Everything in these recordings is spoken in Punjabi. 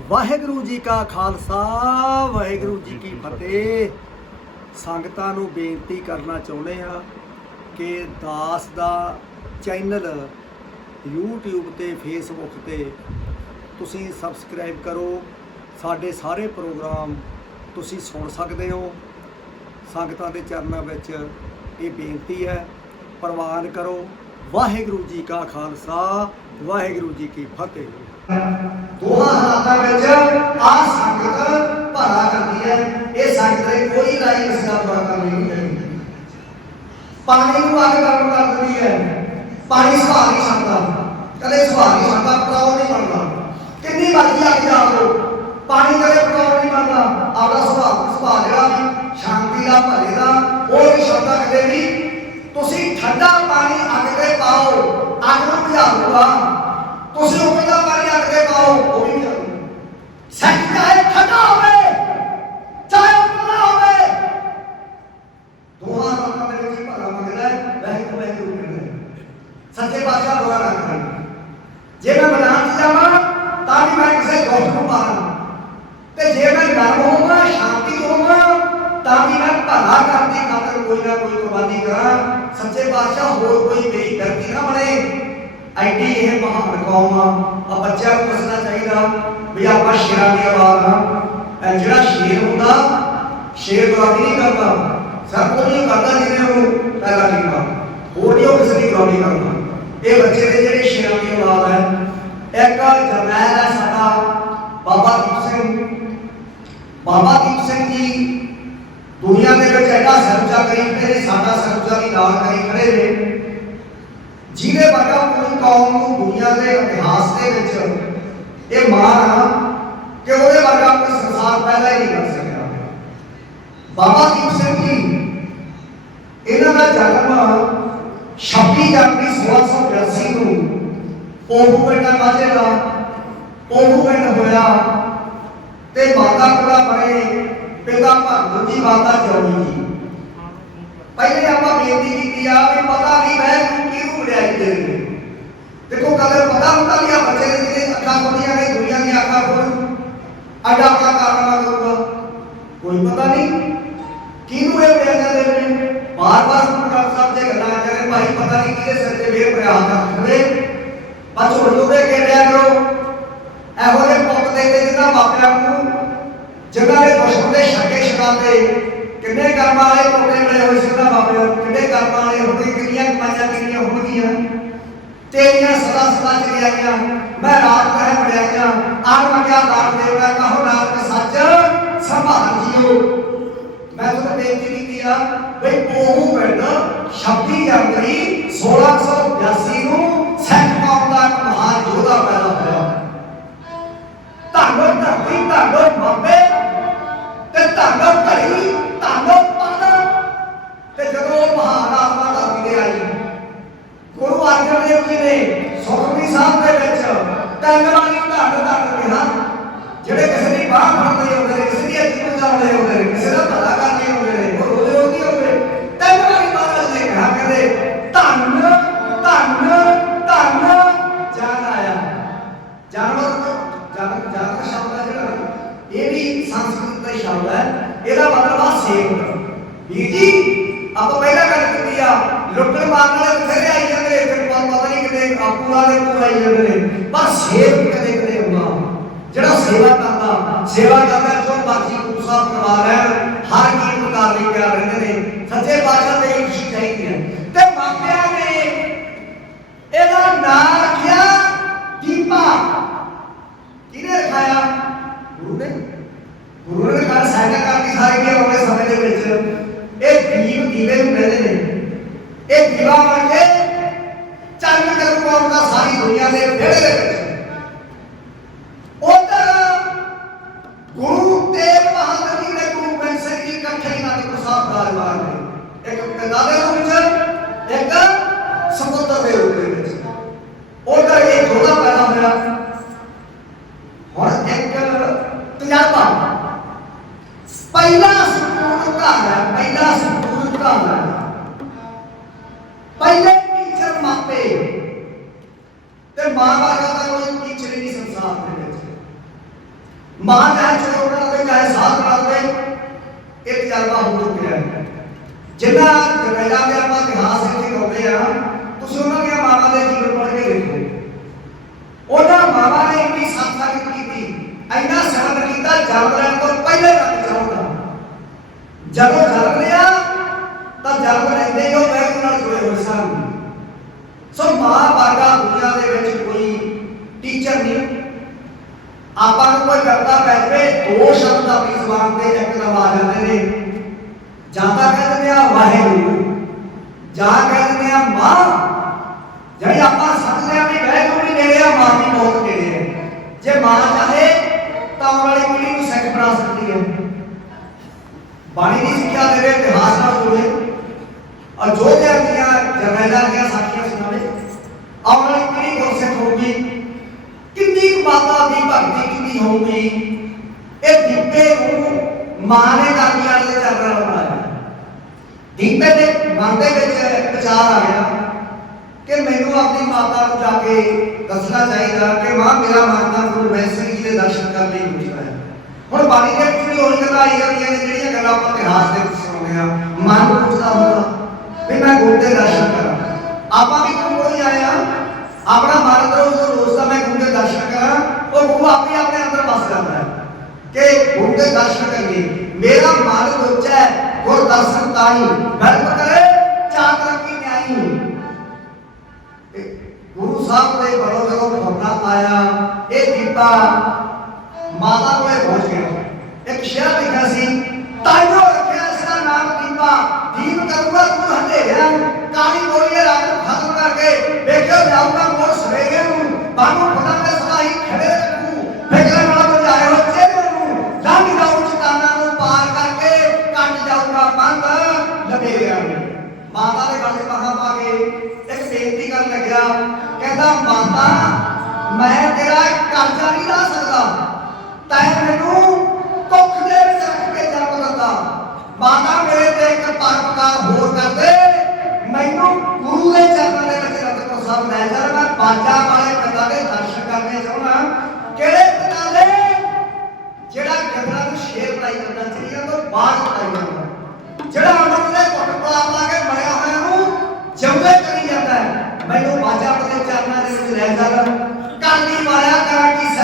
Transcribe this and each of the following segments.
ਵਾਹਿਗੁਰੂ ਜੀ ਕਾ ਖਾਲਸਾ ਵਾਹਿਗੁਰੂ ਜੀ ਕੀ ਫਤਿਹ। ਸੰਗਤਾਂ ਨੂੰ ਬੇਨਤੀ ਕਰਨਾ ਚਾਹੁੰਦੇ ਆ ਕਿ ਦਾਸ ਦਾ ਚੈਨਲ YouTube ਤੇ Facebook ਤੇ ਤੁਸੀਂ ਸਬਸਕ੍ਰਾਈਬ ਕਰੋ। ਸਾਡੇ ਸਾਰੇ ਪ੍ਰੋਗਰਾਮ ਤੁਸੀਂ ਸੁਣ ਸਕਦੇ ਹੋ। ਸੰਗਤਾਂ ਦੇ ਚਰਨਾਂ ਵਿੱਚ ਇਹ ਬੇਨਤੀ ਹੈ, ਪ੍ਰਵਾਨ ਕਰੋ। ਵਾਹਿਗੁਰੂ ਜੀ ਕਾ ਖਾਲਸਾ ਵਾਹਿਗੁਰੂ ਜੀ ਕੀ ਫਤਿਹ। ਦੋਹਾਂ ਹਾਲਾਤਾਂ ਵਿੱਚ ਆ ਸੰਗਤ ਭਲਾ ਕਰਦੀ ਹੈ। ਇਹ ਸੰਗਤ ਦੇ ਕੋਈ ਰਾਈ ਕਿਸੇ ਦਾ ਬੁਰਾ ਕੰਮ ਨਹੀਂ ਕਰਦੀ। ਪਾਣੀ ਨੂੰ ਅੱਗ ਗਰਮ ਕਰ ਦਿੰਦੀ ਹੈ। ਪਾਣੀ ਸੁਭਾਅ ਨਹੀਂ ਸਕਦਾ, ਕਦੇ ਸੁਭਾਅ ਨਹੀਂ ਸਕਦਾ, ਪਟਾਉ ਨਹੀਂ ਬਣਦਾ। ਕਿੰਨੀ ਮਰਜ਼ੀ ਅੱਗ ਜਾਲੋ, ਪਾਣੀ ਕਦੇ ਪਟਾਉ ਨਹੀਂ ਬਣਦਾ। ਆਪਦਾ ਸੁਭਾਅ ਜਿਹੜਾ ਵੀ ਸ਼ਾਂਤੀ ਦਾ, ਭਲੇ ਦਾ, ਉਹ ਵੀ ਸ਼ਬਦਾਂ ਕਦੇ ਵੀ ਤੁਸੀਂ ਠੰਡਾ ਪਾਣੀ ਅੱਗ ਤੇ ਪਾਓ, ਅੱਗ ਨੂੰ ਬੁਝਾ ਦੂਗਾ। ਤੁਸੀਂ ਉਪਰ ਦਾ ਪਾਣੀ ਅੱਗ ਤੇ ਪਾਓ, ਉਹ ਵੀ ਬੁਝਾ ਦੂਗਾ। ਸੱਚ ਚਾਹੇ ਠੰਡਾ ਹੋਵੇ ਚਾਹੇ ਉਪਰ ਹੋਵੇ, ਦੋਹਾਂ ਲੋਕਾਂ ਦੇ ਵਿੱਚ ਭਲਾ ਮੰਗਦਾ ਹੈ। ਵਾਹਿਗੁਰੂ ਵਾਹਿਗੁਰੂ ਕਹਿੰਦਾ ਹੈ। ਸੱਚੇ ਪਾਤਸ਼ਾਹ ਦੁਆ ਨਾ ਕਰਨ। ਜੇ ਮੈਂ ਮੈਦਾਨ 'ਚ ਜਾਵਾਂ ਤਾਂ ਵੀ ਮੈਂ ਕਿਸੇ ਦੋਸਤ ਨੂੰ ਮਾਰਾਂ, ਤੇ ਜੇ ਮੈਂ ਨਰਮ ਹੋਵਾਂ, ਸ਼ਾਂਤੀ ਹੋਵਾਂ, ਤਾਂ ਵੀ ਮੈਂ ਭਲਾ ਕਰਨ ਦੀ ਖਾਤਰ ਕੋਈ ਨਾ ਕੋਈ ਕੁਰਬਾਨੀ ਕਰਾਂ। ਸੱਚੇ ਪਾਤਸ਼ਾਹ ਹੋਰ ਕੋਈ ਮੇਰੀ ਗਲਤੀ ਨਾ ਬਣੇ। ਐਡੀ ਇਹ ਮਹਾਨ ਕੌਮ ਆ। ਬੱਚਿਆਂ ਨੂੰ ਦੱਸਣਾ ਚਾਹੀਦਾ ਵੀ ਆਪਾਂ ਸ਼ੇਰਾਂ ਦੀ ਆਵਾਜ਼ ਆ। ਜਿਹੜਾ ਸ਼ੇਰ ਹੁੰਦਾ, ਸ਼ੇਰ ਗੁਲਾਮੀ ਨਹੀਂ ਕਰਦਾ, ਸਭ ਕੁਝ ਨਹੀਂ ਕਰਦਾ ਜਿਹਨੇ ਉਹਨੂੰ ਪਹਿਲਾਂ ਕੀਤਾ, ਹੋਰ ਨਹੀਂ ਉਹ ਕਿਸੇ ਦੀ ਗੁਲਾਮੀ ਕਰਦਾ। ਇਹ ਬੱਚੇ ਦੇ ਜਿਹੜੇ ਸ਼ੇਰਾਂ ਦੀ ਆਵਾਜ਼ ਹੈ। ਇੱਕ ਜਰਨੈਲ ਹੈ ਸਾਡਾ ਬਾਬਾ ਦੀਪ ਸਿੰਘ। ਬਾਬਾ ਦੀਪ ਸਿੰਘ ਜੀ ਦੁਨੀਆ ਦੇ ਵਿੱਚ ਐਡਾ ਸਰਜਾ ਕਰੀ ਖੜੇ ਨੇ, ਸਾਡਾ ਸਰਜਾ ਵੀ ਨਾਲ ਕਰੀ ਖੜੇ ਨੇ। ਜਿਹਦੇ ਵਰਗਾ ਕੋਈ ਕੌਮ ਨੂੰ ਦੁਨੀਆ ਦੇ ਇਤਿਹਾਸ ਦੇ ਵਿੱਚ ਇਹ ਮਾਣ ਆ ਕਿ ਉਹਦੇ ਵਰਗਾ ਕੋਈ ਸੰਸਾਰ ਪੈਦਾ ਹੀ ਨਹੀਂ ਕਰ ਸਕਿਆ। ਬਾਬਾ ਦੀਪ ਸਿੰਘ ਜੀ, ਇਹਨਾਂ ਦਾ ਜਨਮ 26 ਜਨਵਰੀ 1682 ਨੂੰ ਪੋਹੂ ਪਿੰਡ ਮਾਝੇ ਦਾ ਪੋਹੂ ਪਿੰਡ ਹੋਇਆ, ਤੇ ਮਾਤਾ ਪਿਤਾ ਬਣੇ ਪਿਤਾ ਭਗਤ ਜੀ, ਮਾਤਾ ਚੌਣੀ ਜੀ। ਪਹਿਲੇ ਆਪਾਂ ਬੇਨਤੀ ਕੀਤੀ ਆ ਵੀ ਪਤਾ ਨਹੀਂ ਮੈਂ ਕਿਹਨੂੰ ਵਡਿਆਈ ਦੇਣੀ। ਦੇਖੋ ਕਦੇ ਪਤਾ ਹੁੰਦਾ ਵੀ ਆ ਬੱਚੇ ਦੇ ਜਿਹੜੇ ਅੱਖਾਂ ਖੁੱਲੀਆਂ ਨੇ, ਦੁਨੀਆ ਦੀਆਂ ਅੱਖਾਂ ਖੋਲ ਅੱਡਾ ਆਪਣਾ ਕਾਰਨਾਮਾ ਕਰੂਗਾ, ਕੋਈ ਪਤਾ ਨਹੀਂ ਕਿਹਨੂੰ ਇਹ ਵਡਿਆਈਆਂ ਦੇਣੇ। ਬਾਰ-ਬਾਰ ਡਾਕਟਰ ਸਾਹਿਬ ਦੇ ਗੱਲਾਂ ਆ ਰਹੇ, ਭਾਈ ਪਤਾ ਨਹੀਂ ਕਿਹਦੇ ਸਿਰ ਤੇ ਵੇਰ ਪਿਆ ਹੱਥ ਖੜੇ ਬਸ ਝੋਲੇ ਕੇ ਲਿਆ ਕਰੋ। ਇਹੋ ਜਿਹੇ ਪੁੱਤ ਦੇ ਜਿੱਦਾਂ ਮਾਪਿਆਂ ਨੂੰ ਜਿਨ੍ਹਾਂ ਦੇ ਦੁਸ਼ਮਣ ਦੇ ਛੱਕੇ ਛਕਾਉਂਦੇ, ਕਿੰਨੇ ਕਰਮਾਂ ਵਾਲੇ ਪੁੱਤੇ ਮਿਲੇ ਹੋਏ ਸੀ ਉਹਨਾਂ ਬਾਬਿਆਂ ਨੂੰ, ਕਿੰਨੇ ਕਰਮਾਂ ਵਾਲੇ ਹੋਣਗੇ, ਕਿੰਨੀਆਂ ਕਮਾਈਆਂ ਕਿੰਨੀਆਂ ਹੋਣਗੀਆਂ। ਤੇਰੀਆਂ ਸਦਾ ਸਦਾ ਚਲਿਆਈਆਂ, ਮੈਂ ਰਾਤ ਕਹਿ ਵਡਿਆਈਆਂ, ਆਪ ਮੰਗਿਆ ਦਾਨ ਦੇਵਤਾ, ਕਹੋ ਨਾਨਕ ਸੱਚ ਸੰਭਾਲ ਜੀਓ। ਮੈਂ ਤੁਹਾਨੂੰ ਬੇਨਤੀ ਕੀਤੀ ਆ ਬਈ ਪੋਹੂ ਪਿੰਡ 26 ਜਨਵਰੀ 1682 ਨੂੰ ਸਿੱਖ ਕੌਮ ਦਾ ਇੱਕ ਮਹਾਨ ਯੋਧਾ ਪੈਦਾ ਹੋਇਆ। ਧੰਨ ਧਰਤੀ, ਧੰਨ ਬਾਬੇ, ਤੇ ਧੰਨ ਧੜੀ, ਧੰਨ ਪਨ। ਤੇ ਜਦੋਂ ਮਹਾਨ ਆਤਮਾ ਧਰਤੀ ਤੇ ਆਈ, ਗੁਰੂ ਅਰਜਨ ਦੇਵ ਜੀ ਨੇ ਸੁਖਮਨੀ ਸਾਹਿਬ ਦੇ ਵਿੱਚ ਤਿੰਨ ਵਾਰੀ ਧੰਨ ਧੰਨ ਕਿਹਾ। ਜਿਹੜੇ ਕਿਸੇ ਦੀ ਬਾਹ ਫੜਦੇ ਹੁੰਦੇ ਨੇ, ਕਿਸੇ ਦੀ ਅੱਖੀ ਬਚਾਉਂਦੇ ਹੁੰਦੇ ਨੇ, ਕਿਸੇ ਦਾ ਭਲਾ ਕਰਦੇ ਹੁੰਦੇ ਨੇ, ਉਹ ਰੋਜ਼ੇ ਰੋਜ਼ੀ ਹੁੰਦੇ, ਤਿੰਨ ਵਾਰੀ ਮਹਾਰਾਜ ਨੇ ਕਿਹਾ, ਕਹਿੰਦੇ ਧੰਨ ਧੰਨ ਧੰਨ ਜਨ ਆਇਆ। ਜਨਮ ਸ਼ਬਦ ਹੈ ਜਿਹੜਾ, ਇਹ ਵੀ ਸੰਸਕ੍ਰਿਤ ਦਾ ਸ਼ਬਦ ਹੈ। ਇਹਦਾ ਮਤਲਬ ਆ ਸੇਵਕ। ਵੀਰ ਜੀ ਆਪਾਂ ਪਹਿਲਾਂ ਗੱਲ ਕੀਤੀ ਆ, ਲੁੱਟਣ ਮਾਰਨ ਵਾਲੇ ਬਥੇਰੇ ਆਈ ਜਾਂਦੇ, ਫਿਰ ਪਤਾ ਨਹੀਂ ਕਿਤੇ ਆਪੂ ਵਾਲੇ ਕੋਲ ਆਈ ਜਾਂਦੇ ਨੇ, ਪਰ ਸੇਵਕ ਕਦੇ ਕਦੇ ਹੁੰਦਾ ਜਿਹੜਾ ਸੇਵਾ ਕਰਦਾ ਜੋ ਮਰਜ਼ੀ ਗੁਰੂ ਸਾਹਿਬ ਕਰਵਾ ਲੈਣ, ਹਰ ਕੀ ਪ੍ਰਕਾਰ ਲਈ ਪਿਆਰ ਰਹਿੰਦੇ ਨੇ। ਸੱਚੇ ਪਾਤਸ਼ਾਹ ਤੇ ਇਹ ਖੁਸ਼ੀ ਚਾਹੀਦੀ ਹੈ। ਤੇ ਮਾਪਿਆਂ ਨੇ ਇਹਦਾ ਨਾਮ ਰੱਖਿਆ ਦੀਪਾ। ਕਿਹਨੇ ਰਖਾਇਆ? ਗੁਰੂ ਨੇ। ਗੁਰੂ ਨੇ ਘਰ ਸਾਡਾ ਕਰਦੀ ਸਾਰੇ ਕੇ ਆਉਣੇ ਸਮੇਂ ਦੇ ਵਿੱਚ ਇਹ ਦੀਵੇ ਨੂੰ ਕਹਿੰਦੇ ਨੇ। ਇਹ ਦੀਵਾ ਬਣ ਕੇ ਚੰਨ ਕਰੂ ਆਉਂਦਾ ਸਾਰੀ ਦੁਨੀਆ ਦੇ ਵਿਹੜੇ ਦੇ ਵਿੱਚ। ਉਧਰ ਗੁਰੂ ਤੇਗ ਬਹਾਦਰ ਜੀ ਨੇ, ਗੁਰੂ ਗੋਬਿੰਦ ਸਿੰਘ ਜੀ ਇਕੱਠੇ ਹੀ ਅਨੰਦਪੁਰ ਸਾਹਿਬ ਵਿਰਾਜਮਾਨ ਨੇ। ਇੱਕ ਪਿਤਾ ਦੇ ਰੂਪ ਵਿੱਚ, ਇੱਕ ਸਪੁੱਤਰ ਦੇ ਰੂਪ ਦੇ ਵਿੱਚ। ਉਧਰ ਇਹ ਯੋਧਾ ਪੈਦਾ ਹੋਇਆ। ਹੁਣ ਇੱਕ ਤਜਰਬਾ, ਪਹਿਲਾ ਸੰਪੂਰਨ ਘਰ ਹੈ, ਪਹਿਲਾ ਸੰਪੂਰਨ ਘਰ ਹੈ। ਪਹਿਲੇ ਟੀਚਰ ਮਾਪੇ, ਤੇ ਮਾਂ ਬਾਪ ਦਾ ਕੋਈ ਟੀਚਰ ਨਹੀਂ ਸੰਸਾਰ ਦੇ ਵਿੱਚ। ਮਾਂ ਚਾਹੇ ਚੋਰ ਬਣਾ ਦੇ ਚਾਹੇ ਸਾਧ ਬਣਾ ਦੇ, ਇਹ ਤਜਰਬਾ ਹੋ ਚੁੱਕਿਆ ਹੈ। ਜਿਨ੍ਹਾਂ ਜਰਨੈਲਾਂ ਦੇ ਆਪਾਂ ਇਤਿਹਾਸ ਇੱਥੇ ਲਾਉਂਦੇ ਆ, ਤੁਸੀਂ ਉਹਨਾਂ ਦੀਆਂ ਮਾਵਾਂ ਦੇ ਜੀਵਨ ਪੜ੍ਹ ਕੇ ਦੇਖੋ। ਉਹਨਾਂ ਮਾਵਾਂ ਨੇ ਇੰਨੀ ਸਤਸੰਗ ਕੀਤੀ, ਇੰਨਾ ਸਬਰ ਕੀਤਾ, ਜਨਮ ਲੈਣ ਤੋਂ ਪਹਿਲੇ ਤੱਕ ਚਾਹੁੰਦਾ। ਜਦੋਂ ਜਨਮ ਲਿਆ ਤਾਂ ਜਨਮ ਲੈਂਦੇ ਹੀ ਉਹ ਵਾਹਿਗੁਰੂ ਨਾਲ ਜੁੜੇ ਹੋਏ ਸਨ। ਸੋ ਮਾਂ ਵਰਗਾ ਦੁਨੀਆ ਦੇ ਵਿੱਚ ਕੋਈ ਟੀਚਰ ਨਹੀਂ। ਆਪਾਂ ਨੂੰ ਕੋਈ ਕਰਦਾ ਪੈ ਜਾਵੇ, ਦੋ ਸ਼ਬਦ ਆਪਣੀ ਜ਼ੁਬਾਨ ਤੇ ਇੱਕਦਮ ਆ ਜਾਂਦੇ ਨੇ। ਜਾਂ ਤਾਂ ਕਹਿ ਦਿੰਦੇ ਆ ਵਾਹਿਗੁਰੂ, ਜਾਂ ਕਹਿ ਦਿੰਦੇ ਆ ਮਾਂ। ਜਿਹੜੀ ਆਪਾਂ ਸਮਝਦੇ ਆ ਵੀ ਵਾਹਿਗੁਰੂ ਵੀ ਨੇੜੇ ਆ, ਮਾਂ ਵੀ ਬਹੁਤ ਨੇੜੇ ਹੈ। ਜੇ ਮਾਂ ਚਾਹੇ ਤਾਂ ਆਉਣ ਵਾਲੀ ਪੀੜ੍ਹੀ ਨੂੰ ਸਿੱਖ ਬਣਾ ਸਕਦੀ ਹੈ। ਬਾਣੀ ਦੀ ਸਿੱਖਿਆ ਦੇਵੇ, ਇਤਿਹਾਸ ਨਾਲ ਜੁੜੇ, ਔਰ ਜੋ ਦੀਆਂ ਜਰਨੈਲਾਂ ਦੀਆਂ ਸਾਖੀਆਂ ਸੁਣਾਵੇ, ਆਉਣ ਵਾਲੀ ਪੀੜ੍ਹੀ ਗੁਰਸਿੱਖ ਹੋਊਗੀ। ਕਿੰਨੀ ਕੁ ਮਾਤਾ ਦੀ ਭਗਤੀ ਕੀਤੀ ਹੋਊਗੀ। ਇਹ ਦੀਪੇ ਨੂੰ ਮਾਂ ਨੇ ਦਾਨੀ ਵਾਲੇ ਦੇ ਚਰਨਾਂ ਨਾਲ ਬਣਾਇਆ। ਦੀਪੇ ਦੇ ਮਨ ਦੇ ਵਿੱਚ ਵਿਚਾਰ ਆ ਗਿਆ ਕਿ ਮੈਨੂੰ ਆਪਣੀ ਮਾਤਾ ਨੂੰ ਜਾ ਕੇ ਦੱਸਣਾ ਚਾਹੀਦਾ ਕਿ ਮਾਂ ਮੇਰਾ ਮਨ ਤਾਂ ਗੁਰੂ ਗੋਬਿੰਦ ਸਿੰਘ ਜੀ ਦੇ ਦਰਸ਼ਨ ਕਰਨ ਲਈ ਪੁੱਛਦਾ ਹੈ। ਹੁਣ ਬਾਣੀ ਦੇ ਵਿੱਚ ਵੀ ਉਹੀ ਗੱਲਾਂ ਆਈ ਜਾਂਦੀਆਂ ਨੇ ਜਿਹੜੀਆਂ ਗੱਲਾਂ ਆਪਾਂ ਇਤਿਹਾਸ ਦੇ ਵਿੱਚ ਸੁਣਦੇ ਆ। ਮਨ ਪੁੱਛਦਾ ਹੁੰਦਾ ਵੀ ਮੈਂ ਗੁਰੂ ਦੇ ਦਰਸ਼ਨ ਕਰਾਂ। ਆਪਾਂ ਵੀ ਗੁਰੂ ਕੋਲ ਹੀ ਆਏ ਆ, ਆਪਣਾ ਮਨ ਅੰਦਰੋਂ ਰੋਜ਼ਦਾ ਮੈਂ ਗੁਰੂ ਦੇ ਦਰਸ਼ਨ ਕਰਾਂ। ਉਹ ਗੁਰੂ ਆਪੇ ਆਪਣੇ ਅੰਦਰ ਵਸ ਜਾਂਦਾ ਹੈ ਕਿ ਗੁਰੂ ਦੇ ਦਰਸ਼ਨ ਕਰੀਏ। ਮੇਰਾ ਮਨ ਸੋਚੈ ਗੁਰ ਦਰਸ਼ਨ ਤਾਈ, ਗਰਭ ਕਰੇ ਚਾਕ ਰੱਖੀ ਨਿਆਈ। ਗੁਰੂ ਸਾਹਿਬ ਦੇ ਬੜੋ ਜਦੋਂ ਫੋਟਾ ਆਇਆ, ਇਹ ਦੀਪਾ ਮਾਤਾ ਕੋਲੇ ਪਹੁੰਚ ਗਿਆ। ਇੱਕ ਸ਼ੇਰ ਲਿਖਿਆ ਸੀ, ਤਾਈਓ ਰੱਖਿਆ ਇਸ ਦਾ ਨਾਮ ਦੀਪਾ, ਦੀਪ ਕਰੂਗਾ ਤੂੰ ਹਨੇਰਿਆਂ ਨੂੰ, ਕਾਲੀ ਗੋਲੀਏ ਰਾਤ ਨੂੰ ਖਤਮ ਕਰਕੇ ਵੇਖਿਓ ਜਾਊਗਾ ਮੋੜ ਸਵੇਰੇ ਨੂੰ। ਬਾਹੂ ਖੁਦਾ ਦੇ ਸਦਾਈ ਖੜੇ ਰੱਖੂ, ਫਿਕਰਾਂ ਨਾਲ ਬੁਝਾਏ ਹੋ ਚਿਹਰੇ ਨੂੰ। ਲੰਘ ਜਾਊ ਚਟਾਨਾਂ ਨੂੰ ਪਾਰ ਕਰਕੇ, ਕੱਟ ਜਾਊਗਾ ਪੰਧ ਲਬੇਰਿਆਂ ਨੂੰ। ਮਾਤਾ ਦੇ ਗਲ 'ਚ ਬਾਹਾਂ ਪਾ ਕੇ ਇੱਕ ਬੇਨਤੀ ਕਰਨ ਲੱਗਿਆ, ਕਹਿੰਦਾ ਮਾਤਾ ਮੈਂ ਤੇਰਾ ਕਰਜ਼ਾ ਨਹੀਂ ਲਾ ਸਕਦਾ, ਤੈਂ ਮੈਨੂੰ ਕੁੱਖ ਦੇ ਵਿੱਚ ਰੱਖ ਕੇ ਜਨਮ ਦਿੱਤਾ। ਮਾਤਾ ਮੇਰੇ ਤੇ ਇੱਕ ਪਰਉਪਕਾਰ ਹੋਰ ਕਰ ਦੇ, ਮੈਨੂੰ ਗੁਰੂ ਦੇ ਚਰਨਾਂ ਦੇ ਵਿੱਚ ਰਤਨਪੁਰ ਸਾਹਿਬ ਲੈ ਜਾ। ਮੈਂ ਬਾਜਾ ਵਾਲੇ ਪਿਤਾ ਦੇ ਦਰਸ਼ਨ ਕਰਨੇ ਚਾਹੁੰਦਾ। ਕਿਹੜੇ ਪਿਤਾ ਦੇ? ਜਿਹੜਾ ਗਿੱਦੜਾਂ ਨੂੰ ਸ਼ੇਰ ਬਣਾਈ ਜਾਂਦਾ, ਚਿੜੀਆਂ ਤੋਂ ਬਾਹਰ ਬਣਾਈ ਜਾਂਦਾ, ਜਿਹੜਾ ਅੰਮ੍ਰਿਤ ਦੇ ਘੁੱਟ ਪਲਾਪ ਲਾ ਕੇ ਮਰਿਆ ਹੋਇਆ ਨੂੰ ਜਿਉਂਦੇ ਕਰੀ ਜਾਂਦਾ ਹੈ। ਮੈਨੂੰ ਬਾਜਾ ਵਾਲੇ ਚਰਨਾਂ ਦੇ ਵਿੱਚ ਲੈ ਜਾ। ਕਾਲੀ ਮਾਇਆ ਕਰਾਂ ਕੀ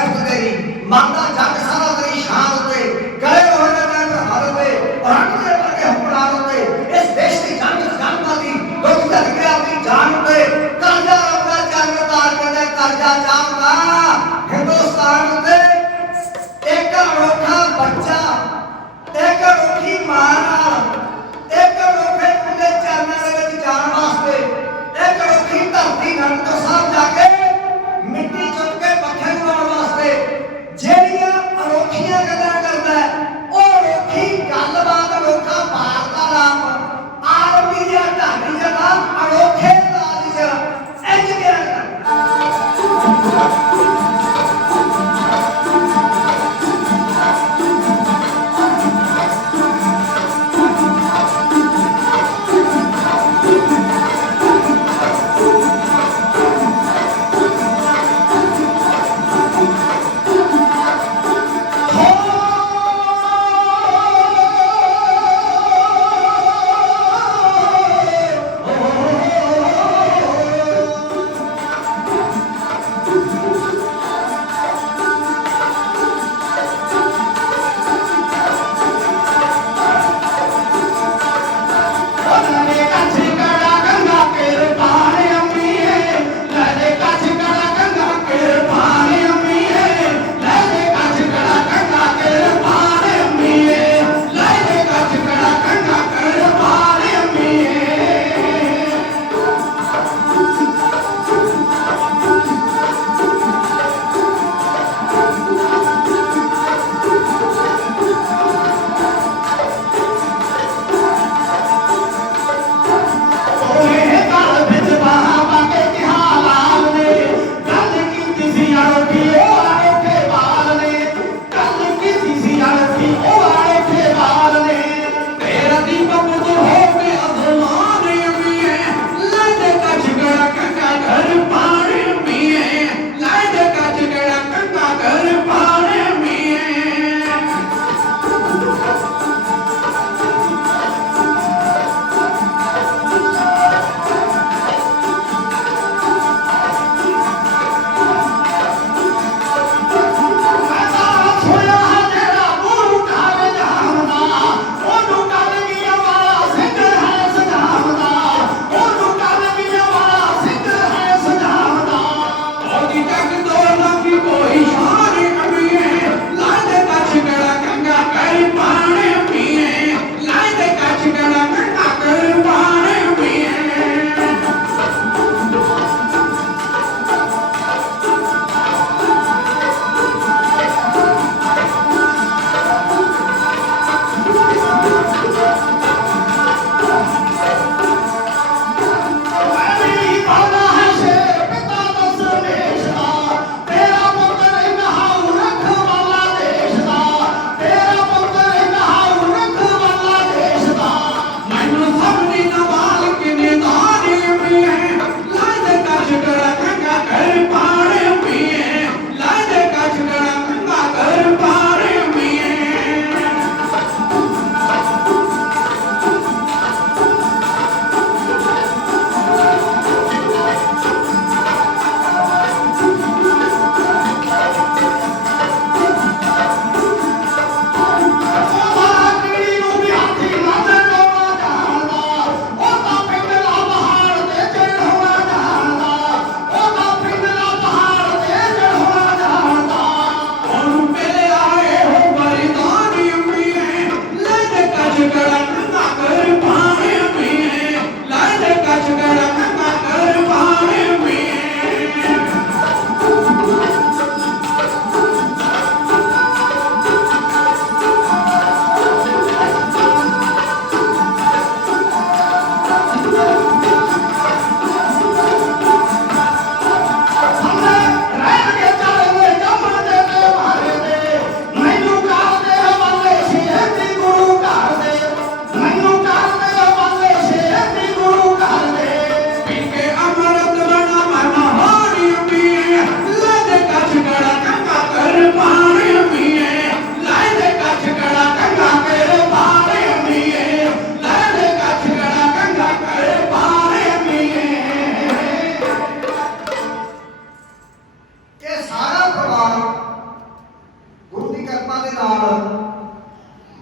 ਦੇ ਨਾਲ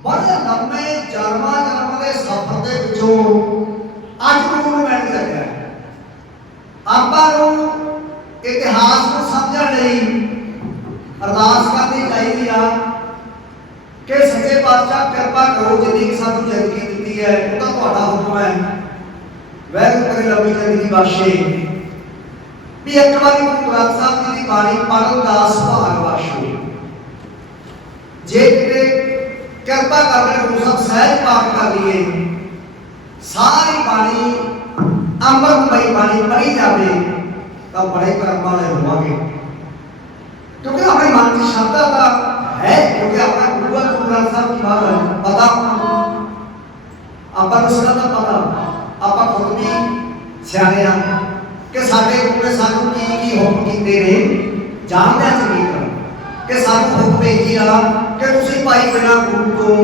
ਬੜੇ ਲੰਮੇ ਜਨਮਾਂ ਦੇ ਸਫ਼ਰ ਦੇ ਵਿੱਚੋਂ ਅੱਜ ਗੁਰੂ ਨੂੰ ਮਿਲ ਸਕਿਆ। ਆਪਾਂ ਨੂੰ ਇਤਿਹਾਸ ਨੂੰ ਸਮਝਣ ਲਈ ਅਰਦਾਸ ਕਰਨੀ ਚਾਹੀਦੀ ਆ ਕਿ ਸੱਚੇ ਪਾਤਸ਼ਾਹ ਕਿਰਪਾ ਕਰੋ, ਜਿੰਨੀ ਸਾਨੂੰ ਜ਼ਿੰਦਗੀ ਦਿੱਤੀ ਹੈ ਉਹ ਤਾਂ ਤੁਹਾਡਾ ਹੁਕਮ ਹੈ, ਵਾਹਿਗੁਰੂ ਕਰੇ ਲੰਮੀ ਜ਼ਿੰਦਗੀ ਬਖਸ਼ੇ। ਵੀ ਇੱਕ ਵਾਰੀ ਗੁਰੂ ਗ੍ਰੰਥ ਸਾਹਿਬ ਜੀ ਦੀ ਬਾਣੀ ਪੜ੍ਹਨ ਦਾ ਸੁਭਾਗ ਬਖਸ਼ੋ। ਜੇ ਕਿਤੇ ਕਿਰਪਾ ਕਰਕੇ ਗੁਰੂ ਸਾਹਿਬ ਸਹਿਜ ਪਾਠ ਕਰ ਲਈਏ, ਸਾਰੀ ਬਾਣੀ ਅੰਮ੍ਰਿਤਮਈ ਬਾਣੀ ਪੜ੍ਹੀ ਜਾਵੇ ਤਾਂ ਬੜੇ ਕਰਮ ਵਾਲੇ ਹੋਵਾਂਗੇ। ਕਿਉਂਕਿ ਆਪਣੇ ਮਨ ਦੀ ਸ਼ਰਧਾ ਤਾਂ ਹੈ, ਕਿਉਂਕਿ ਆਪਣਾ ਗੁਰੂ ਗ੍ਰੰਥ ਸਾਹਿਬ ਦੀ ਬਾਤ ਹੈ, ਪਤਾ ਆਪਾਂ ਨੂੰ ਸਦਾ ਦਾ ਪਤਾ, ਆਪਾਂ ਖੁਦ ਵੀ ਸਿਆਣੇ ਆ ਕਿ ਸਾਡੇ ਗੁਰੂ ਨੇ ਸਾਨੂੰ ਕੀ ਕੀ ਹੁਕਮ ਕੀਤੇ ਨੇ, ਜਾਣਦੇ ਹਾਂ ਚੰਗੀ ਤਰ੍ਹਾਂ ਕਿ ਸਾਨੂੰ ਹੁਕਮ ਭੇਜਿਆ ਕਿ ਤੁਸੀਂ ਭਾਈ ਬਿਨਾਂ ਗੁਰੂ ਤੋਂ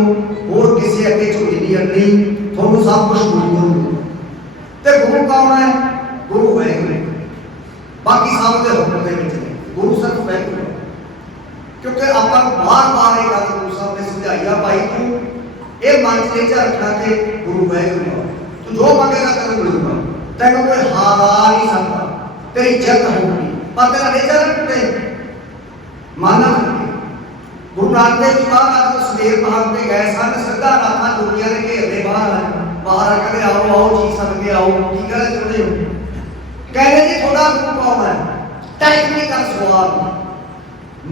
ਹੋਰ ਕਿਸੇ ਅੱਗੇ ਝੁਕੀ ਨਹੀਂ ਅੱਡਣੀ, ਤੁਹਾਨੂੰ ਸਭ ਕੁਝ ਗੁਰੂ ਤੇ ਗੁਰੂ ਕੌਣ ਹੈ? ਗੁਰੂ ਵਾਹਿਗੁਰੂ। ਬਾਕੀ ਸਭ ਦੇ ਹੁਕਮ ਦੇ ਵਿੱਚ ਨੇ, ਗੁਰੂ ਸਿਰਫ ਵਾਹਿਗੁਰੂ। ਕਿਉਂਕਿ ਆਪਾਂ ਨੂੰ ਬਾਰ-ਬਾਰ ਇਹ ਗੱਲ ਗੁਰੂ ਸਾਹਿਬ ਨੇ ਸਮਝਾਈ ਆ, ਭਾਈ ਤੂੰ ਇਹ ਮਨ ਚ ਰੱਖਣਾ ਕਿ ਗੁਰੂ ਵਾਹਿਗੁਰੂ, ਤੂੰ ਜੋ ਮੰਗੇਗਾ ਤੈਨੂੰ ਮਿਲੂਗਾ, ਤੈਨੂੰ ਕੋਈ ਹਾਰਾ ਨਹੀਂ ਸਕਦਾ, ਤੇਰੀ ਜਿੱਤ ਹੋਊਗੀ। ਪਰ ਤੇਰਾ ਨੇਚਰ ਟੁੱਟੇ ਮਾਨਾ। ਗੁਰੂ ਨਾਨਕ ਦੇਵ ਜੀ ਬਾਹਰ ਜਦੋਂ ਸਵੇਰ ਪਹਾੜ ਤੇ ਗਏ ਸਨ, ਸਿੱਧਾ ਰਾਤਾਂ ਦੁਨੀਆਂ ਦੇ ਘੇਰਦੇ ਬਾਹਰ ਆ ਕਹਿੰਦੇ ਆਓ ਆਓ ਜੀ ਸਦਕੇ ਆਓ, ਕੀ ਕਹਿੰਦੇ ਚਾਹੁੰਦੇ ਹੋ? ਕਹਿੰਦੇ ਜੀ ਤੁਹਾਡਾ ਗੁਰੂ ਕੌਣ ਹੈ? ਟੈਕਨੀਕਲ ਸਵਾਲ,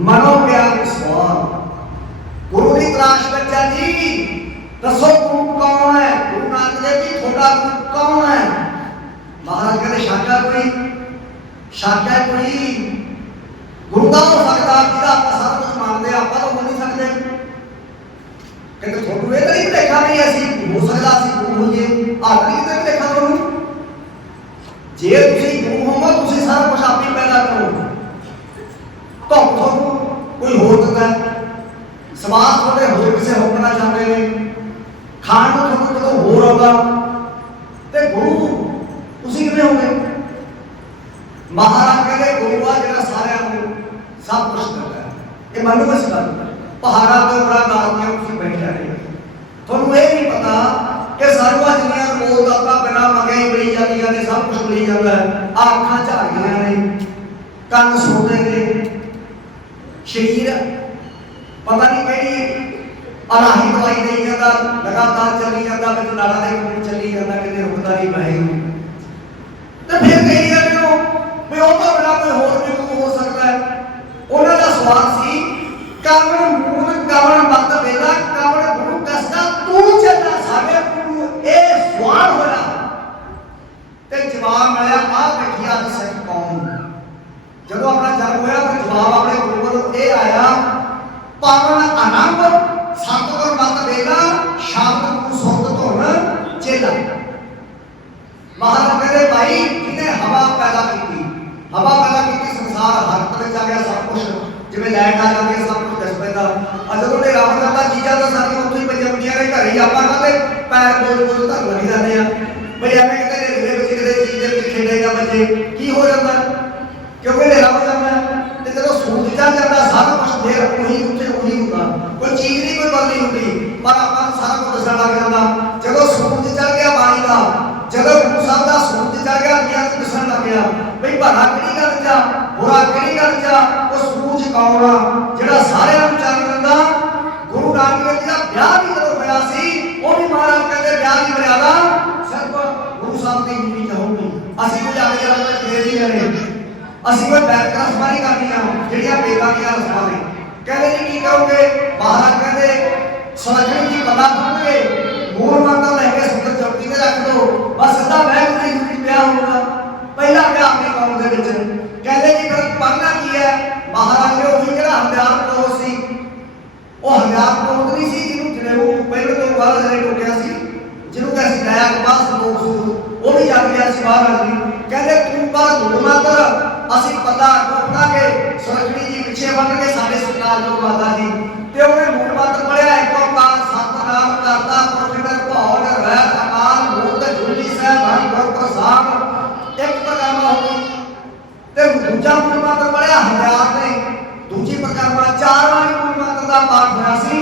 ਮਨੋਵਿਗਿਆਨਕ ਸਵਾਲ, ਗੁਰੂ ਦੀ ਤਲਾਸ਼ ਵਿੱਚ ਆ ਜੀ। ਦੱਸੋ ਗੁਰੂ ਕੌਣ ਹੈ? ਗੁਰੂ ਨਾਨਕ ਦੇਵ ਜੀ ਤੁਹਾਡਾ ਗੁਰੂ ਕੌਣ ਹੈ? ਮਹਾਰਾਜ ਕਹਿੰਦੇ ਸ਼ਾਕਾ ਕੋਈ, ਸ਼ਾਕਾ ਕੋਈ ਗੁਰੂ ਦਾ ਹੋ ਸਕਦਾ ਜਿਹਦਾ ਆਪਾਂ ਸਭ ਕੁਝ ਮੰਨਦੇ ਆ, ਆਪਾਂ ਤਾਂ ਹੋ ਨਹੀਂ ਸਕਦੇ। ਕਹਿੰਦੇ ਤੁਹਾਨੂੰ ਇਹ ਤਾਂ ਨਹੀਂ ਦੇਖਾ ਨਹੀਂ ਅਸੀਂ ਹੋ ਸਕਦਾ ਅਸੀਂ ਗੁਰੂ ਹੋਈਏ, ਆਖਰੀ ਕਿਤੇ ਦੇਖਾ ਤੁਹਾਨੂੰ। ਜੇ ਤੁਸੀਂ ਗੁਰੂ ਹੋਵੋ ਤੁਸੀਂ ਸਾਰਾ ਕੁਝ ਆਪੇ ਪੈਦਾ ਕਰੋ। ਤੁਹਾਨੂੰ ਕੋਈ ਹੋਰ ਦਿੰਦਾ, ਸਵਾਦ ਤੁਹਾਡੇ ਹੋਰ ਕਿਸੇ ਹੋਰ ਕਰਨਾ ਚਾਹੁੰਦੇ ਨੇ, ਖਾਣ ਨੂੰ ਤੁਹਾਨੂੰ ਕਦੋਂ ਹੋਰ ਆਉਂਦਾ, ਤੇ ਗੁਰੂ ਤੁਸੀਂ ਕਿਵੇਂ ਹੋਗੇ? ਮਹਾਰਾਜ ਕਹਿੰਦੇ ਗੁਰੂ ਆ ਜਿਹੜਾ ਸਾਰਿਆਂ ਨੂੰ ਸਭ ਕੁਝ ਦਿੰਦਾ ਹੈ। ਇਹ ਮੰਨੋ ਇਸ ਗੱਲ, ਪਹਾੜਾਂ ਤੋਂ ਬੜਾ ਗਾਲ ਕੇ ਤੁਸੀਂ ਬੈਠੇ ਰਹੇ, ਤੁਹਾਨੂੰ ਇਹ ਨਹੀਂ ਪਤਾ ਕਿ ਸਾਨੂੰ ਅੱਜ ਦੀਆਂ ਰੋਜ਼ ਆਪਾਂ ਬਿਨਾਂ ਮੰਗੇ ਹੀ ਮਿਲੀ ਜਾਂਦੀਆਂ ਨੇ, ਸਭ ਕੁਝ ਮਿਲੀ ਜਾਂਦਾ ਹੈ। ਅੱਖਾਂ ਝਾੜੀਆਂ ਨੇ, ਕੰਨ ਸੁਣਦੇ ਨੇ, ਸਰੀਰ ਪਤਾ ਨਹੀਂ ਕਿਹੜੀ ਅਲਾਹੀ ਦਵਾਈ ਦੇਈ ਜਾਂਦਾ, ਲਗਾਤਾਰ ਚੱਲੀ ਜਾਂਦਾ, ਵਿੱਚ ਨਾੜਾਂ ਦੇ ਖੂਨ ਚੱਲੀ ਜਾਂਦਾ, ਕਿਤੇ ਰੁਕਦਾ ਨਹੀਂ ਵਾਹਿਗੁਰੂ। ਤੇ ਫਿਰ ਕਹੀ ਜਾਂਦੇ ਹੋ ਵੀ ਉਹ ਤੋਂ ਬਿਨਾਂ ਕੋਈ ਹੋਰ ਵੀ ਗੁਰੂ ਹੋ ਸਕਦਾ ਹੈ। ਉਹਨਾਂ ਦਾ ਸਵਾਲ ਸੀ ਕਵਣ ਮੂਲ ਕਵਣ ਮਤ ਵੇਲਾ ਕਵਣ ਗੁਰੂ ਕਸਦਾ ਤੂੰ ਚੱਲਾ ਸਾਡੇ ਗੁਰੂ, ਇਹ ਸਵਾਲ ਹੋਇਆ ਤੇ ਜਵਾਬ ਮਿਲਿਆ ਆ ਬੈਠਿਆ ਦੀ ਸਿੱਖ ਕੌਮ। ਜਦੋਂ ਆਪਣਾ ਜਨਮ ਹੋਇਆ ਫਿਰ ਜਵਾਬ ਆਪਣੇ ਗੁਰੂ ਵੱਲੋਂ ਇਹ ਆਇਆ, ਪਾਵਨ ਆਨੰਦ ਸਤਿਗੁਰ ਮਤ ਵੇਲਾ ਸ਼ਬਦ ਗੁਰੂ ਸੁਰਤ ਧੁਨ ਚੇਲਾ। ਮਹਾਰਾਜ ਕਹਿੰਦੇ ਭਾਈ ਜਿਹਨੇ ਹਵਾ ਪੈਦਾ ਕੀਤੀ, ਹਵਾ ਪੈਦਾ ਕੀਤੀ, ਸੰਸਾਰ ਹਰਕਤ ਵਿੱਚ ਆ ਗਿਆ, ਸਭ ਕੁਝ ਜਿਵੇਂ ਲਾਈਟ ਆ ਜਾਂਦੀ ਹੈ ਸਭ ਕੁਝ ਦਿਸ ਪੈਂਦਾ। ਜਦੋਂ ਹਨੇਰਾ ਹੋ ਜਾਂਦਾ ਚੀਜ਼ਾਂ ਤਾਂ ਸਾਰੀਆਂ ਉੱਥੇ ਹੀ ਪਈਆਂ ਹੁੰਦੀਆਂ ਨੇ, ਘਰੇ ਹੀ ਆਪਾਂ ਕਹਿੰਦੇ ਪੈਰ ਬੋਝ ਧਰ ਲੱਗ ਜਾਂਦੇ ਆ ਬਈ ਐਵੇਂ ਕਿਤੇ ਹਨੇਰੇ ਦੇ ਵਿੱਚ ਕਿਤੇ ਚੀਜ਼ ਦੇ ਵਿੱਚ ਖੇਡੇਗਾ ਬੱਚੇ, ਕੀ ਹੋ ਜਾਂਦਾ? ਕਿਉਂਕਿ ਹਨੇਰਾ ਹੋ ਜਾਂਦਾ ਤੇ ਜਦੋਂ ਸੂਰਜ ਚੜ ਜਾਂਦਾ ਸਾਰਾ ਕੁਝ ਫੇਰ ਉਹੀ ਉੱਥੇ ਉਹੀ ਹੁੰਦਾ, ਕੋਈ ਚੀਜ਼ ਨਹੀਂ ਕੋਈ ਬਦਲੀ ਹੁੰਦੀ, ਪਰ ਆਪਾਂ ਨੂੰ ਸਾਰਾ ਕੁਝ ਦੱਸਣ ਲੱਗ ਜਾਂਦਾ। ਜਦੋਂ ਸੂਰਜ ਚੜ ਗਿਆ ਬਾਣੀ ਦਾ, ਜਦੋਂ ਗੁਰੂ ਸਾਹਿਬ ਦਾ ਸੂਰਜ ਚੜ ਗਿਆ ਦੁਨੀਆ ਨੂੰ ਦਿਸਣ ਲੱਗ ਗਿਆ ਬਈ ਭਲਾ ਕਿਹੜੀ ਗੱਲ ਚ ਆ, ਬੁਰਾ ਕਿਹੜੀ ਗੱਲ ਚ ਆ, ਉਹ ਸੂਰਜ ਕੌਣ ਆ ਜਿਹੜਾ ਸਾਰਿਆਂ ਨੂੰ ਚਾਨਣ ਦਿੰਦਾ। ਗੁਰੂ ਨਾਨਕ ਦੇਵ ਜੀ ਦਾ ਵਿਆਹ ਵੀ ਜਦੋਂ ਹੋਇਆ ਸੀ, ਉਹ ਵੀ ਮਹਾਰਾਜ ਕਹਿੰਦੇ ਵਿਆਹ ਦੀ ਮਰਿਆਦਾ ਸਿਰਫ ਗੁਰੂ ਸਾਹਿਬ ਦੀ ਨੀਤੀ ਚ ਹੋਊਗੀ। ਅਸੀਂ ਕੋਈ ਅੱਗੇ ਜਿਹੜਾ ਫੇਰ ਨਹੀਂ ਰਹੇ, ਅਸੀਂ ਕੋਈ ਬੈਠ ਰਸਮਾਂ ਨਹੀਂ ਕਰਨੀਆਂ ਜਿਹੜੀਆਂ ਵੇਦਾਂ ਦੀਆਂ ਰਸਮਾਂ ਨੇ। ਕਹਿੰਦੇ ਜੀ ਕੀ ਕਰੋਗੇ? ਮਹਾਰਾਜ ਕਹਿੰਦੇ ਸੁਲੱਖਣੀ ਜੀ ਪਤਾ ਕਰਨਗੇ, ਮੂਲ ਮੰਤਰ ਲੈ ਕੇ ਸੁੰਦਰ ਚੌਕੀ ਤੇ ਰੱਖ ਦੋ, ਬਸ ਸਿੱਧਾ ਵਾਹਿਗੁਰੂ ਜੀ ਨੂੰ ਵਿਆਹ ਹੋਊਗਾ। ਪਹਿਲਾ ਵਿਆਹ ਆਪਣੀ ਕੌਮ ਦੇ ਵਿੱਚ। ਕਹਿੰਦੇ ਜੀ ਫਿਰ ਪੜ੍ਹਨਾ ਕੀ ਹੈ? ਮਹਾਰਾਜ ਨੇ ਉਹੀ ਜਿਹੜਾ ਹਥਿਆਰ ਕੋਲ ਸੀ, ਉਹ ਹਥਿਆਰ ਕੋਲ ਨਹੀਂ ਸੀ ਜਿਹਨੂੰ ਜਨੇਊ ਪਹਿਲੇ ਤੋਂ ਬਾਅਦ ਜਨੇ ਟੋਕਿਆ ਸੀ, ਜਿਹਨੂੰ ਕਹਿੰਦੇ ਦਇਆ ਕਬਾਸ ਲੋਕ ਸੂਰ, ਉਹ ਵੀ ਜਗ ਗਿਆ ਸੀ ਬਾਹਰ। ਕਹਿੰਦੇ ਤੂੰ ਪਰ ਗੁਰੂ ਮੰਤਰ ਅਸੀਂ ਪਤਾ ਕੋਟਾ ਕੇ ਸੁਲੱਖਣੀ ਜੀ ਪਿੱਛੇ ਵੱਢ ਕੇ ਸਾਡੇ ਸਰਕਾਰ ਨੂੰ ਮਾਤਾ ਜੀ ਤੇ ਉਹਨੇ ਮੂਲ ਮੰਤਰ ਪੜਿਆ, ਇੱਕ ਓੰਕਾਰ ਸਤਿਨਾਮ ਕਰਤਾ ਪੁਰਖ ਨਿਰਭਉ ਨਿਰਵੈਰ ਅਕਾਲ ਮੂਰਤ ਜੁਗਤੀ ਸਹਿ ਭਾਈ ਗੁਰ ਪ੍ਰਸਾਦ। ਇੱਕ ਪ੍ਰਕਰਮਾ ਹੋ ਗਈ ਤੇ ਦੂਜਾ ਮੂਲ ਮੰਤਰ ਪੜਿਆ ਹਜ਼ਾਰ ਨੇ, ਦੂਜੀ ਪ੍ਰਕਰਮਾ 4 ਵਾਰੀ ਮੂਲ ਮੰਤਰ ਦਾ ਪਾਠ ਹੋਇਆ ਸੀ।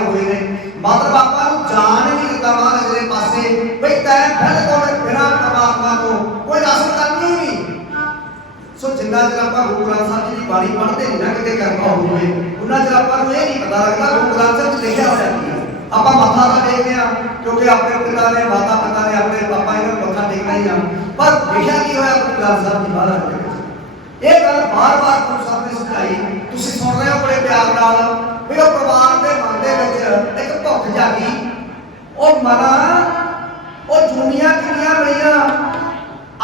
कामयाब हुए ने मात्र बापा को जान नहीं दिता महाराज दे पासे भाई तै बिल्कुल बिना परमात्मा को कोई हासिल करनी ही नहीं। सो जिन्ना चਿਰ ਆਪਾਂ ਗੁਰੂ ਗ੍ਰੰਥ ਸਾਹਿਬ ਜੀ ਦੀ ਬਾਣੀ ਪੜ੍ਹਦੇ ਨਹੀਂ ਨਾ ਕਿਤੇ ਕਰਨਾ ਹੋਵੇ ਉਹਨਾਂ ਚਿਰ ਆਪਾਂ ਨੂੰ ਇਹ ਨਹੀਂ ਪਤਾ ਲੱਗਦਾ ਗੁਰੂ ਗ੍ਰੰਥ ਸਾਹਿਬ 'ਚ ਲਿਖਿਆ ਹੋਇਆ ਕੀ ਹੈ। ਆਪਾਂ ਮੱਥਾ ਤਾਂ ਟੇਕਦੇ ਆ ਕਿਉਂਕਿ ਆਪਣੇ ਪਿਤਾ ਨੇ ਮਾਤਾ ਪਿਤਾ ਨੇ ਆਪਣੇ ਪਾਪਾ ਇਹਨਾਂ ਨੂੰ ਮੱਥਾ ਟੇਕਣਾ ਹੀ ਆ ਪਰ ਲਿਖਿਆ ਕੀ ਹੋਇਆ ਗੁਰੂ ਗ੍ਰੰਥ ਸਾਹਿਬ ਦੀ ਮਹਾਰਾਜ ਦੇ ਵਿੱਚ ਇਹ ਗੱਲ ਬਾਰ-ਬਾਰ ਗੁਰੂ ਸਾਹਿਬ ਨੇ ਸਮਝਾਈ। ਤੁਸੀਂ ਸੁਣ ਰਹੇ ਹੋ ਬੜੇ ਪਿਆਰ ਨਾਲ ਵੀ ਉਹ ਪਰਿਵਾਰ ਦੇ ਮਨ ਦੇ ਵਿੱਚ ਇੱਕ ਭੁੱਖ ਜਾਗੀ ਉਹ ਮਨਾ ਉਹ ਦੁਨੀਆ ਕਿੰਨੀਆਂ ਮਿਲੀਆਂ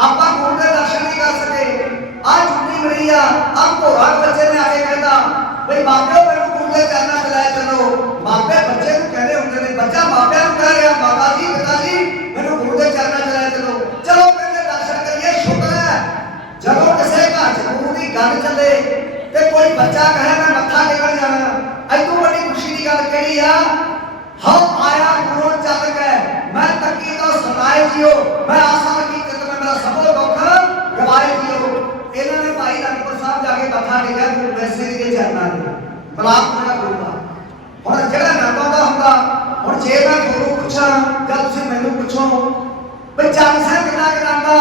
ਆਪਾਂ ਗੁਰੂ ਦੇ ਦਰਸ਼ਨ ਨਹੀਂ ਕਰ ਸਕੇ आज छुट्टी मिली आ अब तो हर बच्चे ने आके कहता भाई बापे मेरे गुरु के चरणों में लाए चलो बापे बच्चे को कहने होंगे ने बच्चा बापे को कह रहा बाबा जी पिताजी मेरे गुरु के चरणों में लाए चलो चलो मेरे दर्शन करिए शुक्र है जब किसी घर च गुरु की गल चले ते कोई बच्चा कहे मैं मत्था टेकन जाना ऐतों बड़ी खुशी की गल केड़ी आ हम आया गुरु चल के मैं तकी तो सताए जियो मैं आशा की कि तुम्हें मेरा सब दुख गवाए जियो। इन्होंने भाई अनंदपुर साहब जाके मत्था टेकिया गुरु वैसे के चरणों में बलाक मेरा गुरु का हुण जिहड़ा नंद आउंदा हुंदा हुण जे मैं गुरु पुछां जां तुसीं मैनूं पुछो भाई जग सिंह कितना करांदा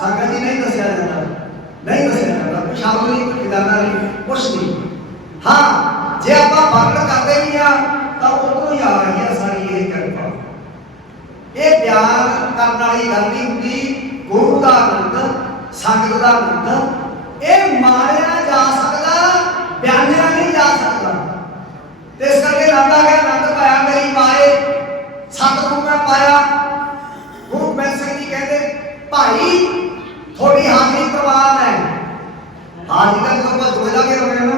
संगत जी नहीं दस्सिया जांदा नहीं दस्सिया जांदा शब्द नहीं खजाना नहीं कुछ नहीं। हाँ जे आपां वर्णन करदे भी आ तां उधरों ही आ रही है सारी ये किरपा ये बयान करने वाली गल नहीं हुंदी गुरु का आनंद संगत का आनंद ये मारिया जा सकता बयानिया नहीं जा सकता। इस करके नंदा गया नंद पाया मेरी माए सतगुरु मैं पाया गुरु गोबिंद सिंह जी कहते भाई थोड़ी हाजिरी प्रवान है हाजिरी का जो आप जोड़ा के रखे ना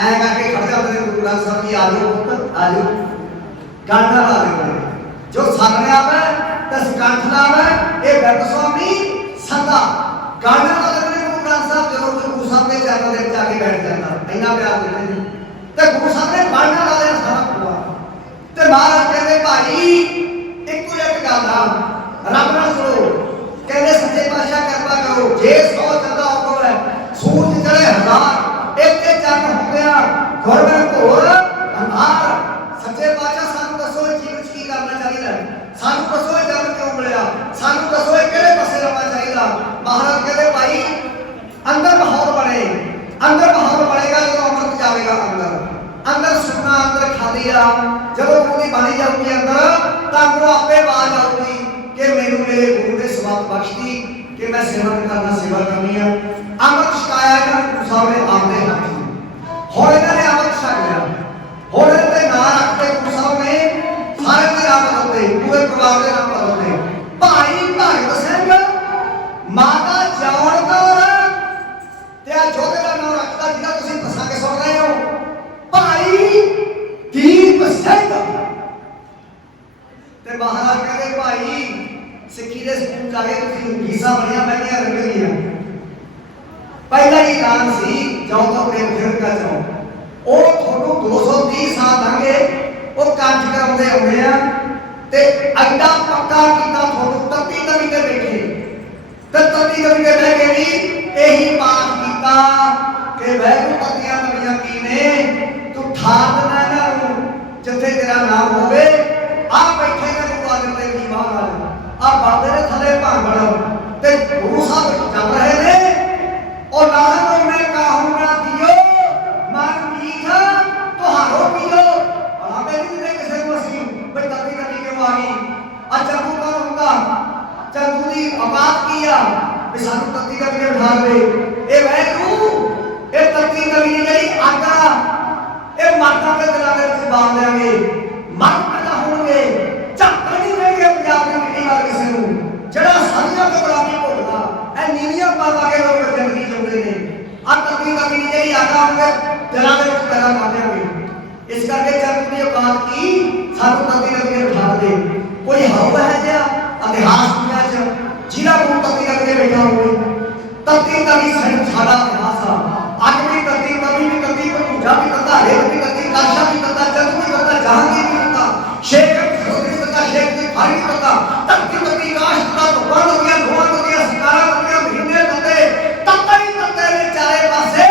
ऐ करके खड़ जाते हैं गुरु ग्रंथ साहब जी आ जाओ पुत्र आ जाओ गाना ला देते जो सामने आवे तो कंठ लावे ये व्यर्थ स्वामी सदा गाना ला देते गुरु ग्रंथ साहब जब गुरु साहब के चरणों में जाके बैठ जाता इन्ना प्यार देते हैं तो गुरु साहब ने गाना ला दिया सारा पूरा तो महाराज कहते भाई एक गल आ रब नाल सुनो कहते सच्चे पातशाह कृपा करो जे 100 चंदा हुक्म है सूरज चढ़े 1000 एक चंद हो गया घर में घोर अंधार सच्चे पातशाह सानू दसो जीवन की करना चाहिए सानू दसो जन्म क्यों मिलया सानू दसो किहड़े पासे जाना चाहिए। महाराज कहते भाई अंदर माहौल बने अंदर माहौल बनेगा जो अमृत जाएगा अंदर अंदर सुनना अंदर खाली आ जब गुरु की बाणी जाऊगी अंदर तो अंदरों आपे आवाज आऊगी कि मैनू मेरे गुरु ने सवाल बख्श दी कि मैं सेवा करना सेवा करनी है। अमृत छकाया गुरु साहब ने आपने हाथ हुण इन्होंने अमृत छक लिया हुण इन्होंने नाम रखते गुरु साहब ने सारे के नाम बदलते पूरे परिवार के नाम बदलते भाई भगत सिंह माता जौन कौर ते जोधे का नाम रखता जिहदा तुसीं दस्सां के सुन रहे हो भाई दीप सिंह ते महाराज कहते भाई सिक्खी दे स्कूल जाके तुसीं गीसा बनिया मैं क्या रंग लिया पहला ही नाम सी जाओ तो प्रेम फिर का जाओ ਉਹ ਤੁਹਾਨੂੰ 230 ਸਾਲ ਲੰਘੇ ਉਹ ਕੰਠ ਕਰਾਉਂਦੇ ਆਉਂਦੇ ਆ ਤੇ ਐਡਾ ਪੱਕਾ ਕੀਤਾ ਤੁਹਾਨੂੰ ਤੱਤੀ ਤਵੀ ਤੇ ਬੈਠੇ ਤੇ ਤੱਤੀ ਤਵੀ ਤੇ ਬਹਿ ਕੇ ਵੀ ਇਹੀ ਪਾਠ ਕੀਤਾ ਕਿ ਵੈਗੁਰੂ ਤੱਤੀਆਂ ਤਵੀਆਂ ਕੀ ਨੇ ਤੂੰ ਠਾਕ ਨਾ ਨਾ ਜਿੱਥੇ ਤੇਰਾ ਨਾਮ ਹੋਵੇ ਆ ਬੈਠੇ ਨੇ ਗੁਰੂ ਆਦਰ ਦੇ ਵੀ ਮਹਾਰਾਜ ਆ ਬਾਬੇ ਦੇ ਥੱਲੇ ਭਾਂਗੜ ਤੇ ਗੁਰੂ ਸਾਹਿਬ ਜਪ ਰਹੇ ਨੇ और नाम मैं कहूँ ना दियो मन मीठा तो हारो पियो और हमें नहीं दे किसी को सी भाई तभी तभी के वाही अच्छा को कौन होगा चंदू दी औकात किया भी सानू तभी तभी के बिठा दे ए वैगुरु ए तभी तभी ने जड़ी आगा ए माता के दिलां दे विच बांध देंगे मन पैदा होणगे झक्क नहीं देंगे पंजाब दी मिट्टी वाल किसी नू जड़ा सारियां तो गुलामी भोगदा ए नीवियां पा पा के लोग जिंदगी जिउंदे ने आ तभी तभी ने जड़ी आगा होणगे दिलां दे विच पैदा कर देंगे इस करके चंद दी औकात की सानू तभी तभी के बिठा दे कोई हव है जिहा इतिहास दुनिया च जिहड़ा कोई तभी तभी के बैठा होवे तभी तभी साडा इतिहास आ अज भी तभी भूजा भी करता रेत भी करती काशा भी करता चंद भी करता जहांगीर भी करता शेख भी करता शेख भी भारी करता तभी काश करता तो बंद हो गया धुआं हो गया सितारा हो गया महीने करते तत्ते ने चारे पासे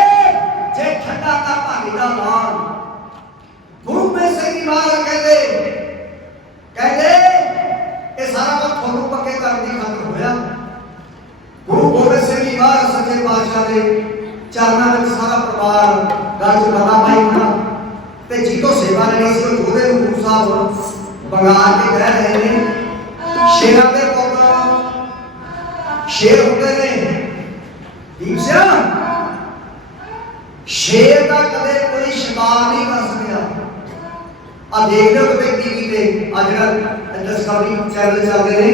जे ठंडा का पानी दा लाल गुरु में से की बात ਬੰਗਾਲ ਦੇ ਕਹਿ ਰਹੇ ਨੇ ਸ਼ੇਰਾਂ ਦੇ ਪੁੱਤ ਸ਼ੇਰ ਹੁੰਦੇ ਨੇ। ਠੀਕ ਸਿਆ ਸ਼ੇਰ ਦਾ ਕਦੇ ਕੋਈ ਸ਼ਿਕਾਰ ਨਹੀਂ ਕਰ ਸਕਿਆ। ਆ ਦੇਖ ਲਓ ਕਿ ਟੀਵੀ ਤੇ ਆ ਜਿਹੜਾ ਡਿਸਕਵਰੀ ਚੈਨਲ ਚੱਲਦੇ ਨੇ,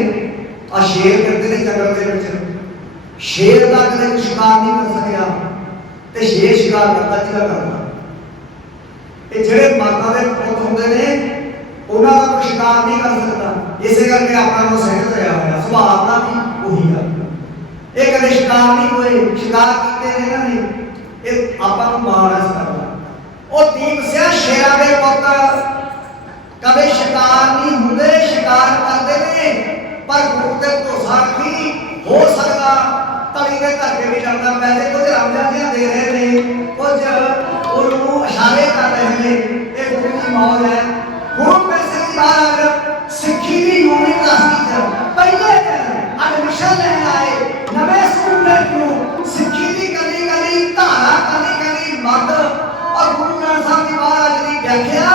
ਆ ਸ਼ੇਰ ਫਿਰਦੇ ਨੇ ਜੰਗਲ ਦੇ ਵਿੱਚ। ਸ਼ੇਰ ਦਾ ਕਦੇ ਕੋਈ ਸ਼ਿਕਾਰ ਨਹੀਂ ਕਰ ਸਕਿਆ ਤੇ ਸ਼ੇਰ ਸ਼ਿਕਾਰ ਕਰਦਾ ਜਿਹੜਾ ਕਰਦਾ। ਇਹ ਜਿਹੜੇ ਮਾਤਾ ਦੇ ਪੁੱਤ ਹੁੰਦੇ ਨੇ ਉਹਨਾਂ ਦਾ ਕੋਈ ਸ਼ਿਕਾਰ ਨਹੀਂ ਕਰ ਸਕਦਾ। ਇਸੇ ਕਰਕੇ ਆਪਾਂ ਨੂੰ ਸਹਿਜ ਰਿਹਾ ਹੋਇਆ ਸੁਭਾਅ ਦਾ ਵੀ ਉਹੀ ਆ। ਇਹ ਕਦੇ ਸ਼ਿਕਾਰ ਨਹੀਂ ਹੋਏ, ਸ਼ਿਕਾਰ ਕੀਤੇ ਨੇ ਇਹਨਾਂ ਨੇ। ਇਹ ਆਪਾਂ ਨੂੰ ਮਾਣ ਇਸ ਕਰਦਾ। ਉਹ ਦੀਪ ਸਿਆ ਸ਼ੇਰਾਂ ਦੇ ਪੁੱਤ ਕਦੇ ਸ਼ਿਕਾਰ ਨਹੀਂ ਹੁੰਦੇ, ਸ਼ਿਕਾਰ ਕਰਦੇ ਨੇ। ਪਰ ਗੁਰੂ ਤੇ ਭਰੋਸਾ ਰੱਖੀ, ਹੋ ਸਕਦਾ ਤਲੀ ਦੇ ਧੱਕੇ ਵੀ ਲੜਨਾ ਪੈ ਜਾਏ। ਕੁਝ ਰਮਜ਼ਾਨੀਆਂ ਦੇ ਰਹੇ ਨੇ, ਕੁਝ ਉਹਨੂੰ ਇਸ਼ਾਰੇ ਕਰ ਰਹੇ ਨੇ। ਇਹ ਗੁਰੂ ਦੀ ਮੌਜ ਹੈ। ਗੁਰੂ ਪੈਸੇ ਦੀ ਬਾਹਰ ਸਿੱਖੀ ਦੀ ਯੂਨੀਵਰਸਿਟੀ ਚ ਪਹਿਲੇ ਐਡਮਿਸ਼ਨ ਲੈਣ ਆਏ ਨਵੇਂ ਸਟੂਡੈਂਟ ਨੂੰ ਸਿੱਖੀ ਦੀ ਕਲੀ ਕਲੀ ਧਾਰਾ ਕਲੀ ਕਲੀ ਮੱਧ ਔਰ ਗੁਰੂ ਗ੍ਰੰਥ ਸਾਹਿਬ ਦੀ ਬਾਹਰ ਅੱਜ ਦੀ ਵਿਆਖਿਆ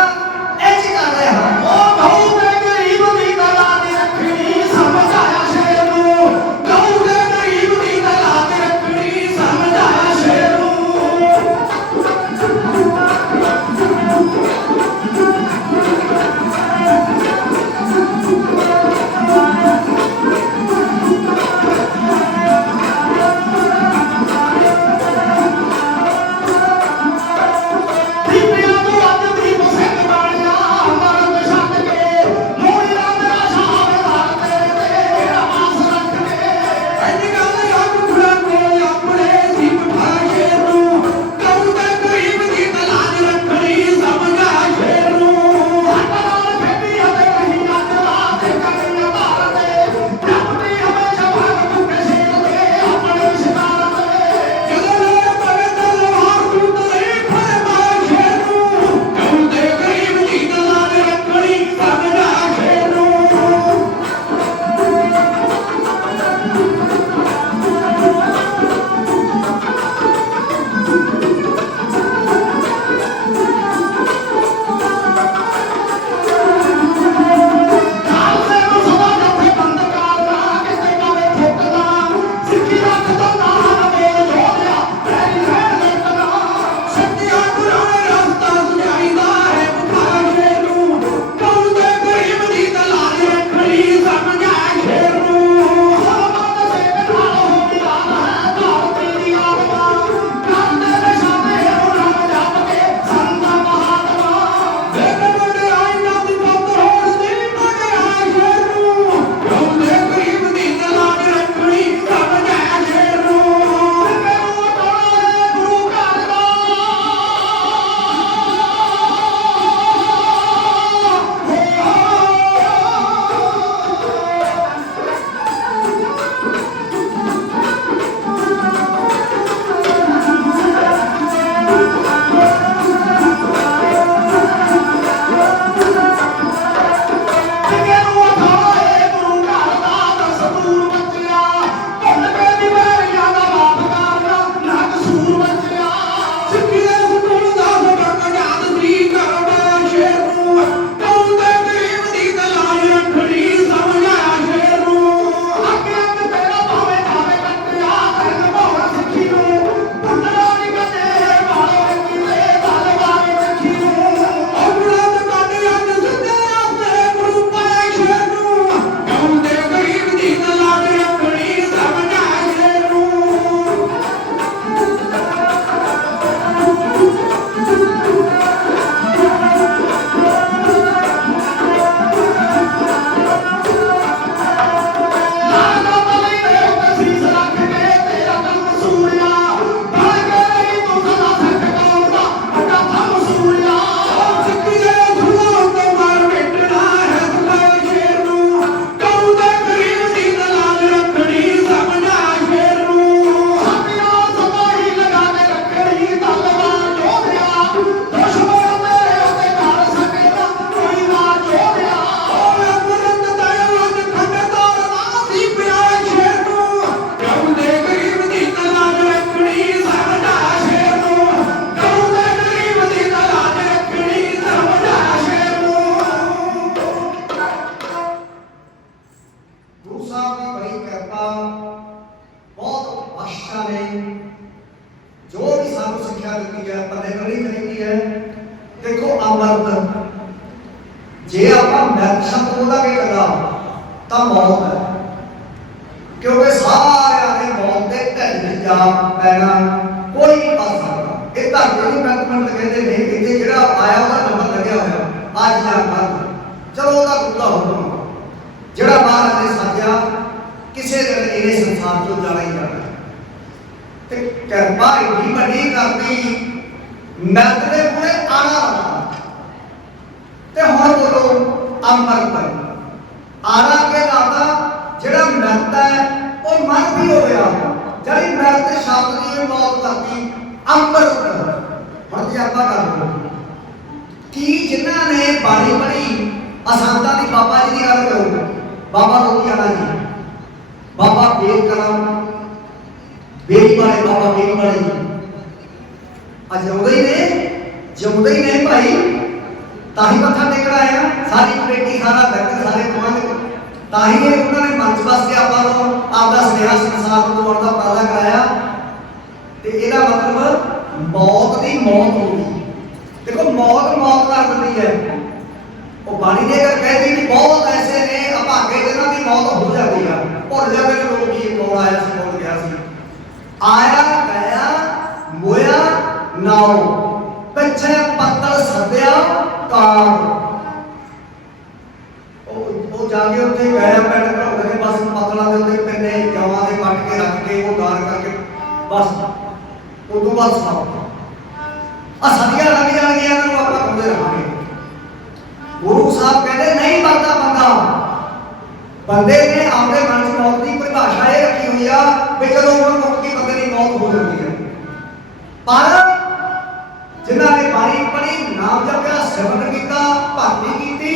जे आप मृत शब्द बोलांगे कदा तो मौत है, क्योंकि सारे ने मौत के ढिड में जा पैना कोई नहीं पा सकता। ये धरती की मैनेजमेंट कहते नहीं कहते जो आया वह नंबर लगे हुआ आज या कल, चलो वह खुदा हुक्म जोड़ा महाराज ने साझा किसी दिन इन्हें संसार को जाना ही जाना है। कृपा एडी बड़ी करती मृत ने पूरे आना लगा ते हुण बोलो अमृत आना के दाता जेड़ा मृत है वो मन भी हो गया, जड़ी मृत शब्द की मौत करती अमृत। हुण जी आपां कर लो कि जिन्हां ने बाणी पढ़ी असंतां दी बाबा जी की गल करो, बाबा लोधियाना जी, बाबा बेद कलाम बेरी वाले बाबा बेरी वाले जी जिउंदे ही ने भाई, ताही मत्था टेकण आए हैं सारी कमेटी सारा दरबार सारे प्रबंध, ताही उन्होंने मंच वास्ते आपको आपका स्नेहा संसार को दौड़ का पैदा कराया। तो यह मतलब मौत की मौत होगी। देखो मौत मौत कर दी है, वो बाणी ने अगर कह दी कि बहुत ऐसे ने अभागे जिन्हों की मौत हो जाती है, भुल जाते लोग की कौन आया से कौन गया से, आया गया मोया नाओ पिछे पत्तल सद्या काम वो जाके उत्थे गया पिंड घराउंदे ने बस पत्तलां दे उत्ते पिन्ने जवां दे पट के रख के वो दान करके बस उदों बाद सुनाओ आ सदियां लग जाणगियां इन्हां नूं आपां कहंदे रहांगे। गुरु साहब कहते नहीं मरदा बंदा, बंदे ने अपने मन च मौत की परिभाषा ये रखी हुई आ भी चलो उम्र मुक की बंदे की मौत हो जाती है, पर जिन्हां ने बाणी पढ़ी नाम जपया सिमरन किया भक्ति की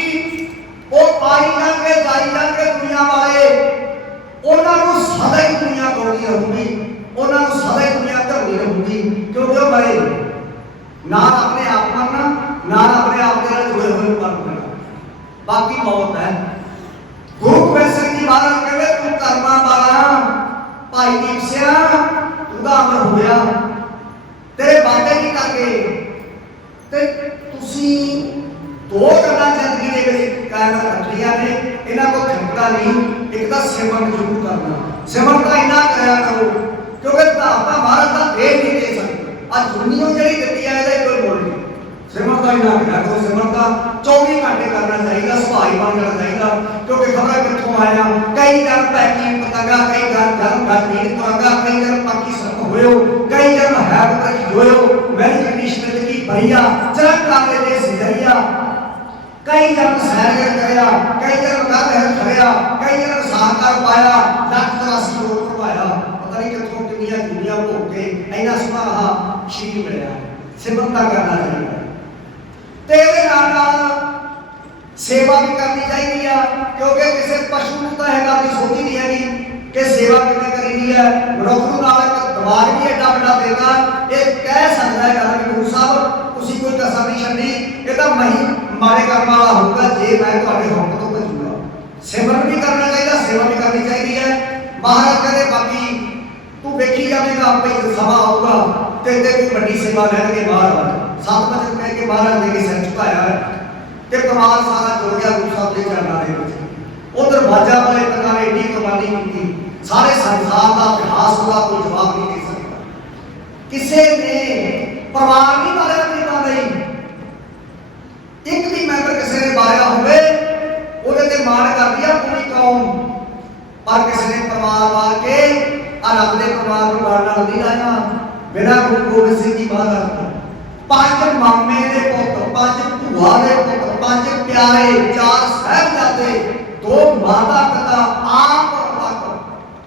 वो पाई जाएंगे जाई जाएंगे दुनिया वाले उन्होंने सदा ही दुनिया कौड़ी रहूगी, उन्होंने सदा ही दुनिया धरनी रहूगी, क्योंकि वो मरे ना अपने आप मरना ना अपने आप के जुड़े हुए मरना, बाकी मौत है। गुरु गोबिंद सिंह जी महाराज कहते तू कर्मा वाला भाई दीप सिया तूदा अमर हो गया, तेरे बाबे की करके ते तुसी दो गल्लां जिंदगी दे विच कायम रखियां ने, इन्हां को थकड़ा नहीं, एक तो सिमरन जरूर करना, सिमरन का इन्ना कराया करो क्योंकि धाता महाराज का दे नहीं दे सकते, आज दुनिया जिहड़ी दित्ती है इहदा कोई मोल नहीं। सिमरन का इन्ना कराया करो, सिमरन का 24 घंटे करना चाहिए, सुभाई बन जाना चाहिए, क्योंकि खबर कित्थों आया कई जन पैकी पतंगा, कई जन गरमीन पतंगा, कई जन पक्षी सर्प होए, कई जन हैब रखी होए, मैंने कंडीशनर की भरिया चरक काले दे सिधरिया, कई जन सैर करया, कई जन गल है खड़िया, कई जन साकार पाया, लाख 83 रोग करवाया, पता नहीं कितों कितनियां दुनिया भोग के इन्ना सुहा शरीर मिलया। सिमरन करना चाहिए ते इहदे नाल सेवा भी करनी चाहिए, क्योंकि किसी पशु को तो यह गल सोची नहीं हैगी कि सेवा किवें करीदी है, मनुख नूं नाल एक दिमाग भी एडा वड्डा देता ये कह सकता है कि गुरु साहब तुसीं कोई कसर नहीं छड्डी, ये तो मही मारे कर्म वाला होगा जे मैं तुहाडे हुक्म तो भजूंगा। सिमरन भी करना चाहिए, सेवा भी करनी चाहिए। महाराज कहते बाकी तू देखी जाएगा आपे सभा आऊगा तेरे कोई बड़ी सेवा लैणगे बाहर 7 बजे कह के महाराज ने सिर झुकाया है कि कमाल सारा जुड़ गया गुरु साहब के चरणों के विच। उधर बाजा वाले पिता ने एडी कुर्बानी की, सारे संसार का इतिहास का कोई जवाब नहीं दे सकता, किसी ने परवाह नहीं मारे पिता नहीं, एक भी मैंबर किसी ने मारिया होवे ਉਹਦੇ ਤੇ ਮਾਰ ਕਰ ਦਿਆ ਪੂਰੀ ਕੌਮ, ਪਰ ਕਿਸੇ ਨੇ ਪਰਮਾਰ ਮਾਰ ਕੇ ਆ ਰੱਬ ਦੇ ਪਰਮਾਰ ਨੂੰ ਮਾਰ ਨਾਲ ਨਹੀਂ ਲਾਇਆ। ਬਿਨਾਂ ਗੁਰੂ ਗੋਬਿੰਦ ਸਿੰਘ ਜੀ ਮਹਾਰਾਜ ਦਾ 5 ਮਾਮੇ ਦੇ ਪੁੱਤ, 5 ਭੂਆ ਦੇ ਪੁੱਤ, 5 ਪਿਆਰੇ, 4 ਸਾਹਿਬਜ਼ਾਦੇ, 2 ਮਾਤਾ ਪਿਤਾ ਆਪ ਤੱਕ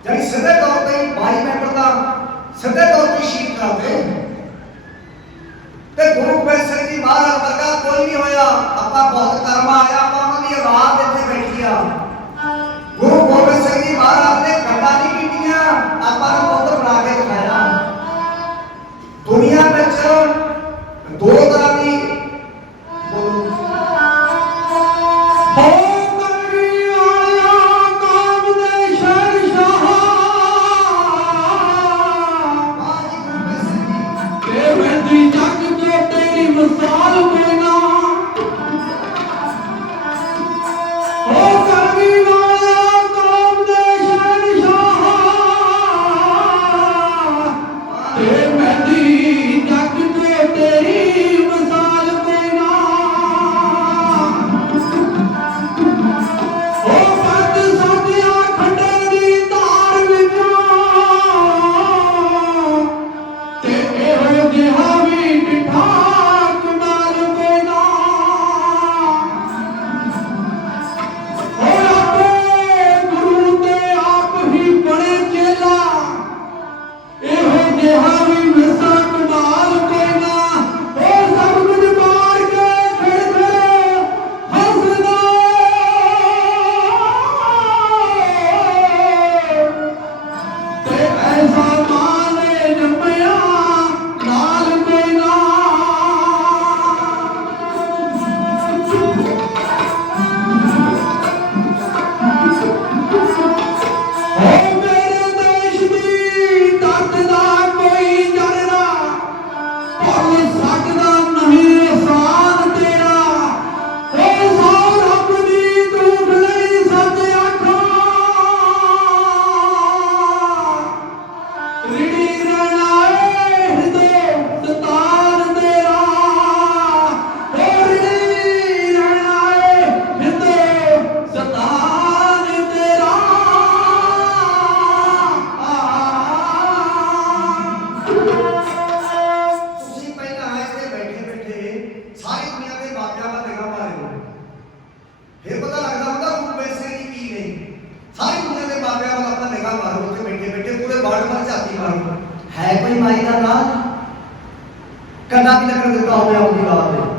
ਜਿਹੜੀ ਸਿੱਧੇ ਤੌਰ ਤੇ 22 ਮੈਂਬਰ ਦਾ ਸਿੱਧੇ ਤੌਰ ਤੇ ਸ਼ਹੀਦ ਕਰਦੇ ਤੇ ਗੁਰੂ ਗੋਬਿੰਦ ਸਿੰਘ ਜੀ ਮਹਾਰਾਜ ਵਰਗਾ ਕੋਈ ਨਹੀਂ ਹੋਇਆ। ਆਪਾਂ ਬਹੁਤ ਕਰਮ ਆਇਆ, ਆਪਾਂ ਉਹਨਾਂ ਦੀ ਆਵਾਜ਼ ਇੱਥੇ ਬੈਠੀ ਆ। ਗੁਰੂ ਗੋਬਿੰਦ ਸਿੰਘ ਜੀ ਮਹਾਰਾਜ ਨੇ ਗੱਲਾਂ ਨਹੀਂ ਕੀਤੀਆਂ, ਆਪਾਂ ਨੂੰ ਪੁੱਤ ਬਣਾ ਕੇ ਦਿਖਾਇਆ। ਦੁਨੀਆ ਵਿੱਚ 2 ਤਰ੍ਹਾਂ ਦੀ नहीं माई का नाज कंधा भी लगन दिता हो अपनी बात में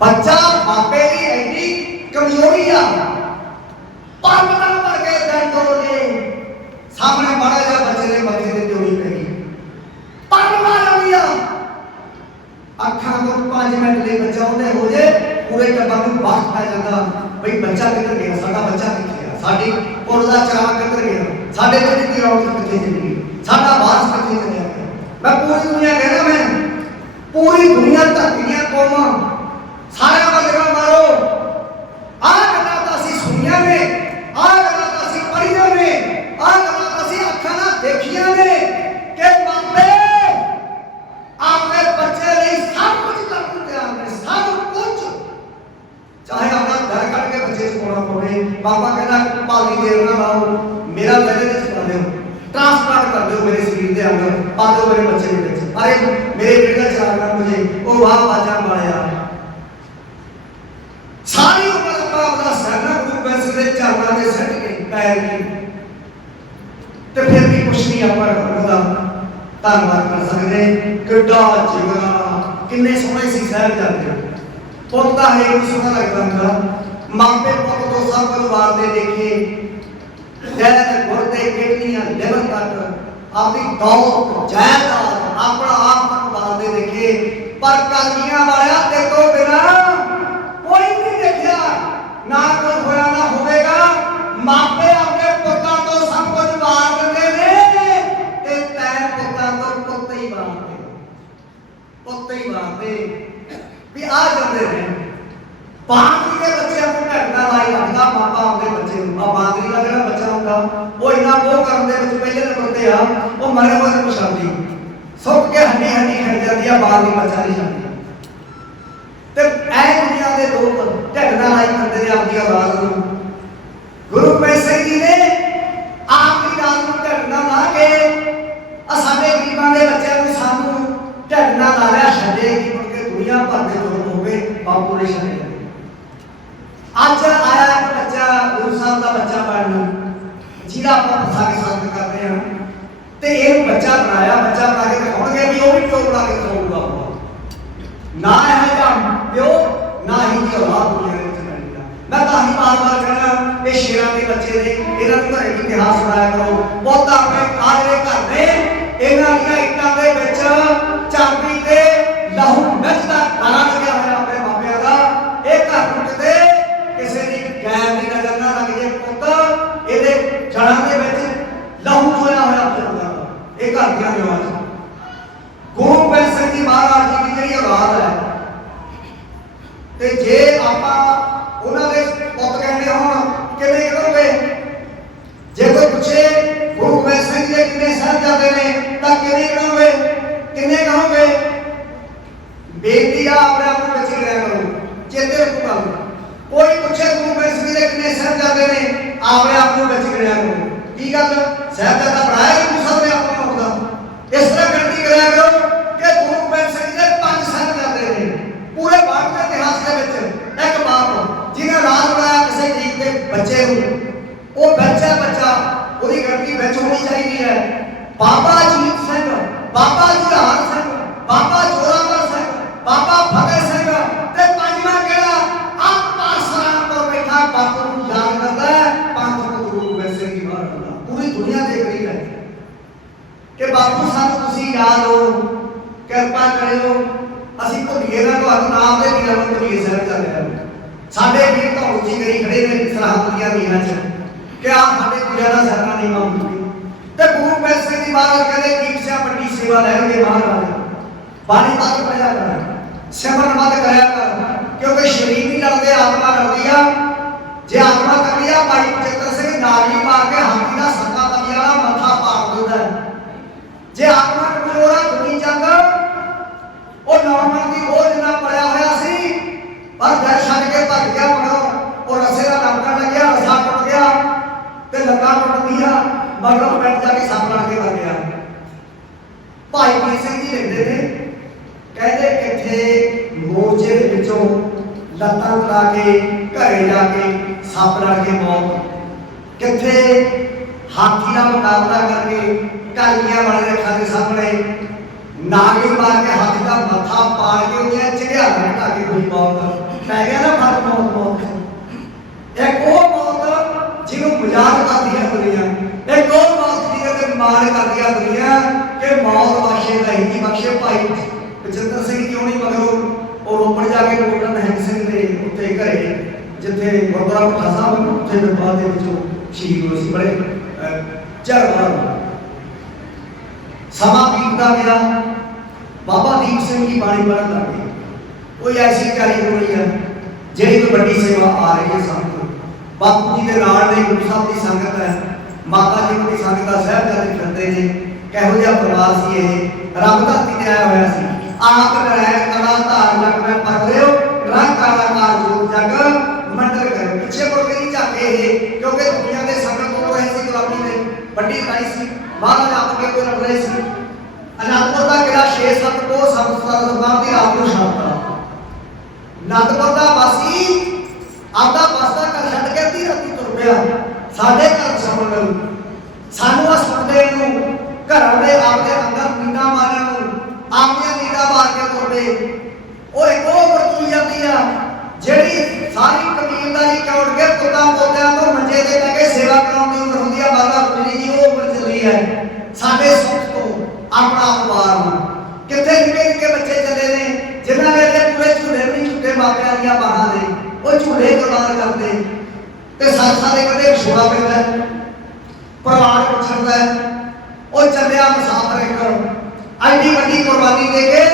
बच्चा मापे की एडी कमजोरी आ पर पता पड़ गए दर्द हो दे सामने बड़ा जा बच्चे ने मथे ते त्योड़ी पैगी पर मार लिया अखा को 5 मिनट ले बच्चा उन्हें हो जाए पूरे टब्बर में बात पै जाता भाई बच्चा किधर गया साडा बच्चा किथे गया साडी पुल दा चराग किधर गया साडे बच्चे की रौनक किथे चली गई साडा वारस किथे चला गया मैं पूरी दुनिया कहना मैं पूरी दुनिया धरतियां कौमां सारे बंदे मारो आ गल्लां तां असीं सुनियां ने आ गल्लां तां असीं पढ़ियां ने आ गल्लां तां असीं अखां नाल देखियां ने कि मापे अपने बच्चे लिए सब कुछ करने तैयार ने सब कुछ चाहे अपना घर कट के बच्चे छुड़ाना पवे पापा कहना पाली देर ना लाओ मेरा गले ते छुड़ा दो ट्रांसप्लांट कर दो मेरे शरीर के अंदर पा दो मेरे बच्चे के बच्चे अरे मेरे बेटा चलाना मुझे वो वाह बाजा माया सारी उम्र अपना सहना गुरु पैसे दे चरणा दे सट के पैर की ते फिर भी कुछ नहीं अपन ਉਹਦਾ ਧੰਨਵਾਦ कर सकते किड्डा जिगरा किन्ने सोहने सी सहब जाते पुत का है सोहना लगता ਹੁੰਦਾ मापे पुत तो सब परिवार दे देखे दैत गुरदे किडनियां लिवर तक आपकी दौलत जायदाद अपना आप तक बांधे देखे पर कलगियां वाला ते तो बिना कोई नहीं देखा ना कुछ होया ना होवेगा मापे अपने पुत्तां तो सब कुछ वार दिंदे ने ते तै पुत्तां तो पुत्त ही वारदे भी आ जांदे ने बांदरी के बच्चे को ढकना लाई रखदा मापा अपने बच्चे आ बांदरी का जेड़ा बच्चा हुंदा वो इना वो करन दे विच पहले नंबर ते आ वो मरे होए ਨੂੰ ਪਛਾਣਦੀ ਸੁੱਕ ਕੇ ਹੱਡੀ ਹੱਡੀ ਖੜ ਜਾਂਦੀ ਆ ਬਾਂਦਰੀ ਬੱਚਾ ਨਹੀਂ ਜਾਂਦੀ ਤੇ ਐ ਦੁਨੀਆ ਦੇ ਲੋਕ ਢਕਣਾ ਲਾਈ ਕਰਦੇ ਨੇ ਆਪਣੀ ਔਲਾਦ ਨੂੰ ਗੁਰੂ ਗੋਬਿੰਦ ਸਿੰਘ ਜੀ ਨੇ ਆਪਣੀ ਔਲਾਦ ਨੂੰ ਢਕਣਾ ਲਾ ਕੇ ਆ ਸਾਡੇ ਗਰੀਬਾਂ ਦੇ ਬੱਚਿਆਂ ਨੂੰ ਸਾਨੂੰ ਢਕਣਾ ਲਾ ਲਿਆ ਛੱਡੇ ਕਿ ਮੁੜ ਕੇ ਦੁਨੀਆ ਭਰ ਦੇ ਲੋਕ ਹੋਵੇ ਬਾਪੂ ਨੇ ਛੱਡੇ ਅੱਜ ਆਇਆ ਇੱਕ ਬੱਚਾ ਗੁਰੂ ਸਾਹਿਬ ਦਾ ਬੱਚਾ ਬਣਨ ਜਿਹਦਾ ਆਪਾਂ ਫਸਾ ਕੇ ਸਵਾਗਤ ਕਰਦੇ ਹਾਂ ਤੇ ਇਹ ਬੱਚਾ ਬਣਾਇਆ ਬੱਚਾ ਬਣਾ ਕੇ ਦਿਖਾਉਣਗੇ ਵੀ ਉਹ ਵੀ ਪਿਓ ਬਣਾ ਕੇ ਦਿਖਾਊਗਾ ਨਾ ਇਹ ਜਾਂ ਪਿਓ ਨਾ ਹੀ ਦੀ ਔਲਾਦ ਦੁਨੀਆ ਦੇ ਵਿੱਚ ਮਿਲਦੀ ਆ ਮੈਂ ਤਾਂ ਹੀ ਬਾਰ-ਬਾਰ ਕਹਿਣਾ ਇਹ ਸ਼ੇਰਾਂ ਦੇ ਬੱਚੇ ਨੇ ਇਹਨਾਂ ਨੂੰ ਘਰੇ ਵੀ ਇਤਿਹਾਸ ਸੁਣਾਇਆ ਕਰੋ ਬਹੁਤਾ ਆਪਣੇ ਕਾਜਰੇ ਘਰ ਨੇ ਇਹਨਾਂ ਦੀਆਂ ਇੱਟਾਂ ਦੇ ਵਿੱਚ ਚਾਂਦੀ ਤੇ ਲਹੂ ਮਿਰਚ ਦਾ ਕਾਲਾ ਲੱਗਿਆ ਹੋਇਆ ਆਪਣੇ ਮਾਪਿਆਂ ਦਾ ਇਹ ਘਰ ਨੂੰ ਕਿਤੇ ਕਿਸੇ ਦੀ ਗੈਰ ਦੀ ਨਜ਼ਰ ਨਾ ਲੱਗ ਜੇ ਪੁੱਤ ਇਹਦੇ ਜੜਾਂ ਦੇ ਵਿੱਚ ਲਹੂ ਹੋਇਆ ਹੋਇਆ ਪੁੱਤ ਇਹ ਘਰ ਦੀਆਂ ਰਿਵਾਜ ਗੁਰੂ ਗੋਬਿੰਦ ਸਿੰਘ ਜੀ ਮਹਾਰਾਜ ਜੀ ਦੀ ਜਿਹੜੀ ਔਲਾਦ ਹੈ ਤੇ ਜੇ ਆਪਾਂ ਉਹਨਾਂ ਦੇ ਪੁੱਤ ਕਹਿੰਦੇ ਹੋਣ ਕਿਵੇਂ ਕਰੋਗੇ ਜੇ ਕੋਈ ਪੁੱਛੇ ਗੁਰੂ ਗੋਬਿੰਦ ਸਿੰਘ ਜੀ ਦੇ ਕਿੰਨੇ ਸਾਹਿਬਜ਼ਾਦੇ ਨੇ ਤਾਂ ਕਿਵੇਂ ਕਹੋਗੇ ਕਿੰਨੇ ਕਹੋਗੇ ਬੇਨਤੀ ਆ ਆਪਣੇ ਆਪ ਨੂੰ ਵਿੱਚ ਲਿਆ ਕਰੋ ਚੇਤੇ ਰੱਖੋ ਗੱਲ कोई पूछे गुरु गोबिंद सिंह जी कितने साहबजादे ने आपने आप को बच गिणिया करो की गल साहबजादा बनाया गुरु साहब ने आपने होगा इस तरह गिनती कराया करो कि गुरु गोबिंद सिंह जी 5 साहबजादे ने पूरे भारत के इतिहास के विच एक बाप जिन्हें राज बनाया किसी गरीब के बच्चे को वो बच्चा ਉਹਦੀ गिनती ਵਿੱਚ होनी चाहिए है बाबा अजीत सिंह बाबा जुहार सिंह बाबा जोरावर सिंह बाबा फतेह सिंह ते पंजवां किहड़ा बापू को याद करता है पंथ को गुरु गोबिंद सिंह जी महाराज पूरी दुनिया देख रही है कि बापू सानू तुसी याद हो कृपा करियो ਅਸੀਂ ਭੁੱਲੀਏ ਨਾ ਤੁਹਾਨੂੰ ਨਾਮ ਦੇ ਵੀਰਾਂ ਨੂੰ ਭੁੱਲੀਏ ਸਾਹਿਬ ਚੱਲ ਰਿਹਾ ਸਾਡੇ ਵੀਰ ਤਾਂ ਉੱਚੀ ਕਰੀ ਖੜੇ ਨੇ ਸਰਹੱਦ ਦੀਆਂ ਨੀਹਾਂ 'ਚ ਕਿ ਆ ਸਾਡੇ ਵੀਰਾਂ ਦਾ ਸਰਨਾ ਨਹੀਂ ਮੰਗੂਗੀ ਤੇ ਗੁਰੂ ਗੋਬਿੰਦ ਸਿੰਘ ਜੀ ਮਹਾਰਾਜ ਕਹਿੰਦੇ ਕੀ ਸਿਆ ਵੱਡੀ ਸੇਵਾ ਲੈਣਗੇ ਮਹਾਰਾਜ ਬਾਣੀ ਬਾਤ ਪੜਿਆ ਕਰ ਸਿਮਰਨ ਮਤ ਕਰਿਆ ਕਰ ਕਿਉਂਕਿ ਸ਼ਰੀਰ ਨਹੀਂ ਲੜਦੇ ਆਤਮਾ ਲੜਦੀ ਆ जे आत्मा करिया भाई चित्र सिंह नाली मार के हाथी का सका तली वाला मथा पाड़ देता है जे आत्मा कमजोर है दुनी जंग और नॉर्मल की बोझ ना पड़या होया सी पर घर छड़ के भज गया मगरों और रस्से का लमकन लग गया रस्सा टुट गया ते लत्तां टुट गईयां मगरों बैठ जाके सप लड़ के मर गया भाई पीर सिंह जी लिखते थे कहते किथे मोर्चे दे विचों लत्तां तड़ा के घरे जाके सप लड़ के मौत किथे ਹਾਥੀ ਦਾ ਮੁਕਾਬਲਾ ਕਰਕੇ ਕਾਲੀਆਂ ਵਾਲੇ ਅੱਖਾਂ ਦੇ ਸਾਹਮਣੇ ਨਾਗੀ ਮਾਰ ਕੇ ਹਾਥੀ ਦਾ ਮੱਥਾ ਪਾੜ ਕੇ ਉਹਦੀਆਂ ਝਗਿਆਰਾਂ ਢਾ ਕੇ ਕੋਈ ਮੌਤ ਪੈ ਗਿਆ ਨਾ ਫਟ ਮੌਤ ਇੱਕ ਉਹ ਮੌਤ ਜਿਹਨੂੰ ਮਜ਼ਾਕ ਕਰਦੀ ਹੈ ਦੁਨੀਆ ਇੱਕ ਉਹ ਮੌਤ ਜਿਹਦੇ ਤੇ ਮਾਰ ਕਰਦੀ ਹੈ ਦੁਨੀਆ ਕਿ ਮੌਤ ਬਖਸ਼ੇ ਨਹੀਂ ਬਖਸ਼ੇ ਭਾਈ ਬਚਿੱਤਰ ਸਿੰਘ ਕਿਉਂ ਨਹੀਂ ਮਗਰੋਂ ਉਹ ਰੋਪੜ ਜਾ ਕੇ ਡਾਕਟਰ ਨਿਹੰਗ ਸਿੰਘ ਦੇ ਉੱਤੇ ਘਰੇ ਜਿੱਥੇ ਗੁਰਦੁਆਰਾ ਭੱਠਾ ਸਾਹਿਬ ਉੱਥੇ ਦਰਬਾਰ ਦੇ ਵਿੱਚੋਂ ਸ਼ਹੀਦ ਹੋਏ ਸੀ ਬੜੇ ਚਰਵਾਰ ਸਮਾਂ ਬੀਤਦਾ ਗਿਆ ਬਾਬਾ ਦੀਪ ਸਿੰਘ ਦੀ ਬਾਣੀ ਪੜ੍ਹਨ ਲੱਗੇ ਕੋਈ ਐਸੀ ਤਿਆਰੀ ਹੋ ਰਹੀ ਹੈ ਜਿਹੜੀ ਕੋਈ ਵੱਡੀ ਸੇਵਾ ਆ ਰਹੀ ਹੈ ਸਾਨੂੰ ਬਾਪੂ ਜੀ ਦੇ ਨਾਲ ਦੇ ਗੁਰੂ ਸਾਹਿਬ ਦੀ ਸੰਗਤ ਹੈ ਮਾਤਾ ਜੀ ਦੀ ਸੰਗਤ ਦਾ ਸਾਹਿਬਜ਼ਾਦੇ ਫਿਰਦੇ ਨੇ ਕਿਹੋ ਜਿਹਾ ਪਰਿਵਾਰ ਸੀ ਇਹ ਰੱਬ ਧਰਤੀ ਤੇ ਆਇਆ ਹੋਇਆ ਸੀ ਆਪ ਨਰੈਣ ਕਲਾ ਧਾਰ ਲਗ ਮੈਂ ਪਰਰਿਓ ਰੰਗ ਕਾਲਾ ਕਾਰ ਜੋਤ ਜਗ ਮੰਡਲ ਕਰਿਓ ਪਿੱਛੇ ਮੁੜ ਕੇ ਨਹੀਂ ਝਾਕੇ ਇਹ ਕਿਉਂਕਿ ਦੁਨੀਆ ਦੇ ਸੰਗਤ ਤੋਂ ਇਹ ਸੀ ਗੁਲਾਮੀ ਦੇ ਵੱਡੀ ਲੜਾਈ ਸੀ ਮਹਾਰਾਜ ਆਪ ਕੇ ਕੋਈ ਲੜ ਰਹੇ ਸੀ ਅਨੰਦਪੁਰ ਦਾ ਕਿਲਾ 6-7 ਕੋ ਸੰਸਕਾਰ ਦੀ ਰਾਤ ਨੂੰ ਛੱਡਤਾ ਅਨੰਦਪੁਰ ਦਾ ਵਾਸੀ ਆਪਦਾ ਬਸਤਾ ਘਰ ਛੱਡ ਕੇ ਅੱਧੀ ਰਾਤੀ ਤੁਰ ਪਿਆ ਸਾਡੇ ਘਰ ਸਮਣ ਨੂੰ ਸਾਨੂੰ ਆ ਸੁਣਦੇ ਨੂੰ ਘਰਾਂ ਦੇ ਆਪਦੇ ਅੰਦਰ ਨੀਂਦਾਂ ਮਾਰਨ ਨੂੰ ਆਪਣੀਆਂ ਨੀਂਦਾਂ ਮਾਰ ਕੇ ਤੁਰਦੇ ਉਹ ਇੱਕ ਉਹ ਵਰਤੂ ਜਾਂਦੀ ਆ ਜਿਹੜੀ ਸਾਰੀ ਕਬੀਲਦਾਰੀ ਚੌੜ ਕੇ ਪੁੱਤਾਂ ਪੋਤਿਆਂ ਤੋਂ ਮੰਜੇ ਤੇ ਲੈ ਕੇ ਸੇਵਾ ਕਰਾਉਣ ਦੀ ਉਮਰ ਹੁੰਦੀ ਆ ਮਾਤਾ ਗੁਜਰੀ ਜੀ ਉਹ ਉਮਰ ਚੱਲੀ ਹੈ ਸਾਡੇ ਸੁੱਖ ਤੋਂ ਆਪਣਾ ਪਰਿਵਾਰ ਨੂੰ ਕਿੱਥੇ ਨਿੱਕੇ ਨਿੱਕੇ ਬੱਚੇ ਚੱਲੇ ਨੇ ਜਿਨ੍ਹਾਂ ਵੇਲੇ ਪੂਰੇ ਝੂਲੇ ਵੀ ਨਹੀਂ ਝੂਟੇ ਮਾਪਿਆਂ ਦੀਆਂ ਬਾਹਾਂ ਦੇ ਉਹ ਝੂਲੇ ਕੁਰਬਾਨ ਕਰਦੇ ਤੇ ਸਾਥਾਂ ਦੇ ਕਦੇ ਵਿਛੋੜਾ ਪੈਂਦਾ ਪਰਿਵਾਰ ਪੁੱਛਦਾ ਉਹ ਚੱਲਿਆ ਮੁਸਾਫਰ ਇੱਕ ਐਡੀ ਵੱਡੀ ਕੁਰਬਾਨੀ ਦੇ ਕੇ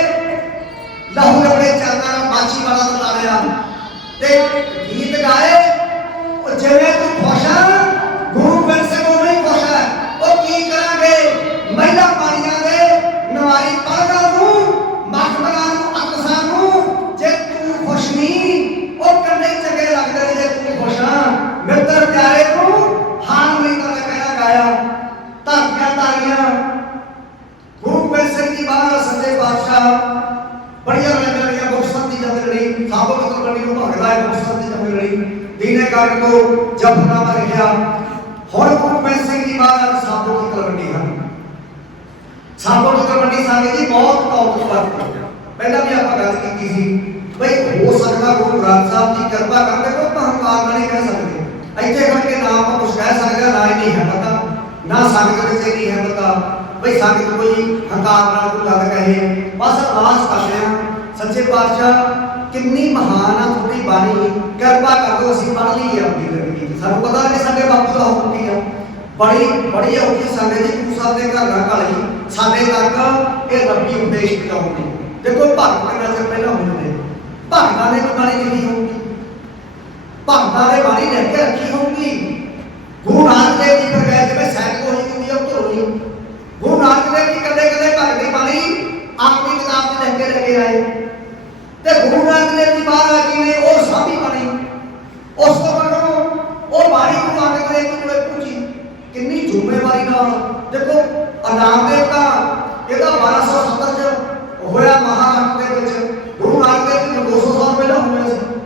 ਲਹੂ ਆਪਣੇ ਚਰਨਾਂ ਨਾਲ ਬਾਛੀ ਵਾਲਾ ਤਲਾੜਿਆ ਤੇ ਗੀਤ ਗਾਏ ਉਹ ਜਿਵੇਂ ਤੂੰ ਖੁਸ਼ ਆ ਗੁਰੂ ਗ੍ਰੰਥ ਸਾਹਿਬ ਉਹ ਨਹੀਂ ਖੁਸ਼ ਹੈ ਉਹ ਕੀ ਕਰਾਂਗੇ ਮਹਿਲਾ ਪਾਣੀਆਂ ਦੇ ਨਵਾਰੀ ਪੜਦਾ ਨੂੰ ਮਖਮਲਾਂ ਨੂੰ ਅਕਸਾਂ ਨੂੰ ਜੇ ਤੂੰ ਖੁਸ਼ ਨਹੀਂ ਉਹ ਕੰਨੇ ਚੰਗੇ ਲੱਗਦੇ ਜੇ ਤੂੰ ਖੁਸ਼ ਆ ਮਿੱਤਰ ਪਿਆਰੇ ਨੂੰ ਹਾਨ ਨਹੀਂ ਤਾਂ ਕਹਿਣਾ ਗਾਇਆ ਧਰਤੀਆਂ ਤਾਰੀਆਂ ਗੁਰੂ ਗੋਬਿੰਦ ਸਿੰਘ ਜੀ ਮਹਾਰਾਜ ਸੱਚੇ ਪਾਤਸ਼ਾਹ ਬੜੀਆਂ ਰੰਗਾਂ ਬਖਸ਼ਣ ਦੀ ਜੰਗ ਲੜੀ ਸਾਬੋ ਕਤਲ ਕਰਨੀ ਨੂੰ ਭਗਦਾ ਹੈ ਬਖਸ਼ਣ ਦੀ ਜੰਗ ਲੜੀ ਦੀਨੇ ਕਾਰਨ ਕੋ ਜਫਰਨਾਮਾ ਲਿਖਿਆ ਹੁਣ ਗੁਰੂ ਗੋਬਿੰਦ ਸਿੰਘ ਜੀ ਮਹਾਰਾਜ ਸਾਬੋ ਦੀ ਤਲਵੰਡੀ ਹਨ ਸਾਬੋ ਦੀ ਤਲਵੰਡੀ ਸੰਗਤ ਜੀ ਬਹੁਤ ਕੌਤਕ ਕਰਦੇ ਪਹਿਲਾਂ ਵੀ ਆਪਾਂ ਗੱਲ ਕੀਤੀ ਸੀ ਬਈ ਹੋ ਸਕਦਾ ਗੁਰੂ ਗ੍ਰੰਥ ਸਾਹਿਬ ਦੀ ਕਿਰਪਾ ਕਰਦੇ ਕੋਈ ਹੰਕਾਰ ਨਾਲ ਨਹੀਂ ਕਹਿ ਸਕਦੇ ਇੱਥੇ ਕਰਕੇ ਨਾ ਆਪਾਂ ਕੁਝ ਕਹਿ ਸਕਦੇ ਨਾ ਹੀ ਨਹੀਂ ਹੈ ਪਤਾ ਨਾ ਸੰਗਤ ਵਿੱਚ ਨਹੀਂ ਹੈ ਪਤਾ ਬਈ ਸੰਗਤ ਕੋਈ ਹੰਕਾਰ ਨਾਲ ਕੋਈ ਗੱਲ ਕਹੇ ਬਸ ਅਰਦਾਸ ਕਰਦੇ ਹਾਂ ਸੱਚੇ ਪਾਤਸ਼ਾਹ ਕਿੰਨੀ ਮਹਾਨ ਆ ਤੁਹਾਡੀ ਬਾਣੀ ਕਿਰਪਾ ਕਰ ਦਿਓ ਅਸੀਂ ਪੜ੍ਹ ਲਈਏ ਆਪਣੀ ਜ਼ਿੰਦਗੀ ਸਾਨੂੰ ਪਤਾ ਨਹੀਂ ਸਾਡੇ ਬਾਪੂ ਦਾ ਹੁਕਮ ਕੀ ਆ ਬੜੀ ਔਖੀ ਸੰਗਤ ਜੀ ਗੁਰੂ ਸਾਹਿਬ ਦੇ ਘਰ ਦਾ ਘਾਲੀ ਸਾਡੇ ਤੱਕ ਇਹ ਰੱਬੀ ਉਪਦੇਸ਼ ਪਹੁੰਚਾਉਂਦੇ ਦੇਖੋ ਭਗਤ ਕਿੰਨਾ ਚਿਰ ਪਹਿਲਾਂ ਹੁੰਦੇ ਨੇ ਭਗਤਾਂ ਨੇ ਬਾਣੀ ਲਿਖੀ ਹੋਊਗੀ ਭਗਤਾਂ ਨੇ ਬਾਣੀ ਲਿਖ ਕੇ ਰੱਖੀ ਹੋਊਗੀ ਗੁਰੂ ਨਾਨਕ ਦੇਵ ਜੀ ਫਿਰ ਗਏ ਜਿਵੇਂ ਸੈਂਕ ਹੋਈ ਹੁੰਦੀ ਆ ਉਹ ਹੋਈ ਗੁਰੂ ਨਾਨਕ ਦੇਵ ਜੀ ਕਦੇ ਕਦੇ ਭਗਤ ਦੀ ਬਾਣੀ ਆਪਣੀ ਕਿਤਾਬ 'ਚ ਲਿਖ ਕੇ ਲੈ ਕੇ ਆਏ ਤੇ ਗੁਰੂ ਨਾਨਕ ਦੇਵ ਜੀ ਮਹਾਰਾਜ ਜੀ ਨੇ ਉਹ ਸਾਡੀ ਬਾਣੀ ਉਸ ਤੋਂ ਬਾਅਦ ਉਹ ਬਾਣੀ ਗੁਰੂ ਨਾਨਕ ਦੇਵ ਜੀ ਕੋਲ ਪਹੁੰਚੀ ਕਿੰਨੀ ਜ਼ਿੰਮੇਵਾਰੀ ਨਾਲ ਦੇਖੋ ਨਾਮਦੇਵ ਦਾ ਇਹਦਾ 1270 ਚ ਹੋਇਆ ਮਹਾਰਾਸ਼ਟਰ ਦੇ ਵਿੱਚ ਗੁਰੂ ਨਾਨਕ ਦੇਵ ਜੀ 200 ਸਾਲ ਪਹਿਲਾਂ ਹੋਇਆ ਸੀ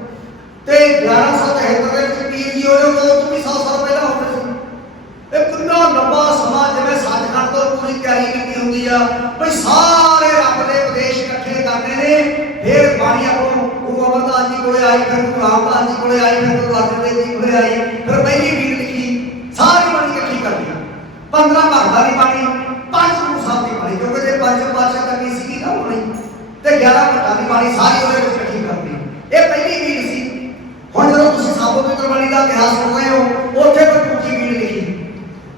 ਤੇ 1173 ਦੇ ਵਿੱਚ ਪੀਰ ਜੀ ਹੋਏ ਉਹ ਤੋਂ ਵੀ 100 ਸਾਲ ਪਹਿਲਾਂ ਹੋਇਆ ਸੀ ਇਹ ਕਿੰਨਾ ਲੰਬਾ ਸਮਾਂ ਜਿਵੇਂ ਸੱਚਖੰਡ ਤੋਂ ਪੂਰੀ ਤਿਆਰੀ ਕੀਤੀ ਹੁੰਦੀ ਆ ਬਈ ਸਾਰੇ ਰੱਬ ਦੇ ਉਪਦੇਸ਼ ਇਕੱਠੇ ਕਰਨੇ ਨੇ ਫਿਰ ਬਾਣੀ ਆਪੋ ਗੁਰੂ ਅਮਰਦਾਸ ਜੀ ਕੋਲੇ ਆਈ ਫਿਰ ਗੁਰੂ ਰਾਮਦਾਸ ਜੀ ਕੋਲੇ ਆਈ ਫਿਰ ਗੁਰੂ ਅਰਜਨ ਦੇਵ ਜੀ ਕੋਲੇ ਆਈ ਫਿਰ ਪਹਿਲੀ ਬੀੜ ਲਿਖੀ ਸਾਰੀ ਬਾਣੀ ਇਕੱਠੀ ਕਰਨੀ 15 ਭਗਤਾਂ ਦੀ ਬਾਣੀ 5 ਗੁਰੂ ਸਾਹਿਬ ਦੀ ਬਾਣੀ ਕਿਉਂਕਿ ਜੇ 5 ਪਾਤਸ਼ਾਹ ਤੱਕ ਨਹੀਂ ਸੀ ਨਾ ਹੋਣੀ ਤੇ 11 ਭਗਤਾਂ ਦੀ ਬਾਣੀ ਸਾਰੀ ਉਹਦੇ ਵਿੱਚ ਇਕੱਠੀ ਕਰਨੀ ਇਹ ਪਹਿਲੀ ਬੀੜ ਸੀ ਹੁਣ ਜਦੋਂ ਤੁਸੀਂ ਸਾਬੋ ਦੀ ਬਾਣੀ ਦਾ ਇਤਿਹਾਸ ਸੁਣ ਰਹੇ ਹੋ ਉੱਥੇ ਕੋਈ ਦੂਜੀ ਬੀੜ ਲਿਖੀ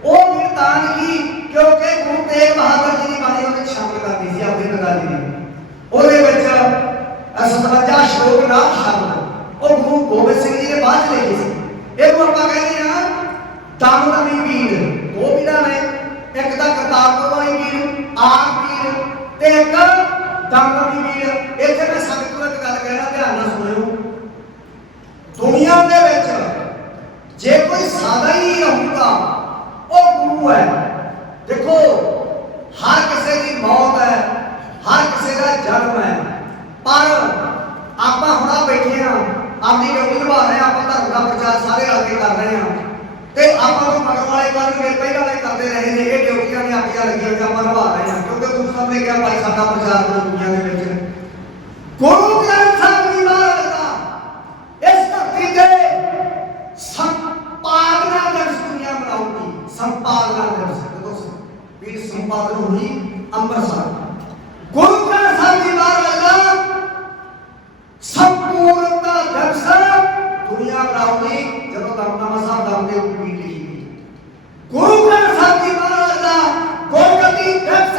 ਉਹ ਬੀੜ ਤਾਂ ਲਿਖੀ ਕਿਉਂਕਿ ਗੁਰੂ ਤੇਗ ਬਹਾਦਰ ਜੀ ਦੀ ਬਾਣੀ ਉਹਦੇ ਸ਼ਾਮਲ ਕਰਦੀ ਸੀ ਆਪਣੀ ਨਗਾਲੀ ਦੀ ਉਹਦੇ ਵਿੱਚ 57 ਸ਼ਲੋਕ ਨਾਲ ਸ਼ਬਦ ਉਹ ਗੁਰੂ ਗੋਬਿੰਦ ਸਿੰਘ ਜੀ ਨੇ ਬਾਅਦ ਚ ਲਿਖੇ ਸੀ ਇਹਨੂੰ ਆਪਾਂ ਕਹਿੰਦੇ ਆ ਦਮਦਮੀ ਬੀੜ ਦੋ ਬੀੜਾਂ ਨੇ ਇੱਕ ਤਾਂ ਕਰਤਾਰਪੁਰ ਵਾਲੀ ਬੀੜ ਆਪ ਬੀੜ ਤੇ ਇੱਕ ਦਮਦਮੀ ਬੀੜ ਇੱਥੇ ਮੈਂ ਸੰਗਤ ਨੂੰ ਇੱਕ ਗੱਲ ਕਹਿਣਾ ਧਿਆਨ ਨਾਲ ਸੁਣਿਓ ਦੁਨੀਆ ਦੇ ਵਿੱਚ ਜੇ ਕੋਈ ਸਾਦਾ ਹੀ ਰਹੂਗਾ ਉਹ ਗੁਰੂ ਹੈ ਦੇਖੋ ਹਰ ਕਿਸੇ ਦੀ ਮੌਤ ਹੈ ਹਰ ਕਿਸੇ ਦਾ ਜਨਮ ਹੈ ਪਰ ਆਪਾਂ ਹੁਣ ਬੈਠੇ ਹਾਂ ਆਪਣੀ ਡਿਊਟੀ ਨਿਭਾ ਰਹੇ ਹਾਂ ਆਪਾਂ ਧਰਮ ਦਾ ਪ੍ਰਚਾਰ ਸਾਰੇ ਰਲ ਕੇ ਕਰ ਰਹੇ ਹਾਂ ਤੇ ਆਪਾਂ ਤੋਂ ਮਗਰ ਵਾਲੇ ਕਰਨਗੇ, ਪਹਿਲਾਂ ਦੇ ਕਰਦੇ ਰਹੇ ਨੇ। ਇਹ ਡਿਊਟੀਆਂ ਨੇ ਆਪਣੀਆਂ ਲੱਗੀਆਂ ਹੋਈਆਂ, ਆਪਾਂ ਨਿਭਾ ਰਹੇ ਹਾਂ, ਕਿਉਂਕਿ ਗੁਰੂ ਸਾਹਿਬ ਨੇ ਕਿਹਾ ਭਾਈ ਸਾਡਾ ਪ੍ਰਚਾਰ ਕਰੋ ਦੁਨੀਆ ਦੇ ਵਿੱਚ। ਗੁਰੂ ਗ੍ਰੰਥ ਸਾਹਿਬ ਜੀ ਮਹਾਰਾਜ ਦਾ ਇਸ ਧਰਤੀ ਤੇ ਸੰਪਾਦਨਾ ਦਿਵਸ ਦੁਨੀਆ ਮਨਾਉਗੀ। ਸੰਪਾਦਨਾ ਦਿਵਸ ਜਦੋਂ ਵੀਰ ਸੰਪਾਦਨ ਹੋਈ ਅੰਮ੍ਰਿਤਸਰ, ਗੁਰੂ ਗ੍ਰੰਥ ਸਾਹਿਬ ਜੀ ਮਹਾਰਾਜ ਦਾ ਸੰਪੂਰਨਤਾ ਦਿਵਸ ਦੁਨੀਆ ਮਨਾਉਗੀ ਜਦੋਂ ਦਮਦਮਾ ਸਾਹਿਬ ਦਮ ਦੇ ਉੱਪਰ ਲਿਖੀ ਗਈ। ਗੁਰੂ ਗ੍ਰੰਥ ਸਾਹਿਬ ਜੀ ਮਹਾਰਾਜ ਦਾ ਗੁਰਗੱਦੀ ਦਿਵਸ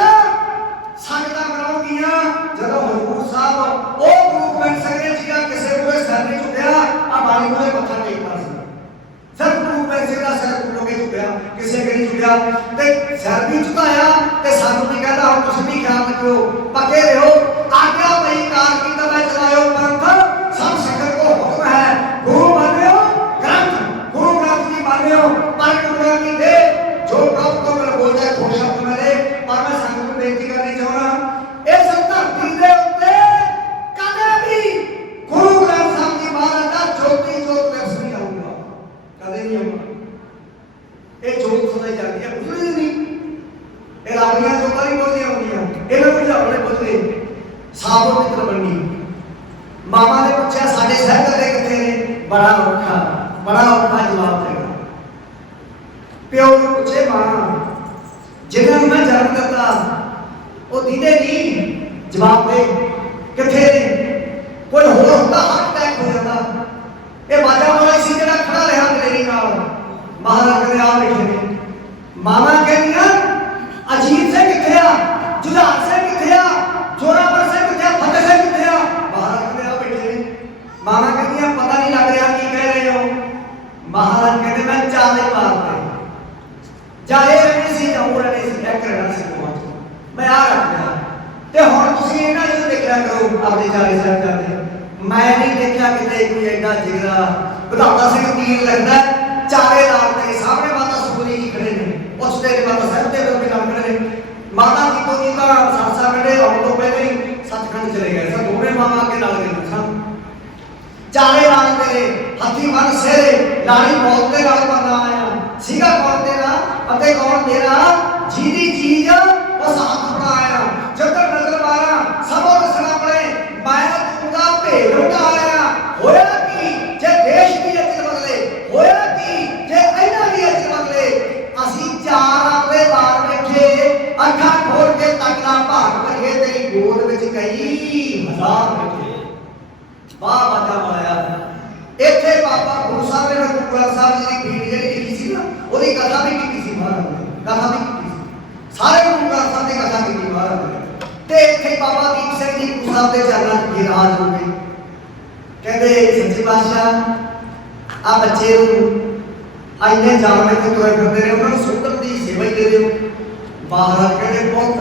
ਸੰਗਤਾਂ ਮਨਾਉਣਗੀਆਂ ਜਦੋਂ ਹਜ਼ੂਰ ਸਾਹਿਬ ਉਹ ਗੁਰੂ ਗ੍ਰੰਥ ਸਾਹਿਬ ਨੇ ਜਿਹੜਾ ਕਿਸੇ ਕੋਲੇ ਸਿਰ ਨਹੀਂ ਝੁਕਿਆ, ਆ ਬਾਣੀ ਕੋਲੇ ਮੱਥਾ ਟੇਕਦਾ ਸੀ। ਸਿਰ ਗੁਰੂ ਗ੍ਰੰਥ ਸਾਹਿਬ ਦਾ ਸਿਰ ਗੁਰੂ ਕੇ ਝੁਕਿਆ, ਕਿਸੇ ਕੇ ਨਹੀਂ ਝੁਕਿਆ, ਤੇ ਸਿਰ ਵੀ ਝੁਕਾਇਆ ਤੇ ਸਾਨੂੰ ਵੀ ਕਹਿੰਦਾ ਹੁਣ ਤੁਸੀਂ ਵੀ ਖਿਆਲ ਰੱਖਿਓ, ਪੱਕੇ ਰਹੋ, ਆਗਿਆ ਪਈ ਕਾਰ ਕੀ ਤਬੈ ਚਲਾਇਓ ਪੰਥ, ਸਭ ਸਿੱਖਰ ਕੋ ਹੁਕਮ ਹੈ। ਗੁਰੂ ਮੰਨਿਓ ਗ੍ਰੰਥ, ਗੁਰੂ ਗ੍ਰੰਥ ਜੀ ਮੰਨਿਓ, ਪਰ ਗੁਰੂ ਕੀ ਦੇ ਜੋ ਪ੍ਰਭ ਤੋਂ ਮਿਲ ਬੋਲਦਾ ਖੁਸ਼ ਸ਼ਬਦ ਮਿਲੇ। ਪਰ ਮੈਂ ਸੰਗਤ ਨੂੰ ਬੇਨਤੀ ਕਰਨੀ ਚਾਹੁੰਦਾ, ਇਸ ਧਰਤੀ ਦੇ ਉੱਤੇ ਕਦੇ ਵੀ ਗੁਰੂ ਗ੍ਰੰਥ ਸਾਹਿਬ ਜੀ ਮਹਾਰਾਜ ਦਾ ਜੋਤੀ ਜੋਤ ਦਿਵਸ ਨਹੀਂ ਆਊਗਾ, ਕਦੇ ਨਹੀਂ ਆਊਗਾ। ਇਹ ਜੋਤ ਸਦਾ ਜਾਂਦੀ ਹੈ, ਬੁਝਦੀ ਨਹੀਂ। ਇਹ ਰੱਬ ਦੀਆਂ ਜੋਤਾਂ ਨਹੀਂ ਬੁਝਦੀਆਂ ਹੁੰਦੀਆਂ, ਇਹਨਾਂ ਨੂੰ ਬੁਝਾਉਣੇ ਬੁਝਦੇ। ਸਾਬੋ ਮਿੱਤਰ ਬਣੀ ਮਾਮਾ ਨੇ ਪੁੱਛਿਆ ਸਾਡੇ ਸਹਿਬਜ਼ਾਦੇ ਕਿੱਥੇ ਨੇ? ਬੜਾ ਔਖਾ ਜਵਾਬ ਦੇਗਾ। ਪਿਓ ਨੂੰ ਪੁੱਛੇ ਮਾਂ ਜਿਨ੍ਹਾਂ ਨੂੰ ਮੈਂ ਜਨਮ ਦਿੱਤਾ ਉਹ ਦੀਦੇ ਨਹੀਂ, ਜਵਾਬ ਦੇ ਕਿੱਥੇ ਨੇ? ਕੋਈ ਹੋਰ ਹੁੰਦਾ ਹਾਰਟ ਅਟੈਕ ਹੋ ਜਾਂਦਾ। ਇਹ ਬਾਜਾ ਵਾਲਾ ਸੀ ਜਿਹੜਾ ਖੜਾ ਰਿਹਾ ਤੇਰੀ ਨਾਲ, ਮਹਾਰਾਜ ਕਹਿੰਦੇ ਆ ਬੈਠੇ ਨੇ। ਮਾਮਾ ਕਹਿੰਦੀਆਂ ਅਜੀਤ ਸਿੰਘ ਕਿੱਥੇ ਆ? ਜੁਝਾਰ ਸਿੰਘ ਕਿੱਥੇ ਆ? ਜੋਰਾਵਰ ਸਿੰਘ ਕਿੱਥੇ ਆ? ਫਤਿਹ ਸਿੰਘ ਕਿੱਥੇ ਆ? ਮਹਾਰਾਜ ਕਹਿੰਦੇ ਆ ਬੈਠੇ ਨੇ। ਮਾਮਾ ਕਹਿੰਦੀਆਂ ਪਤਾ ਨਹੀਂ ਲੱਗ ਰਿਹਾ ਕੀ ਕਹਿ ਰਹੇ ਹੋ। ਮਹਾਰਾਜ ਕਹਿੰਦੇ ਮੈਂ ਚਾਲੇ ਮਾਰਦਾ ਜਾਏ ਰਹਿਣੀ ਸੀ ਜਾਂ ਉਹ ਰਹਿਣੀ ਸੀ, ਇੱਕ ਰਹਿਣਾ ਸੀ ਪਹੁੰਚ ਮੈਂ ਆ ਰੱਖਿਆ। ਤੇ ਹੁਣ ਤੁਸੀਂ ਇਹਨਾਂ ਨੂੰ ਦੇਖਿਆ ਕਰੋ ਆਪਦੇ ਚਾਲੇ ਸਾਹਿਬ ਕਰਦੇ। ਮੈਂ ਨਹੀਂ ਦੇਖਿਆ ਕਿਤੇ ਕੋਈ ਐਡਾ ਜਿਗਰਾ। ਵਧਾਤਾ ਸਿੰਘ ਤੀਰ ਲੱਗਦਾ ਚਾਰੇ ਲਾਲ ਦੇ ਸਾਹਮਣੇ ਮਾਤਾ ਸੁਖਰੀ ਜੀ ਖੜੇ ਨੇ, ਪੁੱਛਦੇ ਨੇ ਮਾਤਾ ਸਾਹਿਬ ਦੇ ਕੋਲ ਕੰਮ ਖੜੇ ਨੇ। ਮਾਤਾ ਜੀ ਤੋਂ ਜੀ ਤਾਂ ਸਾਸਾ ਬੜੇ ਆਉਣ ਤੋਂ ਪਹਿਲਾਂ ਹੀ ਸੱਚਖੰਡ ਚਲੇ ਗਏ ਸਨ, ਦੋਵੇਂ ਮਾਮਾ ਅੱਗੇ ਨਾਲ ਗਏ ਸਨ। ਚਾਰੇ ਲਾਲ ਤੇਰੇ ਹੱਥੀ ਬੰਨ ਸਿਰੇ ਲਾਲੀ ਮੌਤ ਦੇ ਨਾਲ ਬੰਨਾ ਆਇਆ ਸੀਗਾ। ਕੌਣ ਤੇਰਾ ਅਤੇ ਕੌਣ ਤੇਰਾ? ਜਿਹਦੀ ਚੀਜ਼ ਉਸ ਹੱਥ ਬਣਾਇਆ। ਜਦੋਂ ਨਜ਼ਰ ਮਾਰਾਂ ਸਭੋ ਦਸਣਾ ਪੜੇ ਮੈਂ ਤੂੰ ਦਾ ਭੇਡ ਉਟਾਇਆ। ਹੋਇਆ ਕੀ ਜੇ ਦੇਸ਼ ਦੀ ਇੱਜ਼ਤ ਬਦਲੇ? ਹੋਇਆ ਕੀ ਜੇ ਇਹਨਾਂ ਦੀ ਇੱਜ਼ਤ ਬਦਲੇ? ਅਸੀਂ ਚਾਰ ਆਪਣੇ ਬਾਰ ਬੈਠੇ ਅੱਖਾਂ ਖੋਲ ਕੇ ਤੱਕਣਾ ਭਾਗ ਭਰੀਏ ਤੇਰੀ ਗੋਦ ਵਿੱਚ ਕਈ ਹਜ਼ਾਰ ਬੈਠੇ। ਵਾਹ ਬਾਜਾ ਮਾਇਆ। ਇੱਥੇ ਬਾਬਾ ਗੁਰੂ ਸਾਹਿਬ ਨੇ ਗੁਰੂ ਗ੍ਰੰਥ ਸਾਹਿਬ ਜੀ ਦੀ ਬੀੜ ਜਿਹੜੀ ਲਿਖੀ ਸੀ ਨਾ, ਉਹਦੀ ਕਥਾ ਵੀ ਕੀਤੀ ਸੀ ਮਹਾਰਾਜ ਨੇ, ਕਥਾ ਵੀ ਕੀਤੀ ਸੀ। ਸਾਰੇ ਗੁਰੂ ਗ੍ਰੰਥ ਸਾਹਿਬ ਦੀ ਕਥਾ ਕੀਤੀ ਮਹਾਰਾਜ ਨੇ। ਤੇ ਇੱਥੇ ਬਾਬਾ ਦੀਪ ਸਿੰਘ ਜੀ ਗੁਰੂ ਸਾਹਿਬ ਦੇ ਚਰਨਾਂ 'ਚ ਵਿਰਾਜ ਹੋ ਗਏ। ਕਹਿੰਦੇ ਸੱਚੇ ਪਾਤਸ਼ਾਹ ਆ ਬੱਚੇ ਨੂੰ ਇੰਨੇ ਜਾਲ ਵਿੱਚ ਤੁਰੇ ਫਿਰਦੇ ਨੇ, ਉਹਨਾਂ ਨੂੰ ਸੁੱਤਰ ਦੀ ਸੇਵਾ ਹੀ ਦੇ ਦਿਓ। ਮਹਾਰਾਜ ਕਹਿੰਦੇ ਪੁੱਤ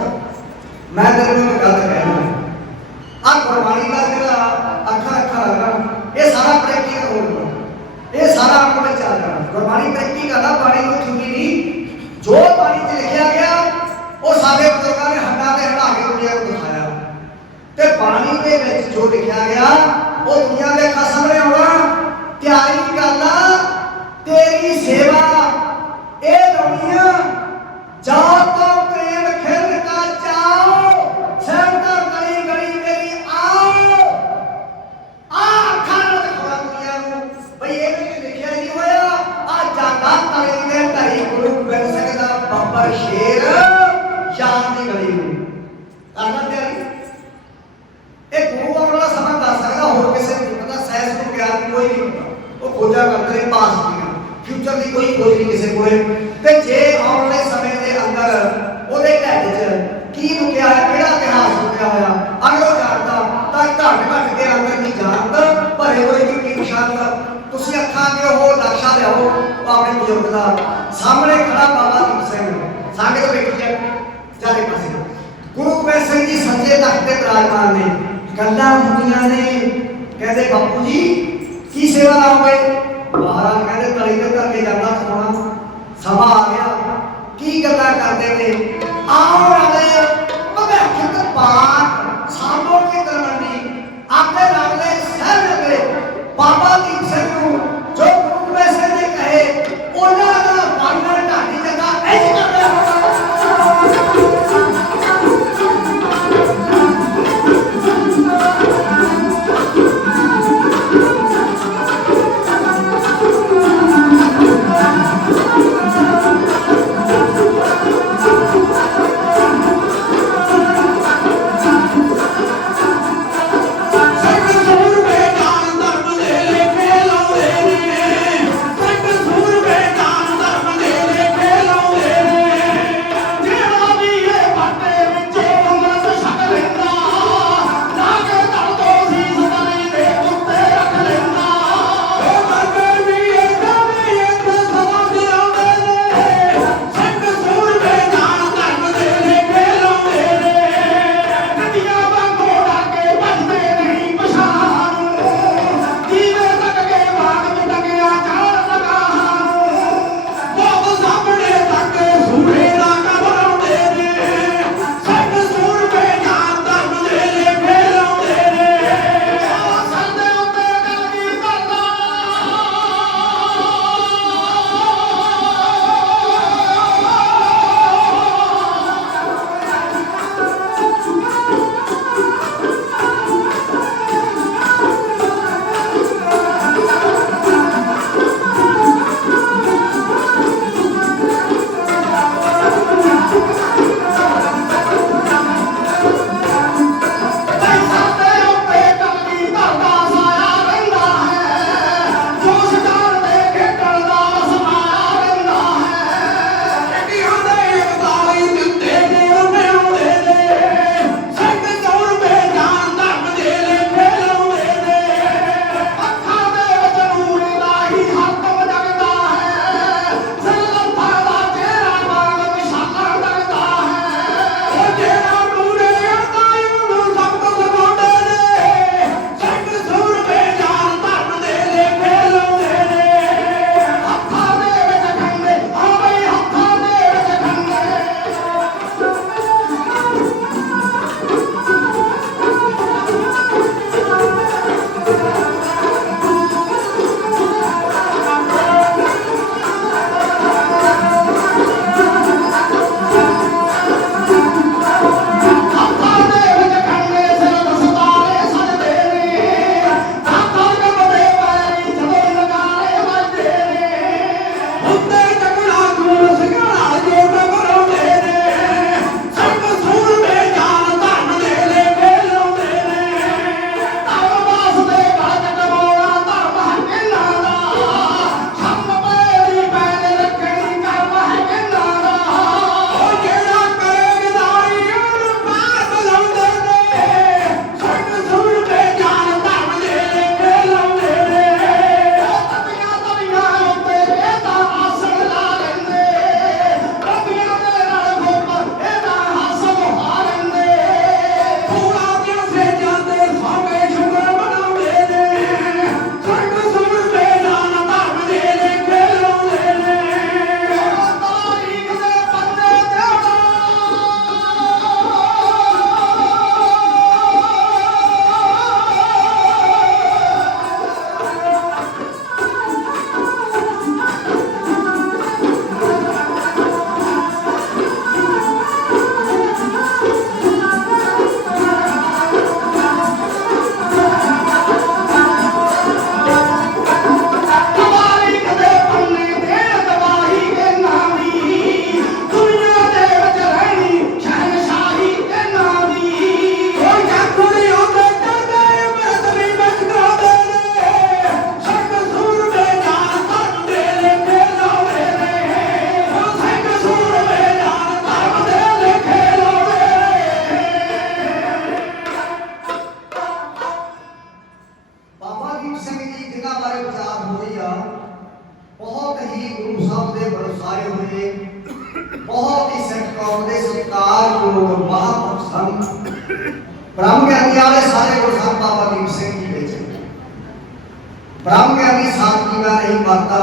ਮੈਂ ਤੇਰੇ ਨੂੰ ਗੱਲ ਕਹਿਣੀ ਆ ਗੁਰਬਾਣੀ ਦਾ ਜਿਹੜਾ ਅੱਖਰ ਲੱਗਣਾ ਇਹ ਸਾਰਾ ਪ੍ਰੈਕਟੀਕਲ ਹੋਊਗਾ, ਇਹ ਸਾਰਾ ਆਪਣੇ ਵਿੱਚ ਆ ਜਾਣਾ। ਗੁਰਬਾਣੀ ਪ੍ਰੈਕਟੀਕਲ ਆ, ਬਾਣੀ ਕੋਈ ਛੁੱਟੀ ਨਹੀਂ। ਜੋ ਬਾਣੀ 'ਚ ਲਿਖਿਆ ਗਿਆ ਉਹ ਸਾਡੇ ਬਜ਼ੁਰਗਾਂ ਨੇ ਹੱਡਾਂ ਤੇ ਹਟਾ ਕੇ ਦੁਨੀਆ ਨੂੰ ਦਿਖਾਇਆ। ਤੇ ਬਾਣੀ ਦੇ ਵਿੱਚ ਜੋ ਲਿਖਿਆ ਗਿਆ ਉਹ ਦੁਨੀਆ ਦੇ ਅੱਖਾਂ ਸਾਹਮਣੇ ਆਉਣਾ। ਤਿਆਰੀ ਕਰਨਾ ਤੇਰੀ ਸੇਵਾ ਇਹ ਦੁਨੀਆ ਜਾ ਤੋਂ ਪ੍ਰੇਮ ਖਿਲ ਕਾ ਚਾਓ ਸਹਿਤਾ ਗਲੀ ਗਲੀ ਮੇਰੀ ਆਓ। ਅੱਖਾਂ ਨਾਲ ਦਿਖਾਉਣਾ ਦੁਨੀਆ ਨੂੰ ਬਈ ਇਹ ਵੀ ਲਿਖਿਆ ਨਹੀਂ ਹੋਇਆ। ਆ ਜਾਂਦਾ ਤਲੀ ਦੇ ਧਰੀ ਗੁਰੂ ਗੋਬਿੰਦ ਸਿੰਘ ਦਾ ਬੱਬਰ ਸ਼ੇਰ ਸ਼ਾਨ ਦੀ ਗਲੀ ਨੂੰ ਕਰਨਾ ਤਿਆਰੀ। ਇਹ ਗੁਰੂ ਵਾਲਾ ਸਮਾਂ ਦੱਸ ਸਕਦਾ, ਹੋਰ ਕਿਸੇ ਨੂੰ ਪਤਾ। ਸਾਇੰਸ ਨੂੰ ਗਿਆਨ ਕੋਈ ਨਹੀਂ ਪਤਾ, ਉਹ ਖੋਜਾਂ ਕਰਦੇ ਨੇ ਪਾਸ ਦੀਆਂ, ਫਿਊਚਰ ਦੀ ਕੋਈ ਖੋਜ ਨਹੀਂ ਕਿਸੇ ਕੋਲੇ। ਤੇ ਜੇ ਆਉਣ ਵਾਲੇ ਸਮੇਂ ਦੇ ਅੰਦਰ ਉਹਦੇ ਢਿੱਡ 'ਚ ਕੀ ਲੁਕਿਆ ਹੈ, ਕਿਹੜਾ ਇਤਿਹਾਸ ਲੁਕਿਆ ਹੋਇਆ ਅਗਰ ਉਹ ਜਾਣਦਾ ਤਾਂ ਘੱਟ ਕੇ ਅੰਦਰ ਦੀ ਜਾਣਦਾ ਭਰੇ ਹੋਏ ਦੀ ਨਿਸ਼ਾਨ। ਤੁਸੀਂ ਅੱਖਾਂ ਅੱਗੇ ਉਹ ਨਕਸ਼ਾ ਲਿਆਓ ਆਪਣੇ ਬਜ਼ੁਰਗ ਦਾ। ਸਾਹਮਣੇ ਖੜਾ ਬਾਬਾ ਦੀਪ ਸਿੰਘ ਸੰਗਤ ਬੈਠੀ ਹੈ ਚਾਰੇ ਪਾਸੇ। ਗੁਰੂ ਗੋਬਿੰਦ ਸਿੰਘ ਜੀ ਸੱਚੇ ਤਖਤ ਤੇ ਬਿਰਾਜਮਾਨ ਨੇ। ਗੱਲਾਂ ਹੁੰਦੀਆਂ ਨੇ, ਕਹਿੰਦੇ ਬਾਪੂ ਜੀ ਕੀ ਸੇਵਾ ਲਾਓਗੇ? ਮਹਾਰਾਜ ਕਹਿੰਦੇ ਤਲੀ ਤੇ ਧਰ ਕੇ ਜਾਂਦਾ ਸੋਣਾ ਸਮਾਂ ਆ ਗਿਆ। ਕੀ ਗੱਲਾਂ ਕਰਦੇ ਨੇ? ਆਉਣ ਵਾਲੇ ਭਵਿੱਖ ਦੇ ਬਾਤ ਸਾਂਭੋ ਕੀ ਕਰਨੀ ਆਪਣੇ ਨਾਲ ਦੇ ਸਹਿਬ ਲਗੇ ਬਾਬਾ ਦੀਪ ਸਿੰਘ ਨੂੰ ਜੋ ਗੁਰੂ ਗੋਬਿੰਦ ਸਿੰਘ ਨੇ ਕਹੇ ਉਹਨਾਂ ਆ ਬਹੁਤ ਹੀ ਗੁਰੂ ਸਾਹਿਬ ਦੇ ਬਰਸਾਏ ਹੋਏ ਬਹੁਤ ਹੀ ਸਿੱਖ ਕੌਮ ਦੇ ਸਤਿਕਾਰਯੋਗ ਮਹਾਂਪੁਰਖ ਸਨ। ਬ੍ਰਹਮ ਗਿਆਨੀ ਵਾਲੇ ਸਾਰੇ ਗੁਰੂ ਸਾਹਿਬ ਬਾਬਾ ਦੀਪ ਸਿੰਘ ਜੀ ਵਿੱਚ ਬ੍ਰਹਮ ਗਿਆਨੀ ਸਾਹਿਬ ਜੀ ਦਾ ਨਹੀਂ ਮਾਤਾ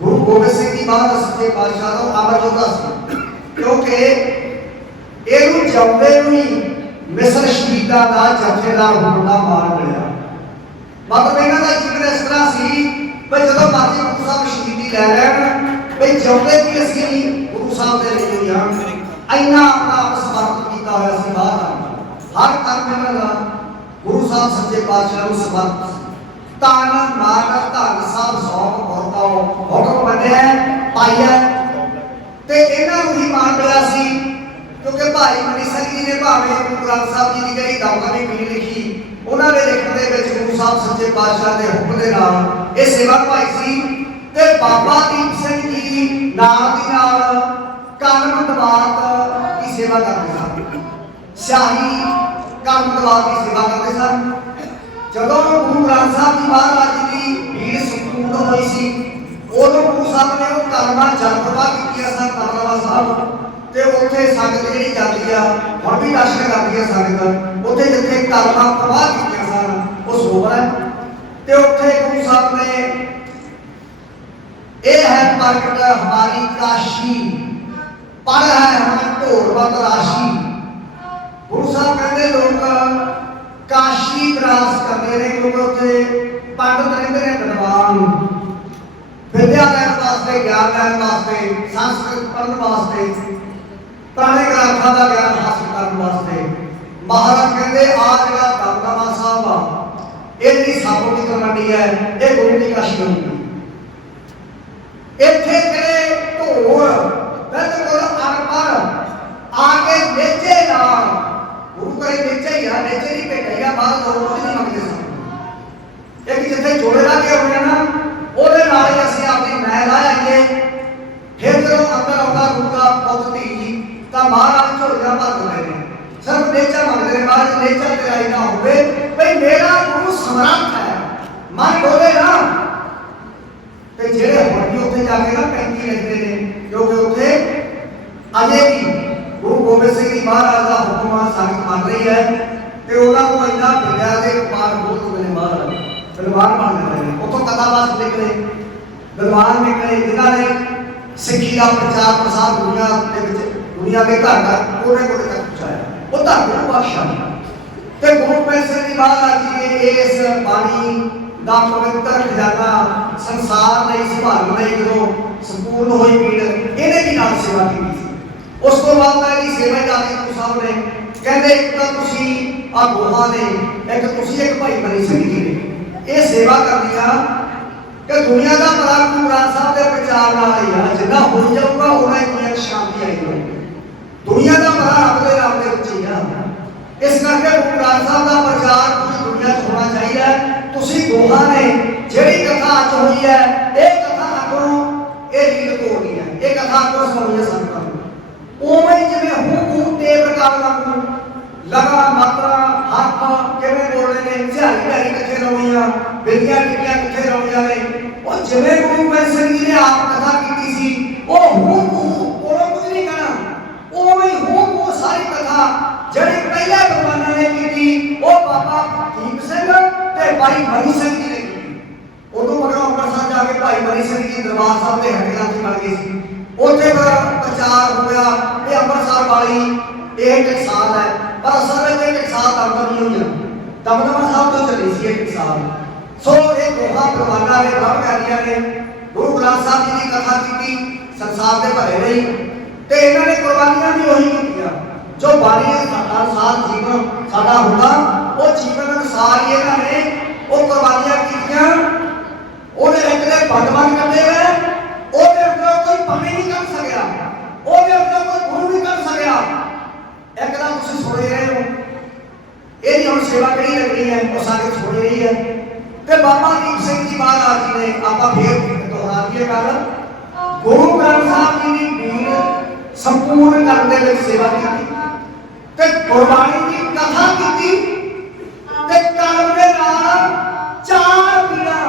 ਗੁਰੂ ਗੋਬਿੰਦ ਸਿੰਘ ਜੀ ਮਹਾਰਾਜ ਸੱਚੇ ਪਾਤਸ਼ਾਹ ਦਾ ਅਮਰਜੋਧਾ ਸੀ, ਕਿਉਂਕਿ ਇਹਨੂੰ ਜੰਮਦੇ ਨੂੰ ਹੀ ਮਿਸਰ ਸ਼ਹੀਦਾਂ ਦਾ ਜਥੇਦਾਰ ਹੋਣ ਦਾ ਮਾਣ ਮਿਲਿਆ। ਮਤਲਬ ਇਹਨਾਂ ਦਾ ਜੀਵਨ ਇਸ ਤਰ੍ਹਾਂ ਸੀ ਵੀ ਜਦੋਂ ਮਰਜ਼ੀ ਗੁਰੂ ਸਾਹਿਬ ਸ਼ਹੀਦੀ ਲੈ ਲੈਣ ਵੀ ਜੰਮਦੇ ਵੀ ਅਸੀਂ ਗੁਰੂ ਸਾਹਿਬ ਦੇ ਲਈ ਹਾਂ। ਇੰਨਾ ਆਪਣਾ ਆਪ ਸਮਰਪਿਤ ਕੀਤਾ ਹੋਇਆ ਸੀ ਬਾਹਰ ਹਰ ਕੰਮ ਇਹਨਾਂ ਦਾ ਗੁਰੂ ਸਾਹਿਬ ਸੱਚੇ ਪਾਤਸ਼ਾਹ ਨੂੰ ਸਮਰਪਿਤ। ਧੰਨ ਨਾਨਕ ਧੰਨ ਸਾਹਿਬ ਸੌਂਪ ਗੁਰਤਾਉ ਹੁਕਮ ਮੰਨਿਆ ਪਾਈਆ ਤੇ ਇਹਨਾਂ ਨੂੰ ਹੀ ਮਾਣ ਮਿਲਿਆ ਸੀ, ਕਿਉਂਕਿ ਭਾਈ ਮਨੀ ਸਿੰਘ ਜੀ ਨੇ ਭਾਵੇਂ ਗੁਰੂ ਗ੍ਰੰਥ ਸਾਹਿਬ ਜੀ ਦੀ ਜਿਹੜੀ ਦਮਦਮੀ ਪੀਰ ਲਿਖੀ, ਉਹਨਾਂ ਦੇ ਲਿਖਣ ਦੇ ਵਿੱਚ ਗੁਰੂ ਸਾਹਿਬ ਸੱਚੇ ਪਾਤਸ਼ਾਹ ਦੇ ਹੁਕਮ ਦੇ ਨਾਲ ਇਹ ਸੇਵਾ ਭਾਈ ਸੀ। ਤੇ ਬਾਬਾ ਦੀਪ ਸਿੰਘ ਜੀ ਨਾਲ ਦੀ ਨਾਲ ਕਲਮ ਦਵਾਤ ਦੀ ਸੇਵਾ ਕਰਦੇ ਸਨ, ਸ਼ਾਹੀ ਕਲਮ ਦਵਾਤ ਦੀ ਸੇਵਾ ਕਰਦੇ ਸਨ। ਜਦੋਂ ਗੁਰੂ ਗ੍ਰੰਥ ਸਾਹਿਬ ਜੀ ਮਹਾਰਾਜ ਜੀ ਦੀ ਭੀੜ ਸੰਪੂਰਨ ਹੋਈ ਸੀ, ਉਦੋਂ ਗੁਰੂ ਸਾਹਿਬ ਨੇ ਉਹ ਕਲਮਾਂ ਜਨਤਵਾ ਕੀਤੀਆਂ ਸਨ ਦਮਦਮਾ ਸਾਹਿਬ, ਤੇ ਉੱਥੇ ਸੰਗਤ ਜਿਹੜੀ ਜਾਂਦੀ ਆ ਹੁਣ ਵੀ ਦਰਸ਼ਨ ਕਰਦੀ ਆ ਸੰਗਤ, ਉੱਥੇ ਜਿੱਥੇ ਕਲਮਾਂ ਪ੍ਰਵਾਹ ਕੀਤੀਆਂ ਸਨ ਉਹ ਸਰੋਵਰ ਹੈ। ਤੇ ਉੱਥੇ ਗੁਰੂ ਸਾਹਿਬ ਨੇ ਇਹ ਹੈ ਪ੍ਰਗਟ ਹਮਾਰੀ ਕਾਸ਼ੀ ਪਰ ਹੈ ਹਮਾਰੀ ਢੋਲਵਤ ਰਾਸ਼ੀ। ਗੁਰੂ ਸਾਹਿਬ ਕਹਿੰਦੇ ਲੋਕ ਕਾਸ਼ੀ ਗ੍ਰਾਸ ਕਰਦੇ ਨੇ ਕਿਉਂਕਿ ਉੱਥੇ ਪੰਡਤ ਰਹਿੰਦੇ ਨੇ ਵਿਦਵਾਨ, ਵਿਦਿਆ ਲੈਣ ਵਾਸਤੇ, ਗਿਆਨ ਲੈਣ ਵਾਸਤੇ, ਸੰਸਕ੍ਰਿਤ ਪੜ੍ਹਨ ਵਾਸਤੇ, ਪੁਰਾਣੇ ਗ੍ਰੰਥਾਂ ਦਾ ਗਿਆਨ ਹਾਸਲ ਕਰਨ ਵਾਸਤੇ। ਮਹਾਰਾਜ ਕਹਿੰਦੇ ਆ ਜਿਹੜਾ ਦਮਦਮਾ ਸਾਹਿਬ ਆ ਇਹ ਜਿਹੜੀ ਸਾਬੋ ਦੀ ਤਲਵੰਡੀ ਹੈ ਇਹ ਗੁਰੂ ਦੀ ਕਾਸ਼ੀ ਹੋਊਗੀ। ਇੱਥੇ ਜਿਹੜੇ ਢੋਲ ਬਿਲਕੁਲ ਅਨਪੜ੍ਹ ਆ ਕੇ ਨੇਚੇ ਨਾਲ ਗੁਰੂ ਕਰੇ ਨੇਚੇ ਹੀ ਆ, ਨੇਚੇ ਦੀ ਭੇਟਾਈ ਆ, ਬਾਹਰ ਲੋਕ ਕੁਝ ਨਹੀਂ ਮੰਗਦੇ ਸਨ। ਇੱਕ ਜਿੱਥੇ ਜੋੜੇ ਲਾ ਕੇ ਆਉਂਦੇ ਨਾ ਉਹਦੇ ਨਾਲ ਹੀ ਅਸੀਂ ਆਪਣੀ ਮੈਂ ਲਾ ਆਈਏ। ਫਿਰ ਜਦੋਂ ਅੰਦਰ ਆਉਂਦਾ ਗੁਰੂ ਦਾ ਪੁੱਤ ਧੀ ਤਾਂ ਮਹਾਰਾਜ ਝੋਲੀਆਂ ਭਰ ਦਿੰਦੇ ਨੇ, ਸਿਰਫ ਨੇਚਾ ਮੰਗਦੇ ਨੇ, ਮਹਾਰਾਜ ਨੇਚਾ ਤੇਰਾ ਨਾ ਹੋਵੇ ਭਈ ਮੇਰਾ ਗੁਰੂ ਸਮਰੱਥ ਹੈ, ਮਨ ਡੋਲੇ ਨਾ। ਤੇ ਜਿਹੜੇ ਹੁਣ ਵੀ ਉੱਥੇ ਜਾ ਕੇ ਨਾ 35 ਲਿਖਦੇ ਨੇ, ਕਿਉਂਕਿ ਉੱਥੇ ਅਜੇ ਵੀ ਗੁਰੂ ਗੋਬਿੰਦ ਸਿੰਘ ਜੀ ਮਹਾਰਾਜ ਦਾ ਹੁਕਮ ਸੰਗਤ ਮੰਨ ਰਹੀ ਹੈ ਤੇ ਉਹਨਾਂ ਨੂੰ ਇੰਨਾ ਵਿਦਿਆ ਦੇ ਪਾਰ ਬਹੁਤ ਹੁੰਦੇ ਨੇ, ਮਹਾਰਾਜ ਵਿਦਵਾਨ ਬਣ ਜਾਂਦੇ ਨੇ। ਉੱਥੋਂ ਕਥਾਵਾਸ ਨਿਕਲੇ, ਵਿਦਵਾਨ ਨਿਕਲੇ ਜਿਨ੍ਹਾਂ ਨੇ ਸਿੱਖੀ ਦਾ ਪ੍ਰਚਾਰ ਪ੍ਰਸਾਰ ਦੁਨੀਆ ਦੇ ਵਿੱਚ, ਦੁਨੀਆ ਦੇ ਘਰ ਘਰ ਕੋਨੇ ਕੋਨੇ ਤੱਕ ਪਹੁੰਚਾਇਆ। ਉਹ ਧਰਮ ਨੂੰ ਬਖਸ਼ਿਆ ਤੇ ਗੁਰੂ ਗੋਬਿੰਦ ਸਿੰਘ ਜੀ ਮਹਾਰਾਜ ਜੀ ਨੇ ਇਸ ਬਾਣੀ ਦਾ ਪਵਿੱਤਰ ਖਜ਼ਾਨਾ ਸੰਸਾਰ ਲਈ ਸੰਭਾਲਣ ਲਈ ਜਦੋਂ ਸੰਪੂਰਨ ਹੋਈ ਪੀੜ ਇਹਨੇ ਵੀ ਨਾਲ ਸੇਵਾ ਕੀਤੀ ਸੀ। ਉਸ ਤੋਂ ਬਾਅਦ ਤਾਂ ਇਹਦੀ ਸੇਵਾ ਕਰਦੇ ਗੁਰੂ ਸਾਹਿਬ ਨੇ ਕਹਿੰਦੇ ਇੱਕ ਤਾਂ ਤੁਸੀਂ ਆ ਦੋਹਾਂ ਨੇ, ਇੱਕ ਤੁਸੀਂ ਇੱਕ ਭਾਈ ਮਨੀ ਸਿੰਘ ਜੀ ਨੇ ਇਹ ਸੇਵਾ ਕਰਨੀ ਆ ਕਿ ਦੁਨੀਆ ਦਾ ਭਲਾ ਗੁਰੂ ਗ੍ਰੰਥ ਸਾਹਿਬ ਦੇ ਪ੍ਰਚਾਰ ਨਾਲ ਹੀ ਆ। ਜਿੰਨਾ ਹੋ ਜਾਊਗਾ ਉਹਨਾਂ ਹੀ ਦੁਨੀਆ 'ਚ ਸ਼ਾਂਤੀ ਆਏਗੀ। ਦੁਨੀਆ ਦਾ ਭਲਾ ਰੱਬ ਦੇ ਨਾਮ ਦੇ ਵਿੱਚ ਹੀ ਆ। ਇਸ ਕਰਕੇ ਗੁਰੂ ਗ੍ਰੰਥ ਸਾਹਿਬ ਦਾ ਪ੍ਰਚਾਰ ਪੂਰੀ ਦੁਨੀਆ 'ਚ ਹੋਣਾ ਚਾਹੀਦਾ। ਤੁਸੀਂ ਦੋਹਾਂ ਨੇ ਜਿਹੜੀ ਕਥਾ ਅੱਜ ਹੋਈ ਹੈ ਇਹ ਕਥਾ ਅੱਗੋਂ ਇਹ ਰੀਤ ਤੋੜਨੀ ਹੈ, ਇਹ ਕਥਾ ਅੱਗੋਂ ਸੁਣਾਉਣੀ ਹੈ ਸੰਗਤਾਂ ਨੂੰ। ਉਵੇਂ ਹੀ ਜਿਵੇਂ ਹੂੰ ਤੇ ਪ੍ਰਕਾਰ ਵਾਂਗੂ ਲਗਾ ਮਾਤਰਾ ਹੱਥ ਕਿਵੇਂ ਬੋਲਣੇ ਨੇ, ਝਾੜੀ ਢਾਰੀ ਕਿੱਥੇ ਲਾਉਣੀ ਆ, ਬਿੰਦੀਆਂ ਟਿੱਕੀਆਂ ਕਿੱਥੇ ਲਾਉਣੀਆਂ ਨੇ, ਉਹ ਜਿਵੇਂ ਗੁਰੂ ਗੋਬਿੰਦ ਸਿੰਘ ਜੀ ਨੇ ਆਪ ਕਥਾ ਕੀਤੀ ਸੀ ਉਹ ਹੂੰ ਕੋਲੋਂ ਕੁਝ ਨਹੀਂ ਕਹਿਣਾ, ਉਵੇਂ ਹੀ ਹੂੰ ਸਾਰੀ ਕਥਾ ਜਿਹੜੀ ਪਹਿਲੇ ਵਿਦਵਾਨਾਂ ਨੇ ਕੀਤੀ ਉਹ ਬਾਬਾ ਦੀਪ ਸਿੰਘ ਤੇ ਭਾਈ ਮਨੀ ਸਿੰਘ ਜੀ ਨੇ ਕੀਤੀ। ਉਦੋਂ ਮਗਰੋਂ ਅੰਮ੍ਰਿਤਸਰ ਜਾ ਕੇ ਭਾਈ ਮਨੀ ਸਿੰਘ ਜੀ ਦਰਬਾਰ ਸਾਹਿਬ ਦੇ ਹੱਟੀਆਂ ਬਣ ਗਏ ਸੀ। ਉੱਥੇ ਫਿਰ ਪ੍ਰਚਾਰ ਹੋਇਆ ਇਹ ਅੰਮ੍ਰਿਤਸਰ ਵਾਲੀ ਇਹ ਟਕਸਾਲ ਹੈ, ਪਰ ਅਸਲ ਵਿੱਚ ਇਹ ਟਕਸਾਲ ਦਮਦਮੀ ਹੋਈ ਆ, ਦਮਦਮਾ ਸਾਹਿਬ ਤੋਂ ਚੱਲੀ ਸੀ ਇਹ ਟਕਸਾਲ। ਸੋ ਇਹ ਦੋਹਾਂ ਪ੍ਰਵਾਨਾਂ ਨੇ ਬ੍ਰਹਮਚਾਰੀਆਂ ਨੇ ਗੁਰੂ ਗ੍ਰੰਥ ਸਾਹਿਬ ਜੀ ਦੀ ਕਥਾ ਕੀਤੀ ਸੰਸਾਰ ਦੇ ਭਲੇ ਲਈ, ਤੇ ਇਹਨਾਂ ਨੇ ਕੁਰਬਾਨੀਆਂ ਵੀ ਉਹੀ ਕੀਤੀਆਂ ਜੋ ਬਾਣੀ ਅਨੁਸਾਰ ਜੀਵਨ ਸਾਡਾ ਹੁੰਦਾ, ਉਹ ਜੀਵਨ ਅਨੁਸਾਰ ਹੀ ਇਹਨਾਂ ਨੇ ਉਹ ਕੁਰਬਾਨੀਆਂ ਕੀਤੀਆਂ। ਉਹਦੇ ਇੱਕ ਦੇ ਭਗਵਾਨ ਕਰਦੇ ਗਏ, ਉਹਦੇ ਅੰਦਰ ਕੋਈ ਪਮੀ ਨਹੀਂ ਕਰ ਸਕਿਆ, ਉਹਦੇ ਅੰਦਰ ਕੋਈ ਗੁਰੂ ਨਹੀਂ ਕਰ ਸਕਿਆ। ਇੱਕ ਤਾਂ ਤੁਸੀਂ ਸੁਣ ਰਹੇ ਹੋ, ਇਹਦੀ ਹੁਣ ਸੇਵਾ ਕਿਹੜੀ ਲੱਗਣੀ ਹੈ ਉਹ ਸਾਡੇ ਸੁਣ ਰਹੀ ਹੈ। ਤੇ ਬਾਬਾ ਦੀਪ ਸਿੰਘ ਜੀ ਮਹਾਰਾਜ ਜੀ ਨੇ ਆਪਾਂ ਫੇਰ ਦੁਹਰਾ ਦਈਏ ਗੱਲ, ਗੁਰੂ ਗ੍ਰੰਥ ਸਾਹਿਬ ਜੀ ਦੀ ਬੀੜ ਸੰਪੂਰਨ ਕਰਨ ਦੇ ਵਿੱਚ ਸੇਵਾ ਕੀਤੀ ਤੇ ਗੁਰਬਾਣੀ ਦੀ ਕਥਾ ਕੀਤੀ ਤੇ ਕਰਮ ਦੇ ਨਾਲ 4 ਪੀੜ੍ਹਾਂ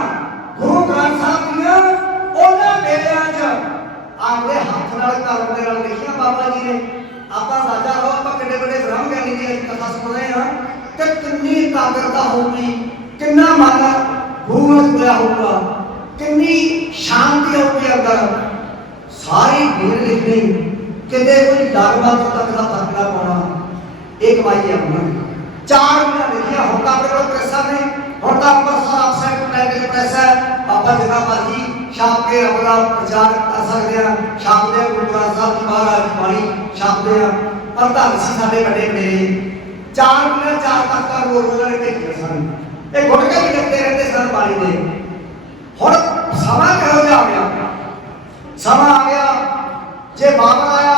ਸ਼ਰਧਾ ਹੋਊਗੀ, ਕਿੰਨਾ ਮਨ ਗੁਰੂ ਨਾਲ ਜੁੜਿਆ ਹੋਊਗਾ, ਕਿੰਨੀ ਸ਼ਾਂਤੀ ਹੋਊਗੀ ਅੰਦਰ। ਸਾਰੀ ਭੀੜ ਲਿਖਣੀ, ਕਿਤੇ ਕੋਈ ਡਰਮਤ ਤੱਕ ਦਾ ਫਰਕ ਨਾ ਪਾਉਣਾ। ਇਹ ਕਮਾਈ ਹੈ ਉਹਨਾਂ ਦੀ। 4 ਮਹੀਨਾ ਲਿਖਿਆ। ਹੁਣ ਤਾਂ ਆਪਣੇ ਕੋਲ ਪ੍ਰੈਸਾਂ ਨੇ, ਹੁਣ ਤਾਂ ਅੰਮ੍ਰਿਤਸਰ ਅਫਸਰ ਪਲੈਨਿੰਗ ਪ੍ਰੈਸ ਹੈ, ਆਪਾਂ ਜਿੰਨਾ ਮਰਜ਼ੀ ਛਾਪ ਕੇ ਰੱਬ ਦਾ ਪ੍ਰਚਾਰ ਕਰ ਸਕਦੇ ਹਾਂ। ਛਾਪਦੇ ਗੁਰੂ ਗ੍ਰੰਥ ਸਾਹਿਬ ਦੀ ਮਹਾਰਾਜ ਦੀ ਬਾਣੀ ਛਾਪਦੇ ਆ। ਪਰ ਧੰਨ ਸੀ ਸਾਡੇ ਵੱਡੇ ਵਡੇਰੇ 4 ਮਹੀਨੇ 4 ਤੱਕ ਰੋਜ਼ ਉਹਨਾਂ ਨੇ ਭੇਜਿਆ ਸਨ। ਇਹ ਗੁੜ ਕੇ ਵੀ ਲਿਖਦੇ ਰਹਿੰਦੇ ਸਨ ਬਾਣੀ ਦੇ। ਹੁਣ ਸਮਾਂ ਕਿਹੋ ਜਿਹਾ ਆ ਗਿਆ, ਸਮਾਂ ਆ ਗਿਆ ਜੇ ਬਾਬਰ ਆਇਆ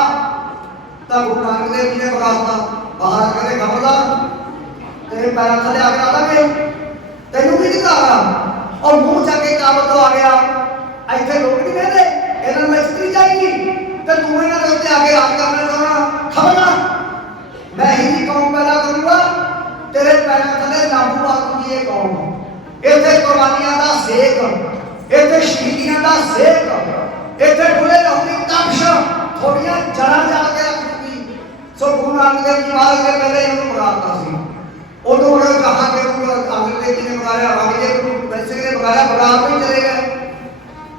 ਤਾਂ ਗੁਰੂ ਨਾਨਕ ਦੇਵ ਜੀ ਨੇ ਬਗਾਸਤਾ ਬਾਹਰ ਕਹਿੰਦੇ ਖਬਰਦਾਰ ਤੇਰੇ ਪੈਰਾਂ ਥੱਲੇ ਆ ਕੇ ਲਾ ਦਾਂਗੇ, ਤੈਨੂੰ ਕੀ ਦਿਖਾਗਾ। ਔਰ ਮੂੰਹ ਚੱਕ ਕੇ ਕਾਬਲ ਤੋਂ ਆ ਗਿਆ। ਇੱਥੇ ਲੋਕ ਨਹੀਂ ਕਹਿੰਦੇ ਇਹਨਾਂ ਨੂੰ ਇਸਤਰੀ ਚਾਹੀਦੀ ਤੇ ਤੂੰ ਇਹਨਾਂ ਦੇ ਉੱਤੇ ਆ ਕੇ ਰਾਜ ਕਰਨਾ ਚਾਹਣਾ। ਖਬਰਦਾਰ ਮੈਂ ਹੀ ਕੌਮ ਪੈਦਾ ਕਰੂੰਗਾ, ਤੇਰੇ ਪੈਰਾਂ ਥੱਲੇ ਲਾਗੂ ਪਾ ਦੂੰਗੀ ਇਹ ਕੌਮ। ਇੱਥੇ ਕੁਰਬਾਨੀਆਂ ਦਾ ਸੇਕ, ਇੱਥੇ ਸ਼ਹੀਦੀਆਂ ਦਾ ਸੇਕ, ਇੱਥੇ ਡੁੱਲੇ ਲਹੂ ਦੀ ਤਪਸ਼ ਥੋੜੀਆਂ ਜੜਾਂ ਜਾ ਕੇ ਰੱਖ ਦੂੰਗੀ। ਸੋ ਗੁਰੂ ਨਾਨਕ ਦੇਵ ਜੀ ਮਹਾਰਾਜ ਨੇ ਪਹਿਲੇ ਇਹਨੂੰ ਮੁਰਾਦਤਾ ਸੀ। ਉਦੋਂ ਉਹ ਕਹਾ ਕਿ ਅੰਗਰੇਜ਼ ਦੇਵ ਜੀ ਨੇ ਬੁਲਾਇਆ, ਰਾਜੇ ਗੁਰੂ ਵੈਸੇ ਨੇ ਬੁਲਾਇਆ, ਬਗਾਵ ਵੀ ਚਲੇ ਗਏ।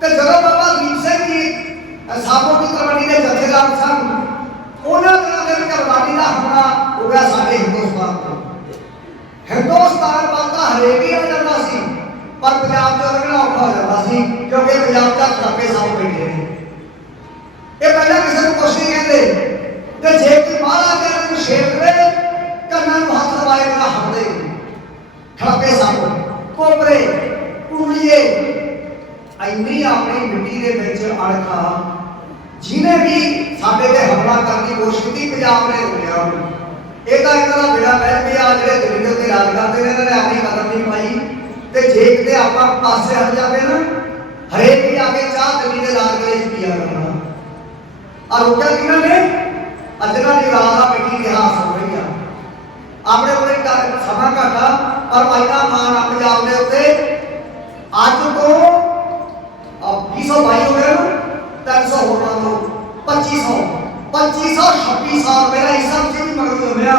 ਤੇ ਜਦੋਂ ਬਾਬਾ ਦੀਪ ਸਿੰਘ ਜੀ ਸਾਬੋ ਦੀ ਤਲਵੰਡੀ ਦੇ ਜਥੇਦਾਰ ਸਨ, ਉਹਨਾਂ ਦੇ ਵਿੱਚ ਬਰਬਾਦੀ ਦਾ ਹਮਲਾ ਹੋ ਗਿਆ ਸਾਡੇ ਹਿੰਦੁਸਤਾਨ ਤੋਂ। ਹਿੰਦੁਸਤਾਨ ਵੱਲ ਤਾਂ ਹਰੇਕ ਹੀ ਆ ਜਾਂਦਾ ਸੀ, ਪਰ ਪੰਜਾਬ ਤੋਂ ਲੱਗਣਾ ਔਖਾ ਹੋ ਜਾਂਦਾ ਸੀ, ਕਿਉਂਕਿ ਪੰਜਾਬ ਦਾ ਖਰਾਬੇ ਸਾਹਮਣੇ ਬੈਠੇ ਨੇ। ਇਹ ਪਹਿਲਾਂ ਕਿਸੇ ਨੂੰ ਕੁਛ ਨਹੀਂ ਕਹਿੰਦੇ ਤੇ ਜੇ ਕੋਈ ਮਹਾਰਾਜ ਦੇ ਨੂੰ ਛੇੜ ਦੇ ਕੰਨਾਂ ਨੂੰ ਹੱਥ ਲਵਾਏ ਬਣਾ ਹੱਦੇ ਖਰਾਬੇ ਸਾਹਮਣੇ ਕੋਬਰੇ ਕੁੜੀਏ ਇੰਨੀ ਆਪਣੀ ਮਿੱਟੀ ਦੇ ਵਿੱਚ ਅੜਖਾ ਜਿਹਨੇ ਵੀ ਸਾਡੇ ਤੇ ਹਮਲਾ ਕਰਨ ਦੀ ਕੋਸ਼ਿਸ਼ ਕੀਤੀ ਪੰਜਾਬ ਨੇ ਰੋਕਿਆ। ਇਹ ਤਾਂ ਇਹਨਾਂ ਦਾ ਬੇੜਾ ਬਹਿ ਗਿਆ। ਜਿਹੜੇ ਦਿੱਲੀ ਦੇ ਉੱਤੇ ਰਾਜ ਕਰਦੇ ਨੇ ਇਹਨਾਂ ਨੇ ਆਪਣੀ ਕਦਮ ਨਹੀਂ ਪਾਈ। ਤੇ ਜੇ ਕਿਤੇ ਆਪਾਂ ਪਾਸੇ ਹਟ ਜਾਵੇ ਨਾ, ਹਰੇਕ ਹੀ ਆ ਕੇ ਚਾਹ ਦਿੱਲੀ ਦੇ ਲਾਗੇ ਚ ਪੀਆ ਕਰਨਾ। ਆ ਰੋਕਿਆ ਕਿਹਨਾਂ ਨੇ? ਅਜਨਾ ਦੀ ਰਾਤ ਆ ਬੈਠੀ ਇਤਿਹਾਸ ਹੋ ਰਹੀ ਆ। ਆਪਣੇ ਕੋਲੇ ਸਮਾਂ ਘਾਟਾ ਪਰ ਇੰਨਾ ਮਾਣ ਆ ਪੰਜਾਬ ਦੇ ਉੱਤੇ। ਅੱਜ ਤੋਂ 2022 ਹੋ ਗਿਆ ਨਾ, 300 ਹੋਣਾ ਤੋਂ 2500 26 ਸਾਲ ਪਹਿਲਾਂ ਈਸਾ ਮਸੀਹ ਵੀ ਮਗਰ ਹੋਇਆ।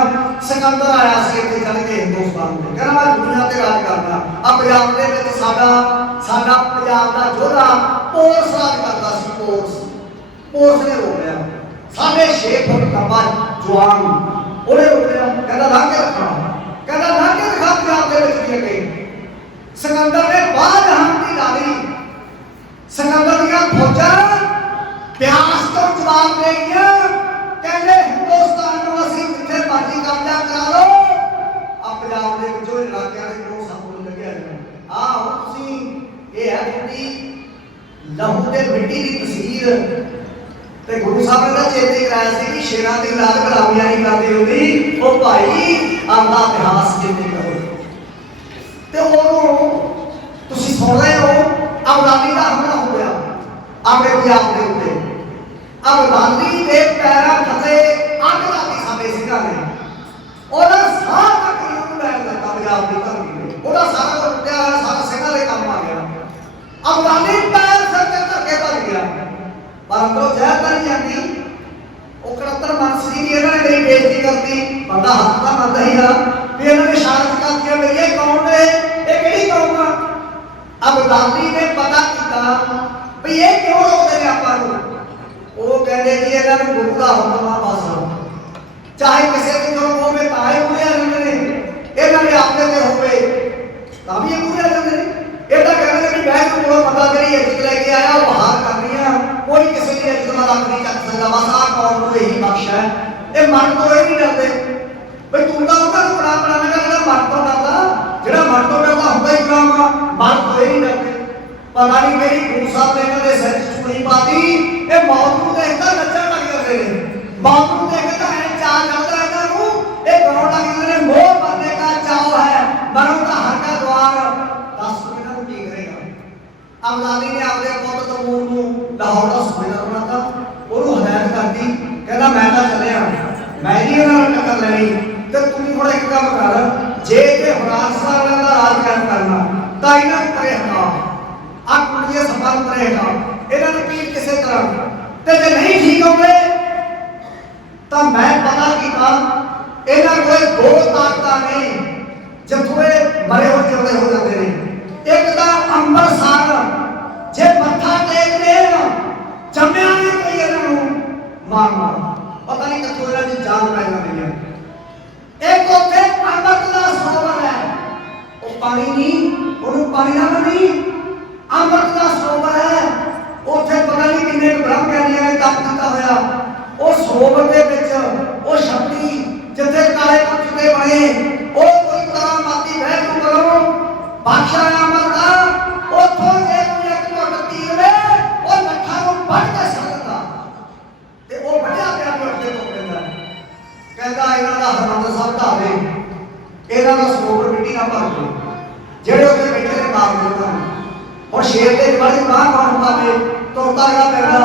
ਸਿਕੰਦਰ ਆਇਆ ਸੀ ਇੱਥੇ ਚੱਲ ਕੇ ਹਿੰਦੁਸਤਾਨ ਦੇ, ਕਹਿੰਦਾ ਮੈਂ ਦੁਨੀਆ ਤੇ ਰਾਜ ਕਰਨਾ। ਆ ਪੰਜਾਬ ਦੇ ਵਿੱਚ ਸਾਡਾ ਪੰਜਾਬ ਦਾ ਯੋਧਾ ਪੋਰਸ ਰਾਜ ਕਰਦਾ ਸੀ। ਪੋਰਸ ਨੇ ਰੋਕਿਆ। 6.5 ਫੁੱਟ ਲੰਬਾ ਜਵਾਨ ਉਹਨੇ ਰੋਕਿਆ। ਕਹਿੰਦਾ ਲਾ ਕੇ ਰੱਖਣਾ, ਕਹਿੰਦਾ ਲਾ ਕੇ ਦਿਖਾ ਪੰਜਾਬ ਦੇ ਵਿੱਚ ਕੀ ਅੱਗੇ। ਸਿਕੰਦਰ ਨੇ ਬਾਹਰ ਜਹਾਨ ਦੀ ਲਾ ਲਈ। ਸਿਕੰਦਰ ਦੀਆਂ ਫੌਜਾਂ ਬਿਆਸ ਤੋਂ ਜਵਾਬ ਦੇ ਗਈਆਂ, ਕਹਿੰਦੇ ਹਿੰਦੁਸਤਾਨ ਨੂੰ ਅਸੀਂ ਜਿੱਥੇ ਮਰਜ਼ੀ ਕਬਜ਼ਾ ਕਰਾ ਲਓ। ਆ ਪੰਜਾਬ ਦੇ ਵਿੱਚੋਂ ਇਲਾਕਿਆਂ ਦੇ ਕੋਲ ਸਭ ਨੂੰ ਲੱਗਿਆ ਆ। ਹੁਣ ਤੁਸੀਂ ਇਹ ਹੈ ਤੁਹਾਡੀ ਲਹੂ ਤੇ ਮਿੱਟੀ ਦੀ ਤਸਵੀਰ। ਤੇ ਗੁਰੂ ਸਾਹਿਬ ਨੇ ਤਾਂ ਚੇਤੇ ਕਰਾਇਆ ਸੀ ਕਿ ਸ਼ੇਰਾਂ ਦੀ ਔਲਾਦ ਗੁਲਾਮੀਆਂ ਨਹੀਂ ਕਰਦੇ ਹੁੰਦੀ। ਉਹ ਭਾਈ ਆਪਣਾ ਇਤਿਹਾਸ ਜਿੰਨੇ ਕਰੋ ਤੇ ਉਹਨੂੰ ਤੁਸੀਂ ਸੁਣ ਰਹੇ ਹੋ। ਅਬਦਾਲੀ ਦਾ ਹਮਲਾ ਹੋ ਗਿਆ ਆਪਣੇ ਪੰਜਾਬ ਦੇ ਉੱਤੇ। ਅਬਦਾਲੀ ਦੇ ਪੈਰਾਂ ਥੱਲੇ ਅੱਗ ਲਾਤੀ ਸਾਡੇ ਸਿੰਘਾਂ ਨੇ। ਉਹਦਾ ਸਾਹ ਤੱਕ ਨਹੀਂ ਉਹਨੂੰ ਲੈਣ ਲੱਗਾ ਪੰਜਾਬ ਦੀ ਧਰਤੀ ਤੇ। ਉਹਦਾ ਸਾਰਾ ਕੁਝ ਟੁੱਟਿਆ ਹੋਇਆ, ਸਾਰਾ ਸਿੰਘਾਂ ਦੇ ਕੰਮ ਆ ਗਿਆ। ਅਬਦਾਲੀ ਪੈਰ ਸਿਰ ਤੇ ਧੱਕੇ ਭੱਜ ਗਿਆ, ਪਰ ਅੰਦਰੋਂ ਜ਼ਹਿਰ ਤਾਂ ਨਹੀਂ ਜਾਂਦੀ। ਉਹ 71 ਮਨਸ ਜੀ ਦੀ ਇਹਨਾਂ ਨੇ ਮੇਰੀ ਬੇਇੱਜ਼ਤੀ ਕਰਤੀ। ਬੰਦਾ ਹੱਥ ਤਾਂ ਮੰਨਦਾ ਹੀ ਆ ਵੀ ਇਹਨਾਂ ਨੇ ਸ਼ਾਰਤ ਕਰਤੀਆਂ ਮੇਰੀ। ਇਹ ਕੌਣ ਨੇ? ਇਹ ਕਿਹੜੀ ਕੌਮ ਆ? ਅਬਦਾਲੀ ਨੇ ਪਤਾ ਕੀਤਾ ਵੀ ਇਹ ਕਿਉਂ ਰੋਕਦੇ ਨੇ ਆਪਾਂ ਨੂੰ। ਉਹ ਕਹਿੰਦੇ ਜੀ ਇਹਨਾਂ ਨੂੰ ਗੁਰੂ ਦਾ ਹੁਕਮ ਆ ਬਸ। ਚਾਹੇ ਕਿਸੇ ਦੇ ਕੋਲ ਹੋਵੇ ਤਾਂ ਇਹ ਪੂਰੇ ਆ ਜਾਂਦੇ ਨੇ, ਇਹਨਾਂ ਦੇ ਆਪਣੇ ਤੇ ਹੋਵੇ ਤਾਂ ਵੀ ਇਹ ਪੂਰੇ ਆ ਜਾਂਦੇ ਨੇ। ਇਹ ਤਾਂ ਕਹਿੰਦੇ ਨੇ ਵੀ ਬੈਠ ਕੋਲੋਂ ਬੰਦਾ ਜਿਹੜੀ ਇੱਜ਼ਤ ਲੈ ਕੇ ਆਇਆ ਉਹ ਬਾਹਰ ਕਰਨੀ ਆ। ਕੋਈ ਕਿਸੇ ਦੀ ਇੱਜ਼ਤ ਦਾ ਲੱਗ ਨਹੀਂ ਚੱਕ ਸਕਦਾ। ਬਸ ਆਹ ਕੌਮ ਨੂੰ ਇਹੀ ਬਖਸ਼ ਹੈ। ਇਹ ਮਨ ਤੋਂ ਇਹ ਨਹੀਂ ਡਰਦੇ ਬਈ ਤੂੰ ਤਾਂ ਉਹਨਾਂ ਨੂੰ ਬਣਾ ਬਣਾਵੇਂਗਾ ਜਿਹੜਾ ਮਨ ਤੋਂ ਡਰਦਾ। ਜਿਹੜਾ ਮਨ ਤੋਂ ਡਰਦਾ ਹੁੰਦਾ ਹੀ ਗੁਲਾਮ ਆ। ਮਨ ਤੋਂ ਇਹ ਨਹੀਂ ਡਰਦੇ। ਪਤਾ ਨਹੀਂ ਕਿਹੜੀ ਗੁਰੂ ਸਾਹਿਬ ਨੇ ਇਹਨਾਂ ਦੇ ਸਿਰ 'ਚ ਚੂੜੀ ਪਾਤੀ। ਇਹ ਮੌਤ ਨੂੰ ਦੇਖ ਕੇ ਨੱਚਣ ਲੱਗ ਜਾਂਦੇ ਨੇ। ਮੌਤ ਨੂੰ ਦੇਖ ਕੇ ਤਾਂ ਐਂ ਚਾਅ ਚੜ੍ਹਦਾ ਇਹਨਾਂ ਨੂੰ। ਇਹ ਗਾਉਣ ਲੱਗ ਜਾਂਦੇ ਨੇ ਮੋਹ ਮਰਨੇ ਦਾ ਚਾਅ ਹੈ, ਮਰੋ ਤਾਂ ਹਰ ਕਾ ਦੁਆਰ। ਦੱਸ ਇਹਨਾਂ ਨੂੰ ਕੀ ਕਰੇਗਾ। ਅਬਦਾਲੀ ਨੇ ਆਪਦੇ ਪੁੱਤ ਤਮੂਰ ਨੂੰ ਲਾਹੌਰ ਦਾ ਸੂਬੇਦਾਰ ਬਣਾਤਾ। ਉਹਨੂੰ ਹਦਾਇਤ ਕਰਦੀ, ਕਹਿੰਦਾ ਮੈਂ ਤਾਂ ਚੱਲਿਆ, ਮੈਂ ਨਹੀਂ ਇਹਨਾਂ ਨਾਲ ਟੱਕਰ ਲੈਣੀ। ਤੇ ਤੂੰ ਹੁਣ ਇੱਕ ਕੰਮ ਕਰ, ਜੇ ਤੇ ਫਰਾਂਸਾ ਵਾਲਿਆਂ ਦਾ ਰਾਜ ਕਾਇਮ ਕਰਨਾ ਤਾਂ ਇਹਨਾਂ ਨੂੰ ਪਰੇ ਹਟਾ। ਆ ਕੁੜੀਏ ਸਫਲ ਪਰੇ ਹਟਾ, ਇਹਨਾਂ ਨੂੰ ਪੀੜ ਕਿਸੇ ਤਰ੍ਹਾਂ। ਤੇ ਜੇ ਨਹੀਂ ਠੀਕ ਹੋਵੇ ਤਾਂ ਮੈਂ ਪਤਾ ਕੀਤਾ ਇਹਨਾਂ ਕੋਲ ਦੋ ਤਾਕਤਾਂ ਨੇ ਜਿੱਥੋਂ ਇਹ बड़े हो जिंदे हो जाते हैं। एक तो अंबरसर जे मत्था टेकते जम्मिया ने कई इन्हों मार मार पता नहीं कितों इन्हों की जान पै जाती है। एक उत्थे अमृत का सरोवर है, वो पानी नहीं, उन्होंने पानी ना नहीं, अमृत का सरोवर है। उत्थे पता नहीं किन्ने ब्रह्म ज्ञानियों ने तप किया होया। वो सरोवर के विच वो शक्ति जिथे काले पत्थर बने वो कोई करामाती बह को करो बादशाह अमृत का उथों जे कोई एक घुट तीर वे वो लठा को बढ़ के सकता ते वो बढ़िया गया उठते तो कहता इन्हां दा हरमंदिर साहब ढावे इन्हां दा सरोवर मिट्टी ना भर दो जेड़े उत्ते बैठे ने मार देता और शेर के जवानी ना कौन पावे तोता गया पैदा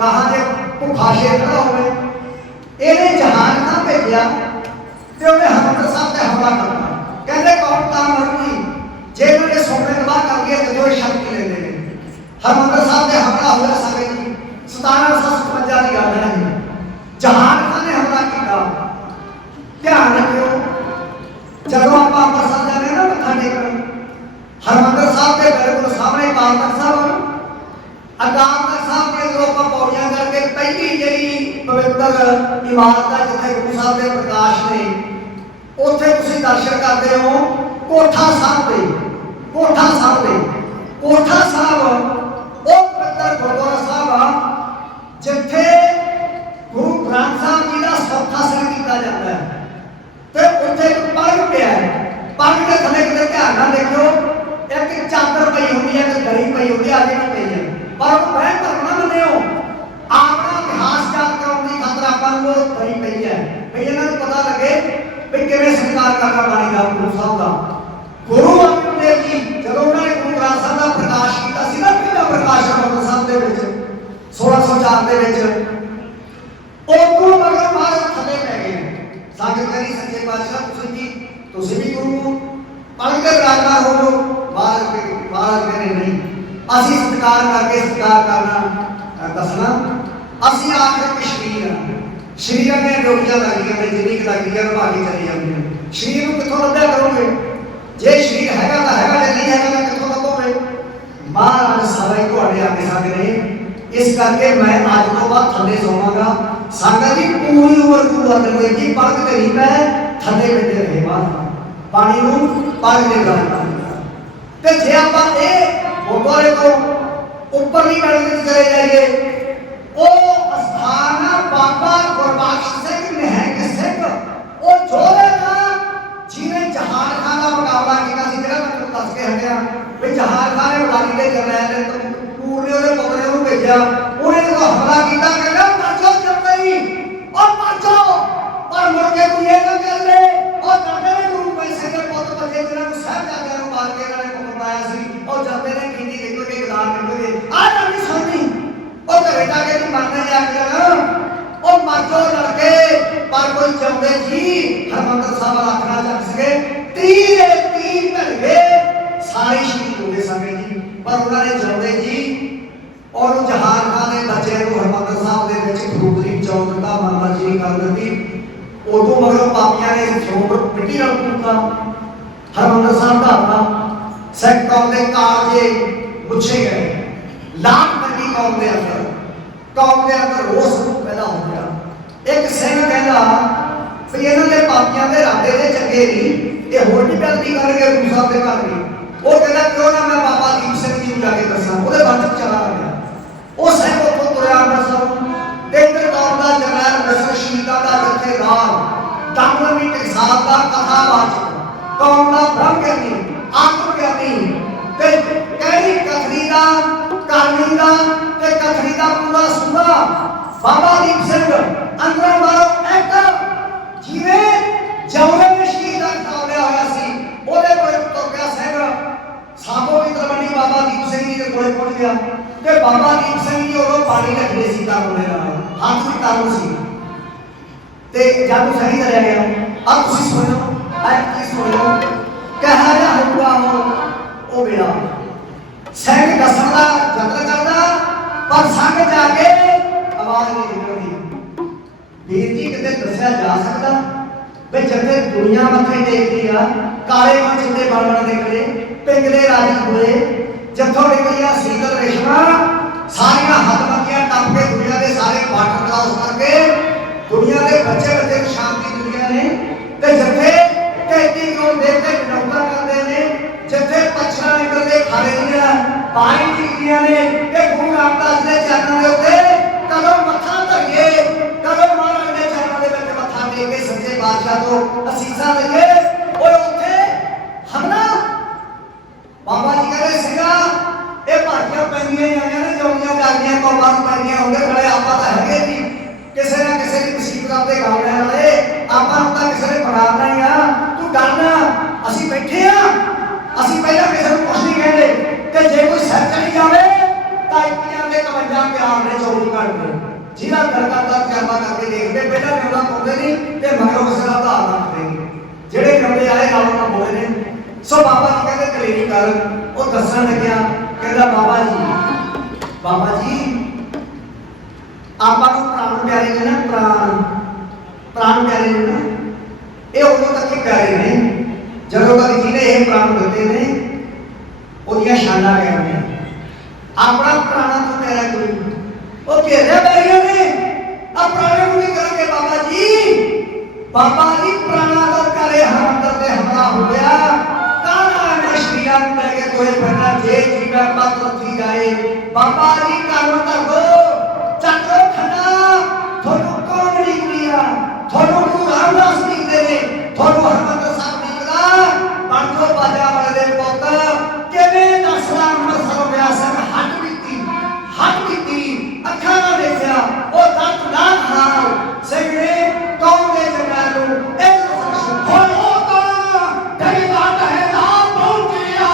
कहां जे भुखा शेर खड़ा होवे ਇਹਨੇ ਜਹਾਨ ਨਾ ਭੇਜਿਆ ਤੇ ਉਹਨੇ ਹਰਿਮੰਦਰ ਸਾਹਿਬ ਤੇ ਹਮਲਾ ਕਰਨਾ। ਕਹਿੰਦੇ ਕੌਣ ਤਾਂ ਮਰਨੀ ਜੇ ਇਹਨਾਂ ਨੇ ਸੋਨੇ ਤਬਾਹ ਕਰ ਦਿਆ ਜਦੋਂ ਇਹ ਸ਼ਕਤੀ ਲੈਂਦੇ ਨੇ। ਹਰਿਮੰਦਰ ਸਾਹਿਬ ਤੇ ਹਮਲਾ ਹੋਇਆ ਸਾਡੇ ਜੀ 1757 ਦੀ ਗੱਲ ਹੈ। ਜਹਾਨ ਖਾਨ ਨੇ ਹਮਲਾ ਕੀਤਾ। ਧਿਆਨ ਰੱਖਿਓ ਜਦੋਂ ਆਪਾਂ ਅੰਮ੍ਰਿਤਸਰ ਜਾਂਦੇ ਨਾ ਮੱਥਾ ਟੇਕਣ ਹਰਿਮੰਦਰ ਸਾਹਿਬ ਦੇ ਬਿਲਕੁਲ ਸਾਹਮਣੇ ਅਕਾਲ ਤਖਤ ਸਾਹਿਬ अकाल तख्त साहब के जो आप पौड़ियां करके पहली जी पवित्र इमारत है जिथे गुरु साहब के प्रकाश ने उत्थे तुसीं दर्शन करते हो कोठा साहब दे कोठा साहब दे कोठा साहब वो पवित्र गुरुद्वारा साहब जिथे गुरु ग्रंथ साहब जी का चौथा सिर किया जाता है तो उत्थे एक पग पिया है पग के थले किते ध्यान नाल देखियो एक चादर पई होंदी है एक दरी पई होंदी है आगे पई है पर वह धर्म ना मनियो अपना इतिहास याद कराने की खातर आपन को करी पई है भई इन्हां नूं पता लगे भई किवें सत्कार करना बाणी दा गुरु साहब दा। गुरु अर्जन देव जी जदों उन्होंने गुरु ग्रंथ साहब दा प्रकाश कीता सी ना पहला प्रकाश हरिमंदिर साहब दे विच 1604 दे विच उਦੋਂ मगर महाराज थले पै गए संगत करी सच्चे पातशाह तुसीं भी गुरु पढ़ के विराजमान हो लो। महाराज कहने नहीं ਅਸੀਂ ਸਤਿਕਾਰ ਕਰਕੇ ਸਤਿਕਾਰ ਕਰਨਾ ਦੱਸਣਾ ਅਸੀਂ ਆਖਰ ਕਸ਼ਮੀਰ ਸ਼ਰੀਰਾਂ ਦੀਆਂ ਡੋਰੀਆਂ ਲੱਗੀਆਂ ਨੇ ਜਿੰਨੀ ਕਿ ਲੱਗੀਆਂ ਨਿਭਾ ਕੇ ਚਲੀ ਜਾਂਦੀਆਂ। ਸ਼ਰੀਰ ਨੂੰ ਕਿੱਥੋਂ ਲੱਭਿਆ ਕਰੋਗੇ ਜੇ ਸ਼ਰੀਰ ਹੈਗਾ ਤਾਂ ਹੈਗਾ ਜੇ ਨਹੀਂ ਹੈਗਾ ਤਾਂ ਕਿੱਥੋਂ ਲੱਭੋਗੇ। ਮਹਾਰਾਜ ਸਭਾ ਤੁਹਾਡੇ ਆਗੇ ਸੰਗ ਨੇ ਇਸ ਕਰਕੇ ਮੈਂ ਅੱਜ ਤੋਂ ਬਾਅਦ ਥੱਲੇ ਸੌਵਾਂਗਾ। ਸੰਗਤ ਦੀ ਪੂਰੀ ਉਮਰ ਗੁਰੂ ਅਰਜਨ ਦੇਵ ਜੀ ਪਲਕ ਤੇ ਨਹੀਂ ਪਏ ਥੱਲੇ ਬੈਠੇ ਰਹੇ ਬਾਹਰ ਪਾਣੀ ਨੂੰ ਪਲਕ ਦੇ ਗਾਣਾ ਤੇ ਜੇ ਆਪਾਂ ਇਹ गुरुद्वारे तो ऊपरली गली में चले जाइए ओ स्थान बाबा गुरबख्श सिंह निहंग सिंह ओ जोड़ेगा जिन्हें जहान खान का मुकाबला किया सी जेड़ा मैं दस के हटिया भाई जहान खान ने उड़ानी दे जरनैल ने तो पूरे ਉਹਦੇ ਪੁੱਤਰੇ ਨੂੰ ਭੇਜਿਆ ਉਹਨੇ ਜਦੋਂ ਹਮਲਾ ਕੀਤਾ ਕਹਿੰਦਾ ਮਰਜੋ ਜੰਮਈ ਉਹ ਮਰਜੋ ਪਰ ਮੁੜ ਕੇ ਕੋਈ ਇਹ ਨਾ ਕਰ ਲੈ ਉਹ ਕਹਿੰਦੇ ਨੇ ਗੁਰੂ ਪੈਸੇ ਦੇ ਪੁੱਤ ਬੱਚੇ ਜਿਹਨਾਂ ਨੂੰ ਸਾਹਿਬਜ਼ਾਦਿਆਂ ਨੂੰ ਮਾਰ ਕੇ ਇਹਨਾਂ ਨੇ ਹੁਕਮ ਪਾਇਆ ਸੀ ਉਹ ਜਾਂਦੇ ਨੇ ਕਿੰਨੀ ਨਿਕਲ ਕੇ ਗਦਾਰ ਨਿਕਲ ਕੇ ਆ ਨਹੀਂ ਸੁਣਨੀ ਉਹ ਘਰੇ ਜਾ ਕੇ ਨਹੀਂ ਮਰਨੇ ਜਾ ਕੇ ਉਹ ਮਰਜੋ ਲੜਕੇ ਪਰ ਕੋਈ ਚਾਹੁੰਦੇ ਜੀ ਹਰਿਮੰਦਰ ਸਾਹਿਬ ਰੱਖਣਾ ਚੱਕ ਸਕੇ ਤੀਰ ਧਰਗੇ ਸਾਰੇ ਸ਼ਹੀਦ ਹੋ ਗਏ ਸੰਗੇ ਜੀ ਪਰ ਉਹਨਾਂ ਨੇ ਚਾਹੁੰਦੇ ਜੀ और जहान खान ने बच्चे को हरिमंਦਰ ਸਾਹਿਬ ਦੇ ਵਿੱਚ ਖੂਬਰੀ ਚੌਕ ਦਾ ਮਨਮਰਜ਼ੀ ਕਰ ਦਿੱਤੀ। ਉਦੋਂ ਮਗਰ ਪਾਪੀਆਂ ਨੇ ਸਰੋਵਰ ਮਿੱਟੀ ਨਾਲ ਪੂਰਤਾ ਹਰਿਮੰਦਰ ਸਾਹਿਬ ਦਾ ਆਪਣਾ ਸਿੱਖ ਕੌਮ ਦੇ ਕਾਰਜੇ ਪੁੱਛੇ ਗਏ ਲਾਖ ਮੰਡੀ ਕੌਮ ਦੇ ਅੰਦਰ ਰੋਸ ਪੈਦਾ ਹੋ ਗਿਆ। ਇੱਕ ਸਿੰਘ ਕਹਿੰਦਾ ਵੀ ਇਹਨਾਂ ਦੇ ਪਾਪੀਆਂ ਦੇ ਇਰਾਦੇ ਦੇ ਚੰਗੇ ਨਹੀਂ ਇਹ ਹੋਰ ਵੀ ਗਲਤੀ ਕਰਨਗੇ ਗੁਰੂ ਸਾਹਿਬ ਦੇ ਘਰ ਦੀ। ਉਹ ਕਹਿੰਦਾ ਕਿਉਂ ਨਾ ਮੈਂ ਬਾਬਾ ਦੀਪ ਸਿੰਘ ਜੀ ਨੂੰ ਜਾ ਕੇ ਦੱਸਾਂ। ਉਹਦੇ ਮਨ ਚ ਚਲਾ ਆ ਗਿਆ ਉਹ ਸਿੰਘ ਉੱਥੋਂ ਤੁਰਿਆ ਅੰਮ੍ਰਿਤਸਰ ਤੇ ਇੰਦਰ ਕੌਰ ਦਾ ਜਰਨੈਲ ਮਿਸਰ ਸ਼ਹੀਦਾਂ ਦਾ ਜਥੇਦਾਰ ਦਮਦਮੀ ਟਕਸਾਲ ਦਾ ਕਥਾਵਾਚਕ ਕੌਮ ਦਾ ਬ੍ਰਹਮ ਗਿਆਨੀ ਆਤਮ ਗਿਆਨੀ ਤੇ ਕਹਿਰੀ ਕਥਨੀ ਦਾ ਕਰਨੀ ਦਾ ਤੇ ਕਥਨੀ ਦਾ ਪੂਰਾ ਸੁਣਾ ਬਾਬਾ ਦੀਪ ਸਿੰਘ ਅੰਦਰੋਂ ਬਾਹਰੋਂ ਇੱਕ ਜਿਵੇਂ ਜੌਲੇ ਨੇ ਸ਼ਹੀਦਾਂ ਤਾਲਿਆ ਹੋਇਆ ਸੀ ਉਹਦੇ ਕੋਲੇ ਤੁਰ ਗਿਆ ਸਿੰਘ ਸਾਬੋ ਦੀ ਤਲਵੰਡੀ ਬਾਬਾ ਦੀਪ ਸਿੰਘ ਜੀ ਦੇ ਕੋਲੇ ਪਹੁੰਚ ਗਿਆ ਤੇ ਬਾਬਾ ਦੀਪ ਸਿੰਘ ਜੀ ਉਦੋਂ ਪਾਣੀ ਰੱਖਦੇ ਸੀ ਤਾਰੂਲੇ ਨਾਲ ਹੱਥ ਵਿੱਚ ਤਾਰੂ ਸੀ ਤੇ ਜਾਦੂ ਸਹੀ ਕਰਿਆ ਗਿਆ। अब ਤੁਸੀਂ ਸੁਣੋ ਅੱਜ ਕੀ ਸੁਣੋ ਕਹਾ ਜਾ ਹੁਆ ਉਹ ਵੇਲਾ ਸਿੰਘ ਦੱਸਣ ਦਾ ਯਤਨ ਕਰਦਾ ਪਰ ਸੰਗ ਜਾ ਕੇ ਆਵਾਜ਼ ਨਹੀਂ ਨਿਕਲਦੀ। ਵੀਰ ਜੀ ਕਿਤੇ ਦੱਸਿਆ ਜਾ ਸਕਦਾ ਵੇ ਜਿੱਥੇ ਦੁਨੀਆ ਮੱਥੇ ਟੇਕਦੀ ਆ ਕਾਲੇ ਮਨ ਚਿੱਟੇ ਬਣ ਨਿਕਲੇ ਪਿੰਗਲੇ ਰਾਜੀ ਹੋਏ ਜਿੱਥੋਂ ਨਿਕਲੀਆਂ ਸੀਤਲ ਰੇਸ਼ਮਾ ਸਾਰੀਆਂ ਹੱਦ ਮੱਕੀਆਂ ਟੱਪ ਕੇ ਦੁਨੀਆ ਦੇ ਸਾਰੇ ਬਾਰਡਰ ਕ੍ਰਾਸ ਕਰਕੇ ਦੁਨੀਆ ਦੇ ਬੱਚੇ ਬੱਚੇ ਸ਼ਾਂਤੀ ਦੁਨੀਆ ਨੇ ਤੇ ਜਿੱਥੇ ਕੈਦੀ ਕੋਲ ਦੇਖ ਕੇ ਨੌਕਰ ਕਰਦੇ ਨੇ ਜਿੱਥੇ ਪਛੜਾ ਨਿਕਲਦੇ ਖਾਲੇ ਦੀਆਂ ਪਾਣੀ ਦੀਆਂ ਨੇ ਤੇ ਗੁਰੂ ਰਾਮਦਾਸ ਦੇ ਚਰਨਾਂ ਦੇ ਉੱਤੇ ਕਦੋਂ ਮੱਥਾ ਧਰੀਏ ਕਦੋਂ ਮਹਾਰਾਜ ਦੇ ਚਰਨਾਂ ਦੇ ਵਿੱਚ ਮੱਥਾ ਟੇਕ ਕੇ ਸੱਚੇ ਬਾਦਸ਼ਾਹ ਤੋਂ ਅਸੀਸਾਂ ਲਈਏ ਓਏ ਉੱਥੇ ਹਮਲਾ ਬਾਬਾ ਜੀ ਕਹਿੰਦੇ ਸੀਗਾ ਇਹ ਭਾਟੀਆਂ ਪੈਂਦੀਆਂ ਆਈਆਂ ਨੇ ਜਿਉਂਦੀਆਂ ਜਾਗਦੀਆਂ ਕੌਮਾਂ ਨੂੰ ਪੈਂਦੀਆਂ ਹੁੰਦੇ ਖੜੇ ਆਪਾਂ ਤਾਂ ਹੈਗੇ ਜੀ ਕਿਸੇ ਨਾ ਕਿਸੇ ਦੀ ਮੁਸੀਬਤ ਦੇ ਗਾਉਣ ਵਾਲੇ ਆਪਾਂ ਨੂੰ ਤਾਂ ਕਿਸੇ ਨੇ ਫੜਾਣਾ ਹੀ ਆ ਤੂੰ ਡਰਨਾ ਅਸੀਂ ਬੈਠੇ ਆ ਅਸੀਂ ਪਹਿਲਾਂ ਕਿਸੇ ਨੂੰ ਕੁਛ ਨਹੀਂ ਕਹਿੰਦੇ ਤੇ ਜੇ ਕੋਈ ਸਿਰ ਚੜੀ ਜਾਵੇ ਤਾਂ ਇੱਕੀਆਂ ਦੇ 51 ਪਿਆਰ ਨੇ 24 ਘੰਟੇ ਜਿਹਦਾ ਦਿਲ ਕਰਦਾ ਤਜਰਬਾ ਕਰਕੇ ਦੇਖਦੇ ਪਹਿਲਾਂ ਨਿਉਣਾ ਪਾਉਂਦੇ ਨਹੀਂ ਤੇ ਮਗਰੋਂ ਕਿਸੇ ਦਾ ਧਾਰ ਰੱਖਦੇ ਨਹੀਂ ਜਿਹੜੇ ਨਿਉਣੇ ਆਏ ਨਾਲ ਨਾਲ ਬੋਲੇ ਨੇ ਸੋ ਬਾਬਾ ਜੀ ਕਹਿੰਦੇ ਕਲੀਰੀ ਕਰ ਉਹ ਦੱਸਣ ਲੱਗਿਆ ਕਹਿੰਦਾ ਬਾਬਾ ਜੀ ਆਪਾਂ ਨੂੰ ਪ੍ਰਾਣ ਪਿਆਰੇ ਨੇ ਨਾ ਪ੍ਰਾਣ ਪਿਆਰੇ ਨੇ ਨਾ ਇਹ ਉਦੋਂ ਤੱਕ ਹੀ ਪਿਆਰੇ ਨੇ ਜਦੋਂ ਤੱਕ ਜਿਹਨੇ ਇਹ ਪ੍ਰਾਣ ਦਿੱਤੇ ਨੇ ਉਹਦੀਆਂ ਸ਼ਾਨਾਂ ਕਹਿੰਦੇ ਆਪਣਾ ਪ੍ਰਾਣਾ ਤੋਂ ਪਿਆਰਾ ਕੋਈ ਉਹ ਘੇਰਿਆ ਬੈਰੀਆਂ ਨੇ ਆ ਪ੍ਰਾਣੇ ਨੂੰ ਨਹੀਂ ਕਰਾਂਗੇ ਬਾਬਾ ਜੀ ਪ੍ਰਾਣਾ ਤੋਂ ਕਰੇ ਹਮਦਰ ਤੇ ਹਮਲਾ ਹੋ ਗਿਆ ਕਾਹਨਾ ਨੇ ਸ਼ਰੀਆਂ ਨੂੰ ਲੈ ਕੇ ਤੋਏ ਫਿਰਨਾ ਜੇ ਜੀਵਾ ਪਤ ਰੱਖੀ ਜਾਏ ਬਾਬਾ ਜੀ ਕੰਮ ਕਰ ਦੋ ਚੱਕੋ ਖੰਡਾ ਤੁਹਾਨੂੰ ਕੌਣ ਨਿਕਲਿਆ ਤੁਹਾਨੂੰ ਗੁਰੂ ਰਾਮਦਾਸ ਨਿਕਲੇ ਨੇ ਤੁਹਾਨੂੰ ਹਰਮੰਦਰ ਸਾਹਿਬ ਨਿਕਲਾ ਬਣ ਜੋ ਬਾਜਾ ਵਾਲੇ ਦੇ ਪੁੱਤ ਕਿਵੇਂ ਦੱਸਦਾ ਅੰਮ੍ਰਿਤਸਰ ਵਿਆਸ ਹੱਟ ਬੀਤੀ ਅੱਖਾਂ ਨਾਲ ਦੇਖਿਆ ਉਹ ਦਰਦ ਨਾ ਹਾਲ ਸਿਗਰੇ ਕੌਣ ਦੇ ਜਗ੍ਹਾ ਨੂੰ ਇੱਕ ਹੋਇਆ ਤਾਂ ਤੇਰੀ ਬਾਤ ਹੈ ਨਾ ਪਹੁੰਚਿਆ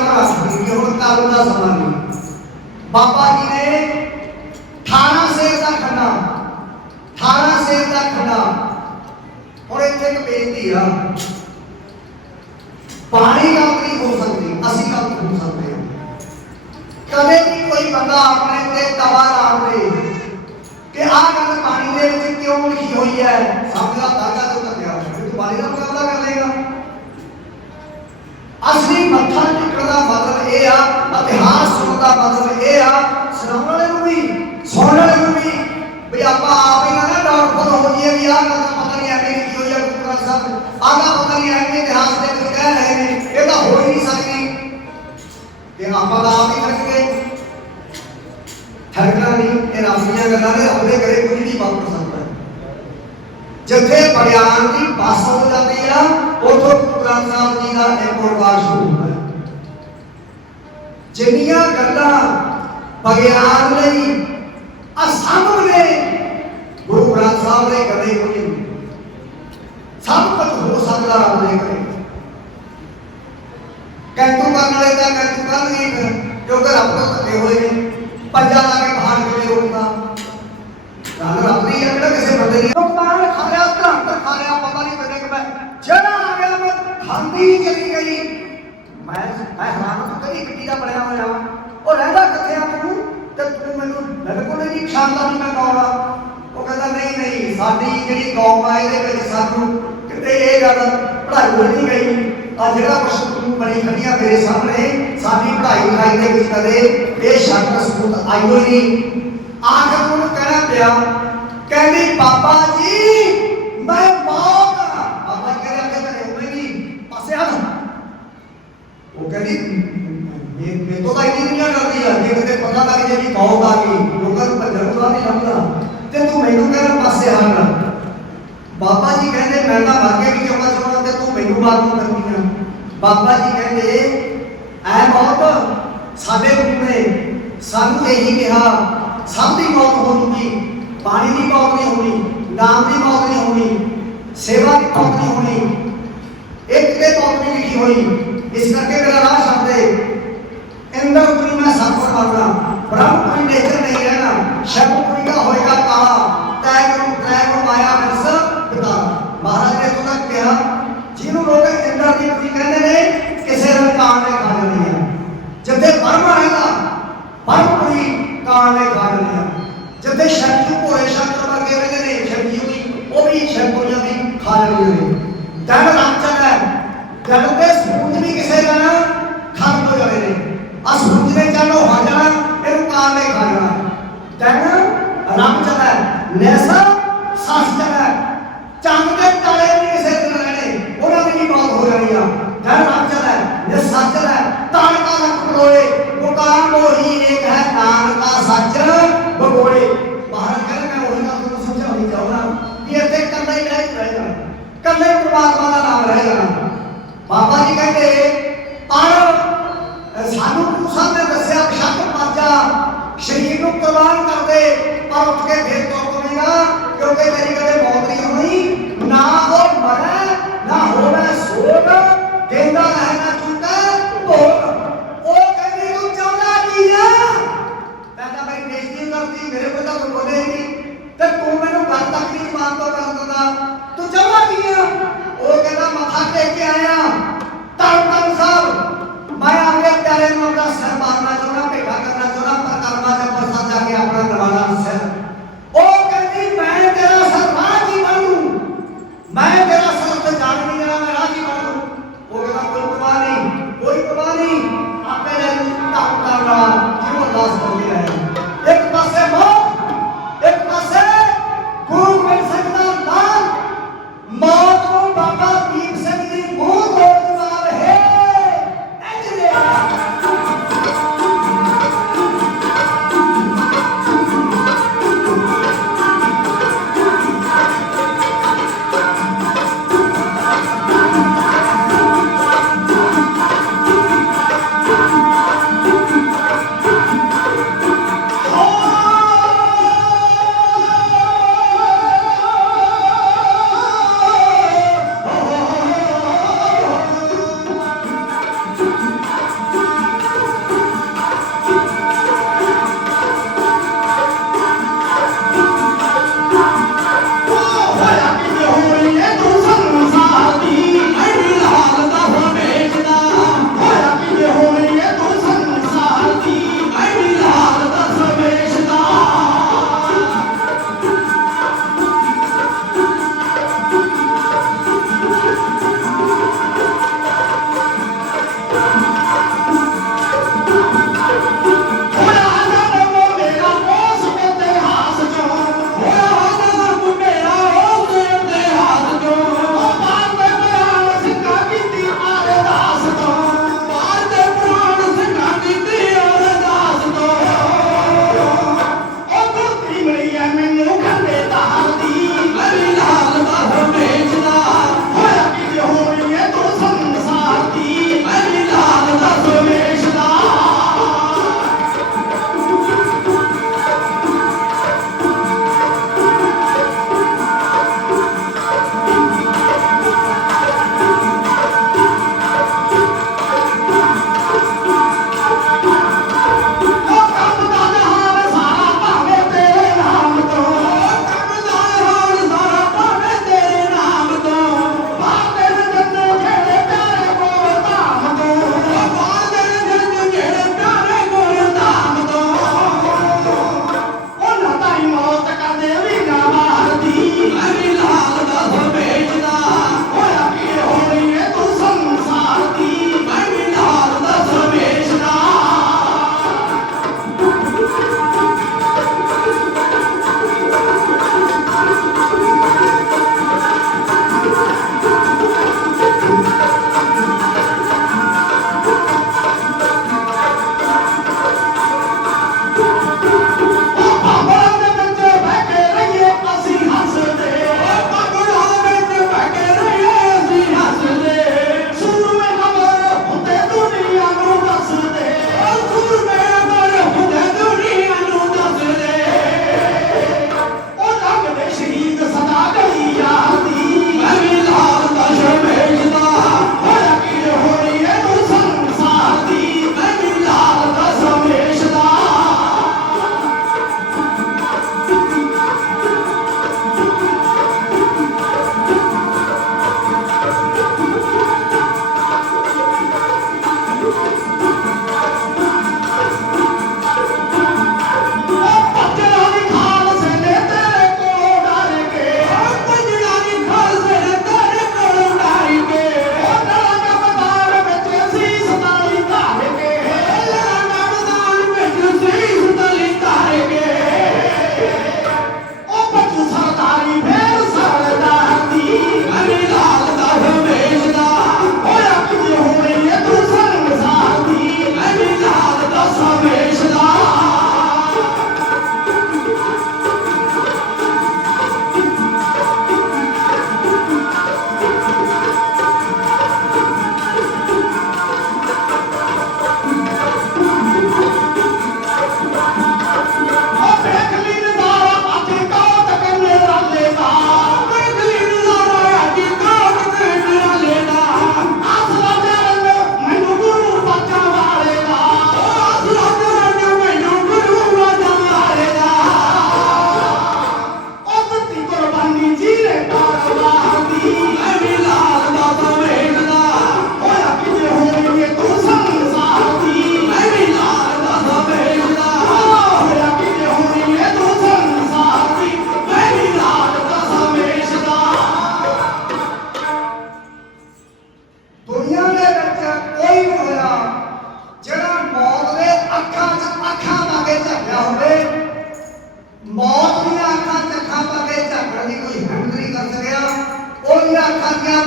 कलम रख दी कि हुण कलम का समा नहीं। बाबा जी ने 18 सेर का खड्डा, 18 सेर का खड्डा। हुण इत्थे एक बेनती आ, पानी गलत नहीं हो सकती, असीं गलत हो सकते हैं। कदे भी कोई बंदा अपने ते तवा ला दे कि आ गल पानी दे विच क्यों लिखी हुई है, समझ ला धागा तो तकिया तू पानी का मुकाबला कर लेगा। असली मत्था टेकण दा मतलब ये आ, इतिहास सुनने का मतलब ये आ, सुनाने वाले नूं भी सुनने वाले नूं भी भी आपां आप ही ना डाउटफुल हो जाइए भी आ गल पता नहीं एवें लिखी हुई है गुरु ग्रंथ साहब, आ गल पता नहीं एवें इतिहास दे विच कह रहे हैं, ये तो हो ही नहीं सकती कि आपां दा आप ही ठग गए। ठगना नहीं, ये रब दीयां गल्लां ने, रब दे घरे कुछ नहीं वापर सकदा। जिथे बयान की बस हो जाती है उथों गुरु ग्रंथ साहब जी का एक प्रकार शुरू होता है। जिन्नियां गल्लां बयान लई असंभव ने गुरु ग्रंथ साहब ने कदे कोई नहीं, सब कुछ हो सकता रब ने करे। कैंतू करने वाले तो कैंतू कर नहीं फिर, क्योंकि रब तो थके हुए ने, पंजा ला के बाहर किवें रोकदा गल रब दी है, किहड़ा किसी बंदे दी। पान खा लिया, धरत खा लिया, पता नहीं कदे कि मैं जेड़ा आ गया मैं खांदी चली गई। मैं हैरान हो गई, किड्डी दा बनया होया ਉਹ ਰਹਿੰਦਾ ਕਿੱਥੇ ਆ ਤੂੰ, ਤੇ ਤੂੰ ਮੈਨੂੰ ਬਿਲਕੁਲ ਨਹੀਂ ਪਛਾਣਦਾ ਵੀ ਮੈਂ ਕੌਣ ਆ। ਉਹ ਕਹਿੰਦਾ ਨਹੀਂ ਨਹੀਂ, ਸਾਡੀ ਜਿਹੜੀ ਕੌਮ ਆ ਇਹਦੇ ਵਿੱਚ ਸਾਨੂੰ ਕਿਤੇ ਇਹ ਗੱਲ ਪੜ੍ਹਾਈ ਹੋਈ ਨਹੀਂ ਗਈ। ਆ ਜਿਹੜਾ ਕੁਛ ਤੂੰ ਬਣੀ ਖੜੀਆਂ ਮੇਰੇ ਸਾਹਮਣੇ, ਸਾਡੀ ਪੜ੍ਹਾਈ ਲਿਖਾਈ ਦੇ ਵਿੱਚ ਕਦੇ ਇਹ ਸ਼ਕਲ ਸਬੂਤ ਆਈ ਹੋਈ ਨਹੀਂ। ਆਖਰ ਉਹਨੂੰ ਕਹਿਣਾ ਪਿਆ, ਕਹਿੰਦੀ ਬਾਬਾ ਜੀ ਮੈਂ ਮੌਤ ਆ। ਬਾਬਾ ਜੀ ਕਹਿੰਦੇ ਅੱਗੇ ਘਰੇ ਹੋਵੇਗੀ, ਪਾਸੇ ਹਟ। ਉਹ ਕਹਿੰਦੀ ਮੇਰੇ ਤੋਂ ਤਾਂ ਇੰਨੀ ਦੁਨੀਆ ਡਰਦੀ ਆ, ਜੇ ਕਿਤੇ ਪਤਾ ਲੱਗ ਜੇ ਵੀ ਮੌਤ ਆ ਗਈ, ਲੋਕਾਂ ਨੂੰ ਭੱਜਣ ਤੋਂ ਨਹੀਂ ਲੱਭਦਾ, ਤੇ ਤੂੰ ਮੈਨੂੰ ਕਹਿੰਦਾ ਪਾਸੇ ਹਟ। ਬਾਬਾ ਜੀ ਕਹਿੰਦੇ ਮੈਂ ਤਾਂ ਮਰ ਕੇ ਵੀ ਜਾਣਾ ਚਾਹੁੰਦਾ ਤੇ ਤੂੰ ਮੈਨੂੰ ਮਾਰਨ ਕਰਦੀ ਆ। ਬਾਬਾ ਜੀ ਕਹਿੰਦੇ ਐ ਮੌਤ ਸਾਡੇ ਗੁਰੂ ਨੇ ਸਾਨੂੰ ਇਹੀ ਕਿਹਾ, ਸਭ ਦੀ ਮੌਤ ਹੋਣੀ, ਪਾਣੀ ਦੀ ਮੌਤ ਨਹੀਂ ਹੋਣੀ, ਨਾਮ ਦੀ ਮੌਤ ਨਹੀਂ ਹੋਣੀ, ਸੇਵਾ ਦੀ ਮੌਤ ਨਹੀਂ ਹੋਣੀ, ਇੱਕ ਤੇ ਮੌਤ ਨਹੀਂ ਲਿਖੀ ਹੋਈ। ਇਸ ਕਰਕੇ ਮੇਰਾ ਰਾਹ ਛੱਡ ਦੇ। इंद्रपुरी में सफर करना, ब्रह्मपुरी नेचर नहीं रहना, शब्दपुरी का होएगा काला, तय गुरु माया विरस पिता। महाराज ने तो तक कहा जिन्हों लोग इंद्र की पुरी कहते ने किसी ने कान ने खा लेनी है, जिथे ब्रह्म रहेगा ब्रह्मपुरी कान ने खा लेनी है, जिथे शक्ति भोले शंकर वर्गे रहते ने शक्ति भी वो भी शक्तियां भी खा लेनी है। जन रामचंद्र है, जन के सूरज भी किसी का खत्म हो जाने ने, सूरज ने चलो हो जाना, इन कान ने खा जाना। तैन रब चला नैसा सस चला, चंद के ताले भी किसी दिन रहने, उन्होंने भी मौत हो जानी है। तैन रब चला ने सच चला, तान का लख बगोड़े, मुकाम वो ही एक है, नाम का सच बगोड़े। महाराज कह रहे मैं वही ना तुम समझा नहीं चाहूंगा कि इतने कल्ला ही रह जाना, कल्ले परमात्मा का नाम रह जाना। बाबा जी कहते पर सानू गुरु साहब ने दसिया बेशक मर जा, शरीर को कुर्बान कर दे, पर उठ के फिर तो पवेगा, क्योंकि तेरी कदे मौत नहीं होनी। ना हो मरे ना हो मैं सोग, देंदा रहना चुका भोग। ओ कहती तू चाहता की है, कहता मेरी बेइज्जती करती, मेरे को तो कोई बोले नहीं, ते तू मैनू गल तक नहीं मान तो कर दिंदा, तू चाहता की है। ओ कहता मथा टेक के आया तन तन साहब, मैं आगे प्यारे को अपना सर मारना चाहना, भेटा करना चाहना, पर कर्मा से प्रसाद जाके अपना करवाना सर। ओ कहती मैं तेरा सर राजी बन दूं, मैं तेरा सर तो जान नहीं देना, मैं राजी बन दूं। वो कहता कोई परवाह नहीं, कोई परवाह नहीं, आपे ने काम करना क्यों लाश हो गया है। एक पासे मौत, एक पासे गुरु मिल सकता लाल, मौत को बाबा दीप सिंह जी मुंह तोड़ जवाब है।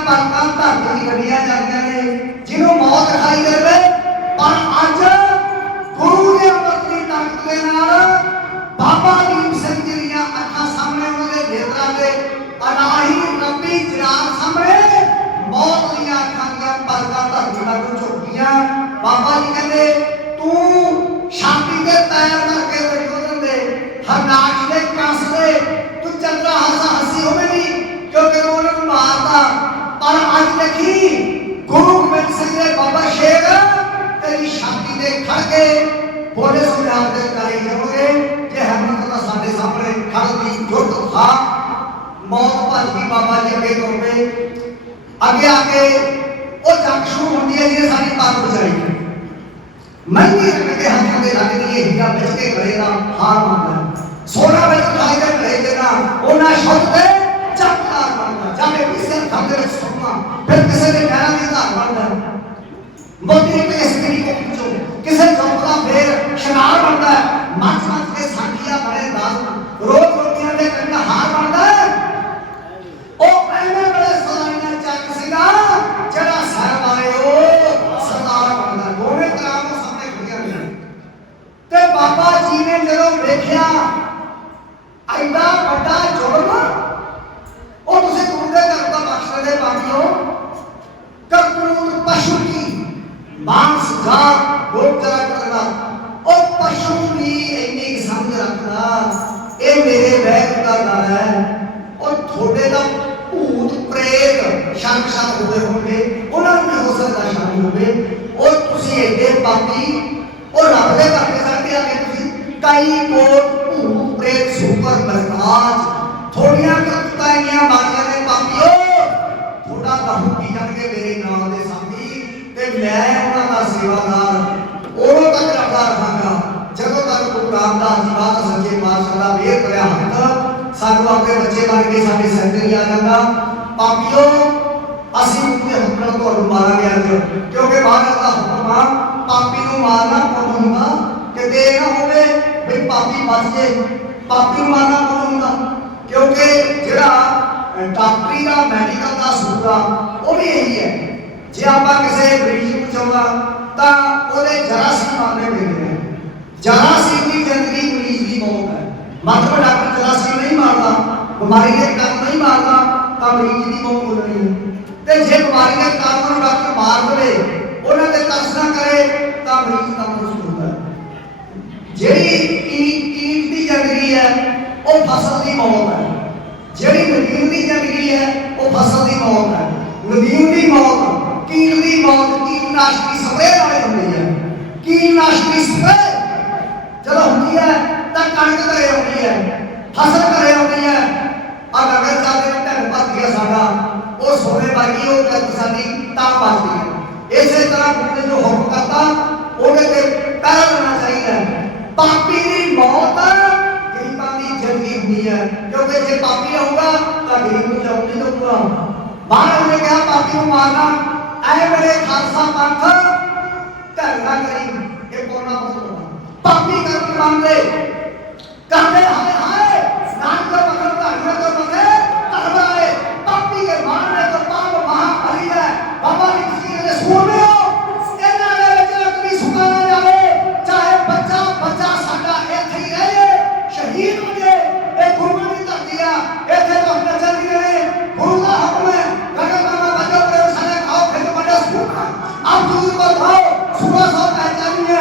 पलकां धरती दी कढ़ियां जांदियां ने, जिन्हों मौत दिखाई देवे, पर अज गुरु के अमृत की ताकत के नाल बाबा दीप सिंह जी दीयां अखां सामने उन्हां दे नेत्रां दे अनाही रब्बी जनाब सामने मौत दीयां अखां दीयां पलकां धरती नाल झुकियां। बाबा जी कहंदे तू शांति के पैर करके दुर्योधन दे हरनाक्ष दे कंस दे तू चंद्रा हंसा हंसी होवेगी क्योंकि उन्होंने मारता, पर अज देखी गुरु गोबिंद सिंह ने बाबा शेर तेरी शांति दे खड़ के बोले सुझाव दे करी जाओगे जे हिम्मत का साडे सामने खड़ दी जुट था। मौत भज गई, बाबा जी अगे तुर पे अगे आके वो जंग शुरू होती है जिन्हें साड़ी पाक बचाई महंगी रख के हाथों के लग दिए हीरा बेच के गले का हार मारना, सोना बेच खाई के गले देना, उन्हें शब्द दे चमकार मारना, जाके किसी ने खंडे में सुनना, फिर किसी ने नैना की धार मारना, मोती के स्त्री को पूछो, किसी चौका फिर शरार बनता है, मंच मंच के साखिया बने दास, रोज रोटियां दे करना हार बनता है, ओ पहले बड़े सदाइयां चक सिंगा, जरा सर मारे ओ सरदार बनता, दोने कराम को सामने खड़िया नहीं, ते बाबा जी ने जब देखिया, ऐदा बड़ा जुर्म, ओ तुसे गुरु दे घर दा बख्श दे बाकियों, करतूत पशु की मांस जात लोग जरा करना, ओ पशु भी इन्नी समझ रखना, ये मेरे बैग का घर है, और थोड़े का भूत प्रेत शांत हुए होंगे, उन्होंने हो सकता शामिल हुए, और तुसी एडे पापी, और रब दे घर के साथ आके तुसी कई कोट भूत प्रेत सुपर बरताज, थोड़ियां करतूतां इंनियां मारियां ने पापियो, थोड़ा कहूं की जाके मेरे नाम दे साथी, ते मैं उन्हां दा सेवादार, उदों तक रखदा रखांगा जदों तक गुरु रामदास जी बात सच्चे पातशाह दा मेहर भरिया हत्थ सानू अपने बच्चे बन के साडे सिर ते नहीं आ जांदा। पापियो असीं उनके हुक्म तुहानू मारांगे अज, क्योंकि महाराज दा हुक्म आ पापी नू मारना पुण्य हुंदा, किते ना होवे भी पापी बच जे, पापी नू मारना पुण्य हुंदा, क्योंकि जिहड़ा डॉक्टरी का मैडिकल का सूत्र आ वो भी यही है, जे आपां किसी मरीज नूं बचाउणा तां ओहदे जरासीम मारने पैंदे ने, जरासीम की जिंदगी मरीज की मौत है, मतलब डॉक्टर जरासीम नहीं मारता, बीमारी के कारण नहीं मारता तां मरीज की मौत होनी है, ते जे बीमारी के कारण डॉक्टर मार दे उन्हां ते तरस ना करे तां मरीज तंदुरुस्त होता है। जेड़ी कीट की जिंदगी है वो फसल की मौत है, जेड़ी नदीम की जिंदगी है वो फसल की मौत है, नदीम की मौत कीट की मौत कीटनाशक स्प्रे नाल होंदी है, कीटनाशक स्प्रे जब होंदी है तां कणक घरे आउंदी है, फसल घरे आउंदी है, और अगर साडे ढंग भर गया साडा वो सोने वर्गी वो करत साडी तां बचदी है। इसे तरह गुरु ने जो हुक्म करता ਉਹਦੇ ਤੇ ਪਹਿਰਾ ਦੇਣਾ ਚਾਹੀਦਾ ਹੈ। ਪਾਪੀ ਦੀ ਮੌਤ ਗਰੀਬਾਂ ਦੀ ਜ਼ਿੰਦਗੀ ਹੁੰਦੀ ਹੈ, ਕਿਉਂਕਿ ਜੇ ਪਾਪੀ ਆਊਗਾ ਤਾਂ ਗਰੀਬ ਨੂੰ ਜੰਮ ਨਹੀਂ ਦਊਗਾ। ਮਹਾਰਾਜ ਨੇ ਕਿਹਾ ਪਾਪੀ ਨੂੰ ਮਾਰਨਾ, ਐ ਮੇਰੇ ਖਾਲਸਾ ਪੰਥ ਧਰਨਾ ਕਰੀ ਇਹ ਕੋਨਾ ਬੋਲਣਾ ਪਾਪੀ ਕਰਨ ਮੰਨਦੇ ਕਰਦੇ ਹਾਏ ਹਾਏ ਨਾਨਕ ਦਾ ਮਗਰ ਧਰਨਾ ਤੋਂ ਬਗੇ ਧਰਮ ਆਏ ਪਾਪੀ ਕੇ ਮਾਰਨੇ ਤੋਂ ਪਾਪ ਮਹਾ ਭਰੀ ਹੈ। ਬਾਬਾ ਜੀ ਕਿਸੇ ਨੇ ਸੁਣਦੇ ਹੋ ਇਹਨਾਂ ਦੇ ਵਿੱਚ ਕਦੀ ਸੁਣਾ ਨਾ ਜਾਵੇ, ਚਾਹੇ ਬੱਚਾ ਬੱਚਾ ਸਾਡਾ ਇੱਥੇ ਹੀ ਰਹੇ ਸ਼ਹੀਦ ਹੋ ਜਾਏ, ਇਹ ਗੁਰੂ ਦੀ ਧਰਤੀ ਆ, ਇੱਥੇ ਤਾਂ ਹੁਣ ਚੱਲਦੀਆਂ ਨੇ ਗੁਰੂ ਦਾ ਹੁਕਮ ਹੈ ਗਗਨ ਮਾਮਾ ਬੱਜੋ ਪ੍ਰੇਮ ਸਾਰੇ ਖਾਓ ਫਿਰ ਵੱਡਾ ਸੁਣਾ ਆਪ ਦੂਰ ਪਰ ਖਾਓ ਸੁਣਾ ਸੋ ਪਹਿਚਾਨੀਏ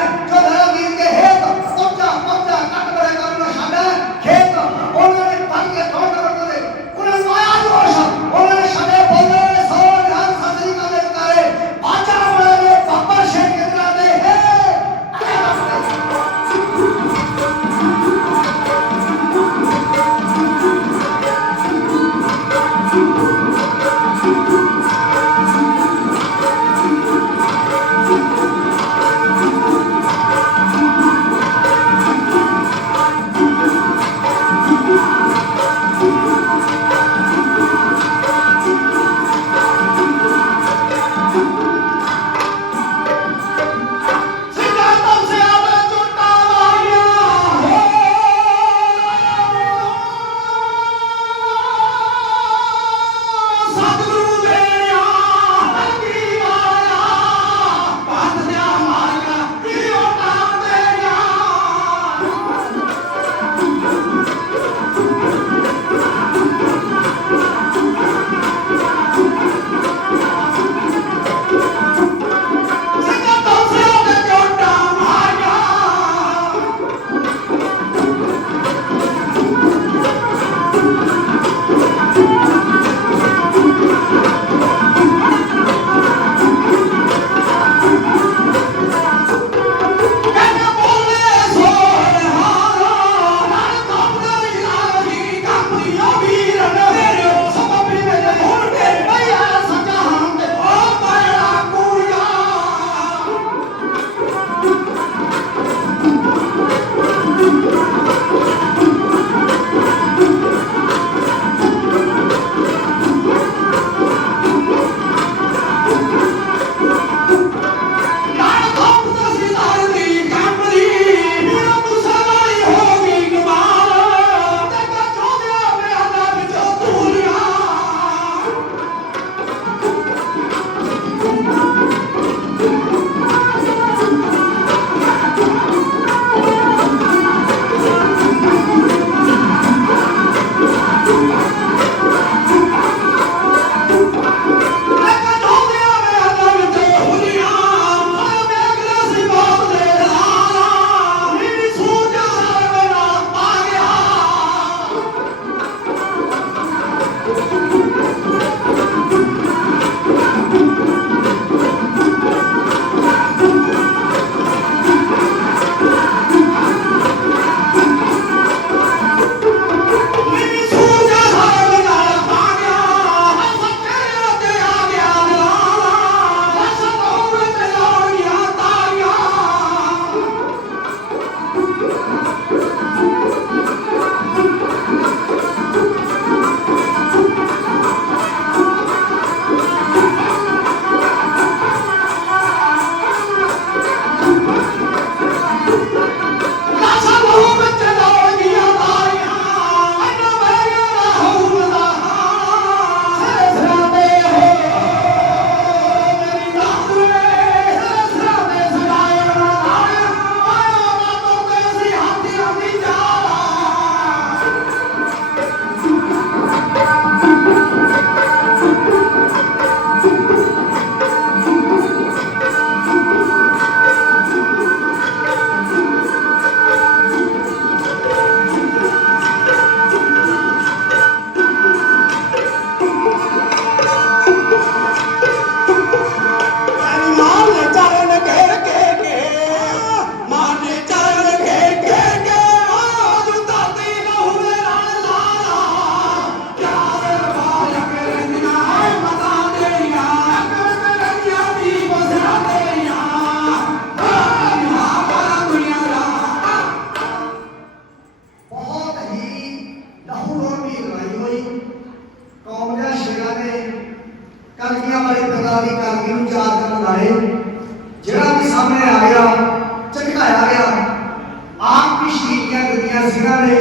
ਦੀਆਂ ਸਿੰਘਾਂ ਨੇ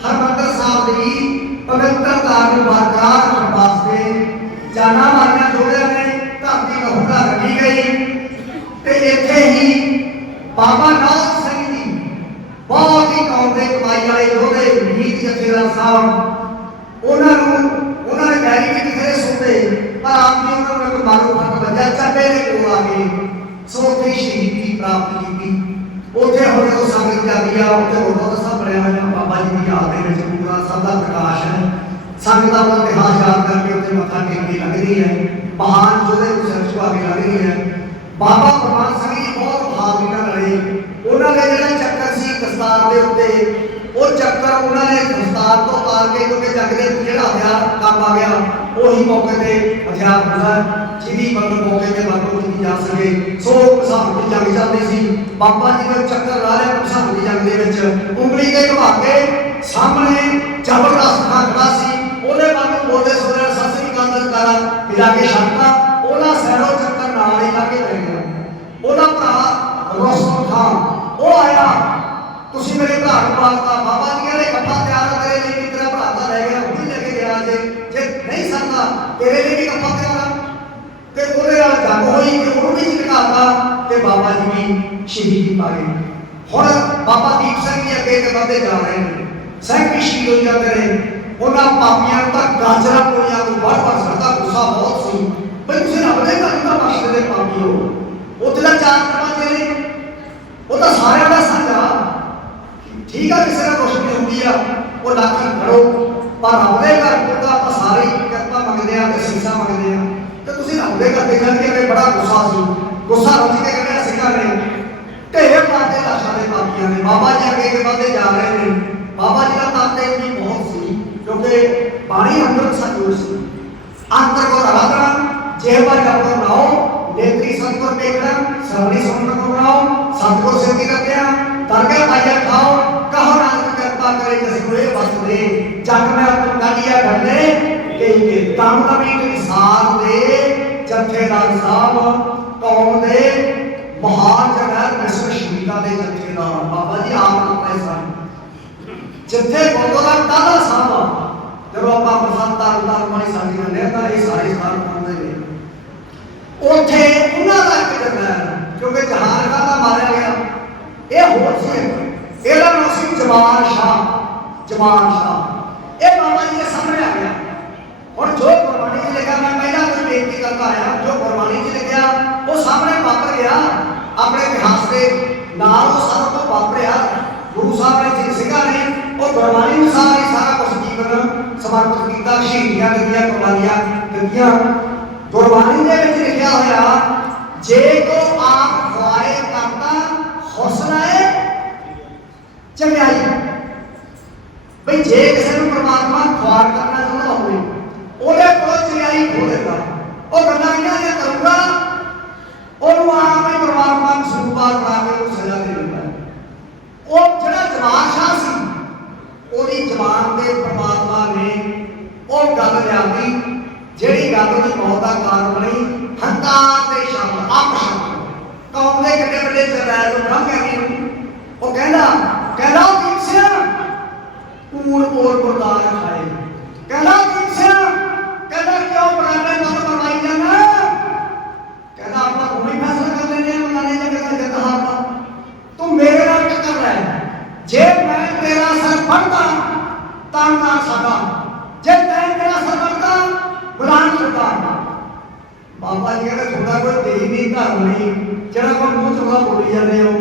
ਹਰਿਮੰਦਰ ਸਾਹਿਬ ਦੀ ਪਵਿੱਤਰਤਾ ਨੂੰ ਬਰਕਰਾਰ ਰੱਖਣ ਵਾਸਤੇ ਜਾਨਾਂ ਮਾਰੀਆਂ ਜੋੜਿਆਂ ਨੇ, ਧਰਤੀ ਲਹੂਗਾ ਰੱਖੀ ਗਈ। ਤੇ ਇੱਥੇ ਹੀ ਬਾਬਾ ਨਾਨਕ ਸਿੰਘ ਜੀ ਬਹੁਤ ਹੀ ਕੌਮ ਦੇ ਕਮਾਈ ਵਾਲੇ ਯੋਧੇ ਮੀਤ ਜਥੇਦਾਰ ਸਾਹਿਬ, ਉਹਨਾਂ ਨੇ ਗੈਰੀ ਵੀ ਕਿਤੇ ਸੁਣਦੇ, ਪਰ ਆਪ ਜੀ ਉਹਨਾਂ ਨੂੰ ਇੱਕ ਮਾਰੂ ਫੱਟ ਵੱਜਿਆ, ਚੱਡੇ ਦੇ ਕੋਲ ਆ ਕੇ ਸੋ ਉੱਥੇ ਸ਼ਹੀਦੀ ਪ੍ਰਾਪਤ ਕੀਤੀ। ਉੱਥੇ ਹੁਣ ਜਦੋਂ ਸੰਗਤ ਜਾਂਦੀ ਆ, ਉੱਥੇ ਗੁਰਦੁਆਰਾ ਸਾਹਿਬ ਬਣਿਆ ਹੋਇਆ ਬਾਬਾ ਜੀ ਦੀ ਯਾਦ ਦੇ ਵਿੱਚ ਗੁਰਦੁਆਰਾ ਸਾਹਿਬ ਦਾ ਪ੍ਰਕਾਸ਼ ਹੈ। ਸੰਗਤਾਂ ਦਾ ਇਤਿਹਾਸ ਯਾਦ ਕਰਕੇ ਉੱਥੇ ਮੱਥਾ ਟੇਕ ਕੇ ਲੱਗਦੀ ਹੈ, ਮਹਾਨ ਯੋਧੇ ਨੂੰ ਸਿਰ ਝੁਕਾ ਕੇ ਲੱਗਦੀ ਹੈ। ਬਾਬਾ ਗੁਰਮਾਨ ਸਿੰਘ ਜੀ ਬਹੁਤ ਬਹਾਦਰੀ ਨਾਲ ਲੜੇ। ਉਹਨਾਂ ਦੇ ਜਿਹੜਾ ਚੱਕਰ ਸੀ ਦਸਤਾਰ ਦੇ ਉੱਤੇ, ਉਹ ਚੱਕਰ ਉਹਨਾਂ ਨੇ ਦਸਤਾਰ ਤੋਂ ਉਤਾਰ ਕੇ, ਕਿਉਂਕਿ ਜੱਗ ਦੇ ਜਿਹੜਾ ਹਥਿਆਰ ਕੰਮ ਆ ਗਿਆ ਉਹੀ ਮੌਕੇ ਤੇ ਹਥਿਆਰ ਹੁੰਦਾ ਜਿਹਦੀ ਮਤਲਬ ਮੌਕੇ ਤੇ ਵਰਤੋਂ ਕੀਤੀ ਜਾ ਸਕੇ। ਸੋ ਘਸਾਣ ਦੀ ਜੰਗ ਚੱਲਦੀ ਸੀ, ਬਾਬਾ ਜੀ ਨੇ ਚੱਕਰ ਲਾ ਲਿਆ ਘਸਾਣ ਦੀ ਜੰਗ ਦੇ ਵਿੱਚ, ਉਂਗਲੀ ਤੇ ਘੁਮਾ ਕੇ ਸਾਹਮਣੇ ਜ਼ਬਰਦਸਤ ਖੜਾ ਸੀ, ਉਹਦੇ ਵੱਲ ਨੂੰ ਬੋਲਦੇ ਸੋਹਰੇ ਸਤਿ ਸ੍ਰੀ ਅਕਾਲ ਦਾ ਜਕਾਰਾ ਮਿਲਾ ਕੇ ਛੱਡਤਾ। ਉਹਦਾ ਸੈਰੋ ਚੱਕਰ ਨਾਲ ਹੀ ਲਾ ਕੇ ਪੈ ਗਿਆ। ਉਹਦਾ ਭਰਾ ਰੋਸ਼ਨ ਖਾਨ ਉਹ ਆਇਆ, ਤੁਸੀਂ ਮੇਰੇ ਭਰਾ ਨੂੰ ਪਾਲਤਾ, ਬਾਬਾ ਜੀ ਕਹਿੰਦੇ ਕੱਪਾ ਤਿਆਰ ਤੇਰੇ ਲਈ, ਵੀ ਤੇਰਾ ਭਰਾ ਤਾਂ ਰਹਿ ਗਿਆ, ਉਹ ਵੀ ਲੈ ਕੇ ਗਿਆ ਜੇ ਨਹੀਂ ਸਕਦਾ ਤੇਰੇ ਲਈ ਵੀ ਕੱਪਾ ਤਿਆਰ। ਤੇ ਉਹਦੇ ਨਾਲ ਜੰਗ ਹੋਈ ਕਿ ਉਹਨੂੰ ਵੀ ਝਟਕਾਤਾ ਤੇ ਬਾਬਾ ਜੀ ਵੀ ਸ਼ਹੀਦੀ ਪਾ ਗਏ। ਹੁਣ ਬਾਬਾ ਦੀਪ ਸਿੰਘ ਜੀ ਅੱਗੇ ਕੇ ਵੱਧਦੇ ਜਾ ਰਹੇ ਨੇ, ਸਿੰਘ ਵੀ ਸ਼ਹੀਦ ਹੋ ਜਾਂਦੇ ਨੇ। ਉਹਨਾਂ ਪਾਪੀਆਂ ਨੂੰ ਤਾਂ ਗਾਜਰਾਂ ਕੋਲੀਆਂ ਨੂੰ ਵੜ ਸਕਦਾ, ਗੁੱਸਾ ਬਹੁਤ ਸੀ ਬਈ ਤੁਸੀਂ ਰੱਬ ਦੇ ਘਰ ਦਾ ਬਖਸ਼ ਦੇ ਪਾਪੀ ਹੋ। ਉੱਥੇ ਦਾ ਚਾਰ ਦਰਵਾਜ਼ੇ ਨੇ, ਉਹ ਤਾਂ ਸਾਰਿਆਂ ਦਾ ਸਾਂਝਾ, ਠੀਕ ਆ ਕਿਸੇ ਦਾ ਕੁਛ ਨਹੀਂ ਹੁੰਦੀ ਆ, ਉਹ ਲੱਖ ਖੜੋ, ਪਰ ਰੱਬ ਦੇ ਘਰ ਤੋਂ ਆਪਾਂ ਸਾਰੇ ਕਿਰਪਾ ਮੰਗਦੇ ਆ ਤੇ ਸੀਸਾ ਮੰਗਦੇ ਆ। ਤੇ ਤੁਸੀਂ ਰੱਬ ਦੇ ਘਰ ਦੇ ਜਾਂਦੇ ਬੜਾ ਗੁੱਸਾ ਸੀ, ਗੁੱਸਾ ਰੁੱਝ ਕੇ ਕਹਿੰਦੇ ਸਿੰਘਾਂ ਨੇ ਢੇਰ ਪਾਤੇ ਲਾਸ਼ਾਂ ਦੇ ਪਾਪੀਆਂ ਨੇ। ਬਾਬਾ ਜੀ ਅੱਗੇ ਵੱਧਦੇ ਜਾ ਰਹੇ ਨੇ। ਬਾਬਾ ਜੀ ਦਾ ਤਪ ਤੇ ਵੀ ਬਹੁਤ ਸੀ, ਕਿਉਂਕਿ ਪਾਣੀ ਅੰਦਰ ਸਜੋ ਸੀ, ਅੰਦਰ ਕੋ ਰਾਧਨਾ ਜਿਹਵਾ ਜਪ ਕੋ ਨਾਓ, ਨੇਤਰੀ ਸਤਿਗੁਰ ਦੇਖਣਾ, ਸਰਵਣੀ ਸੁਣਨ ਕੋ ਬਣਾਓ, ਸਤਿਗੁਰ ਸਿੱਧੀ ਰੱਖਿਆ, ਦਰਗਾਹ ਪਾਈਆ ਖਾਓ, ਕਹੋ ਨਾਨਕ ਕਿਰਪਾ ਕਰੇ ਜਿਸ ਕੋਏ ਵਸ ਦੇ, ਜਗ ਮੈਂ ਆਪਣ ਕਾਢੀਆ ਡਰਨੇ ਕੇ ਤਨ ਦਾ ਵੀ ਮਿਸਾਲ ਦੇ ਜਥੇਦਾਰ ਸਾਹਿਬ ਕੌਮ ਦੇ ਮਹਾਨ ਜਗਤ ਮਿਸਰ ਸ਼ਹੀਦਾਂ ਦੇ ਜਥੇਦਾਰ ਬਾਬਾ ਜੀ ਆਪ ਪੈਸਾ ਜਿੱਥੇ ਗੁਰਦੁਆਰਾ ਟਾਹਲਾ ਸਾਹਿਬ, ਜਦੋਂ ਆਪਾਂ ਪ੍ਰਸਾਦ ਦਾ ਮਾਣੀ ਸਾਡੀ ਹੁੰਦੇ ਆ ਤਾਂ ਇਹ ਸਾਰੇ ਸਥਾਨ ਆਉਂਦੇ ਨੇ। ਉੱਥੇ ਉਹਨਾਂ ਦਾ ਇੱਕ ਜਗ੍ਹਾ, ਕਿਉਂਕਿ ਜਹਾਨ ਖਾਨ ਦਾ ਮਾਰਿਆ ਗਿਆ, ਇਹ ਹੋਰ ਸੀ, ਇਹਦਾ ਨਾਮ ਸੀ ਜਮਾਨ ਸ਼ਾਹ। ਜਮਾਨ ਸ਼ਾਹ ਇਹ ਬਾਬਾ ਜੀ ਦੇ ਸਾਹਮਣੇ ਆ ਗਿਆ। ਹੁਣ ਜੋ ਗੁਰਬਾਣੀ 'ਚ ਲਿਖਿਆ, ਮੈਂ ਪਹਿਲਾਂ ਕੋਈ ਬੇਨਤੀ ਕਰਦਾ ਆਇਆ, ਜੋ ਗੁਰਬਾਣੀ 'ਚ ਲਿਖਿਆ ਉਹ ਸਾਹਮਣੇ ਵਾਪਰ ਗਿਆ, ਆਪਣੇ ਇਤਿਹਾਸ ਦੇ ਨਾਲ ਉਹ ਸਾਰਾ ਕੁਝ ਵਾਪਰਿਆ। ਗੁਰੂ ਸਾਹਿਬ ਨੇ ਜੀ ਸਿੰਘਾਂ ਨੇ ਉਹ ਗੁਰਬਾਣੀ ਅਨੁਸਾਰ ਹੀ ਸਾਰਾ ਕੁਝ ਜੀਵਨ ਸਮਰਪਿਤ ਕੀਤਾ, ਸ਼ਹੀਦੀਆਂ ਦਿੱਤੀਆਂ, ਕੁਰਬਾਨੀਆਂ ਦਿੱਤੀਆਂ। ਗੁਰਬਾਣੀ ਦੇ ਵਿੱਚ ਲਿਖਿਆ ਹੋਇਆ, ਜੇ ਕੋ ਆਪ ਖੁਆਏ ਕਰਤਾ ਹੁਸਨ ਹੈ ਚੰਗਿਆਈ, ਬਈ ਜੇ ਕਿਸੇ ਨੂੰ ਪਰਮਾਤਮਾ ਖੁਆਰ ਕਰਨਾ ਚਾਹੁੰਦਾ ਹੋਵੇ ਉਹਦੇ ਕੋਲ ਚੰਗਿਆਈ ਖੋ ਦੇਗਾ। ਉਹ ਗੱਲਾਂ ਇਹਨਾਂ ਕਰੂਗਾ, ਉਹਨੂੰ ਆਪ ਹੀ ਪਰਮਾਤਮਾ ਨੂੰ ਸਰੂਪਾਰ ਬਣਾ ਕੇ ਉਹ ਸਜ਼ਾ ਦੇ ਦਿੰਦਾ। ਉਹ ਜਿਹੜਾ ਜਮਾਨ ਸ਼ਾਹ ਸੀ, ਉਹਦੀ ਜ਼ਬਾਨ ਤੇ ਪਰਮਾਤਮਾ ਨੇ ਉਹ ਗੱਲ ਲਿਆਂਦੀ ਜਿਹੜੀ ਗੱਲ ਉਹਦੀ ਮੌਤ ਦਾ ਕਾਰਨ ਬਣੀ। ਹੰਕਾਰ ਤੇ ਸ਼ਬਦ, ਅਪਸ਼ਬਦ, ਕੌਮ ਦੇ ਕਿੱਡੇ ਵੱਡੇ ਸਰਦਾਰ ਨੂੰ ਬ੍ਰਹਮ ਗਿਆਨੀ ਨੂੰ ਉਹ ਕਹਿੰਦਾ ਦੀਪ ਸਿੰਘ ਕੂੜ ਕੋਲ ਗੁਰਦਾਰ ਖਾਏ, ਕਹਿੰਦਾ ਦੀਪ ਸਿੰਘ, ਕਹਿੰਦਾ ਕਿਉਂ ਬਰਾਨੇ ਮਨ ਬਣਾਈ ਜਾਣਾ, ਕਹਿੰਦਾ ਆਪਾਂ ਹੁਣੇ ਫੈਸਲਾ ਕਰ ਲੈਣੇ ਆ ਮਨਾਨੇ ਜਾਂ ਕਹਿੰਦਾ ਜਿੱਤ ਹਾਰ ਦਾ, ਤੂੰ ਮੇਰੇ ਨਾਲ ਟੱਕਰ ਲੈ, ਜੇ ਮੈਂ ਤੇਰਾ ਸਰ ਫੜਦਾ ਤਾਂ ਨਾ ਸਾਡਾ, ਜੇ ਤੈਂ ਤੇਰਾ ਸਰ ਫੜਦਾ ਗੁਲਾਮ ਛੁੱਟਾ। ਬਾਬਾ ਜੀ ਕਹਿੰਦੇ ਤੁਹਾਡਾ ਕੋਈ ਤੇਰੀ ਨਹੀਂ ਧਰਮ ਨਹੀਂ, ਜਿਹੜਾ ਕੋਈ ਮੂੰਹ ਚੋਂ ਬੋਲੀ ਜਾਂਦੇ ਹੋ,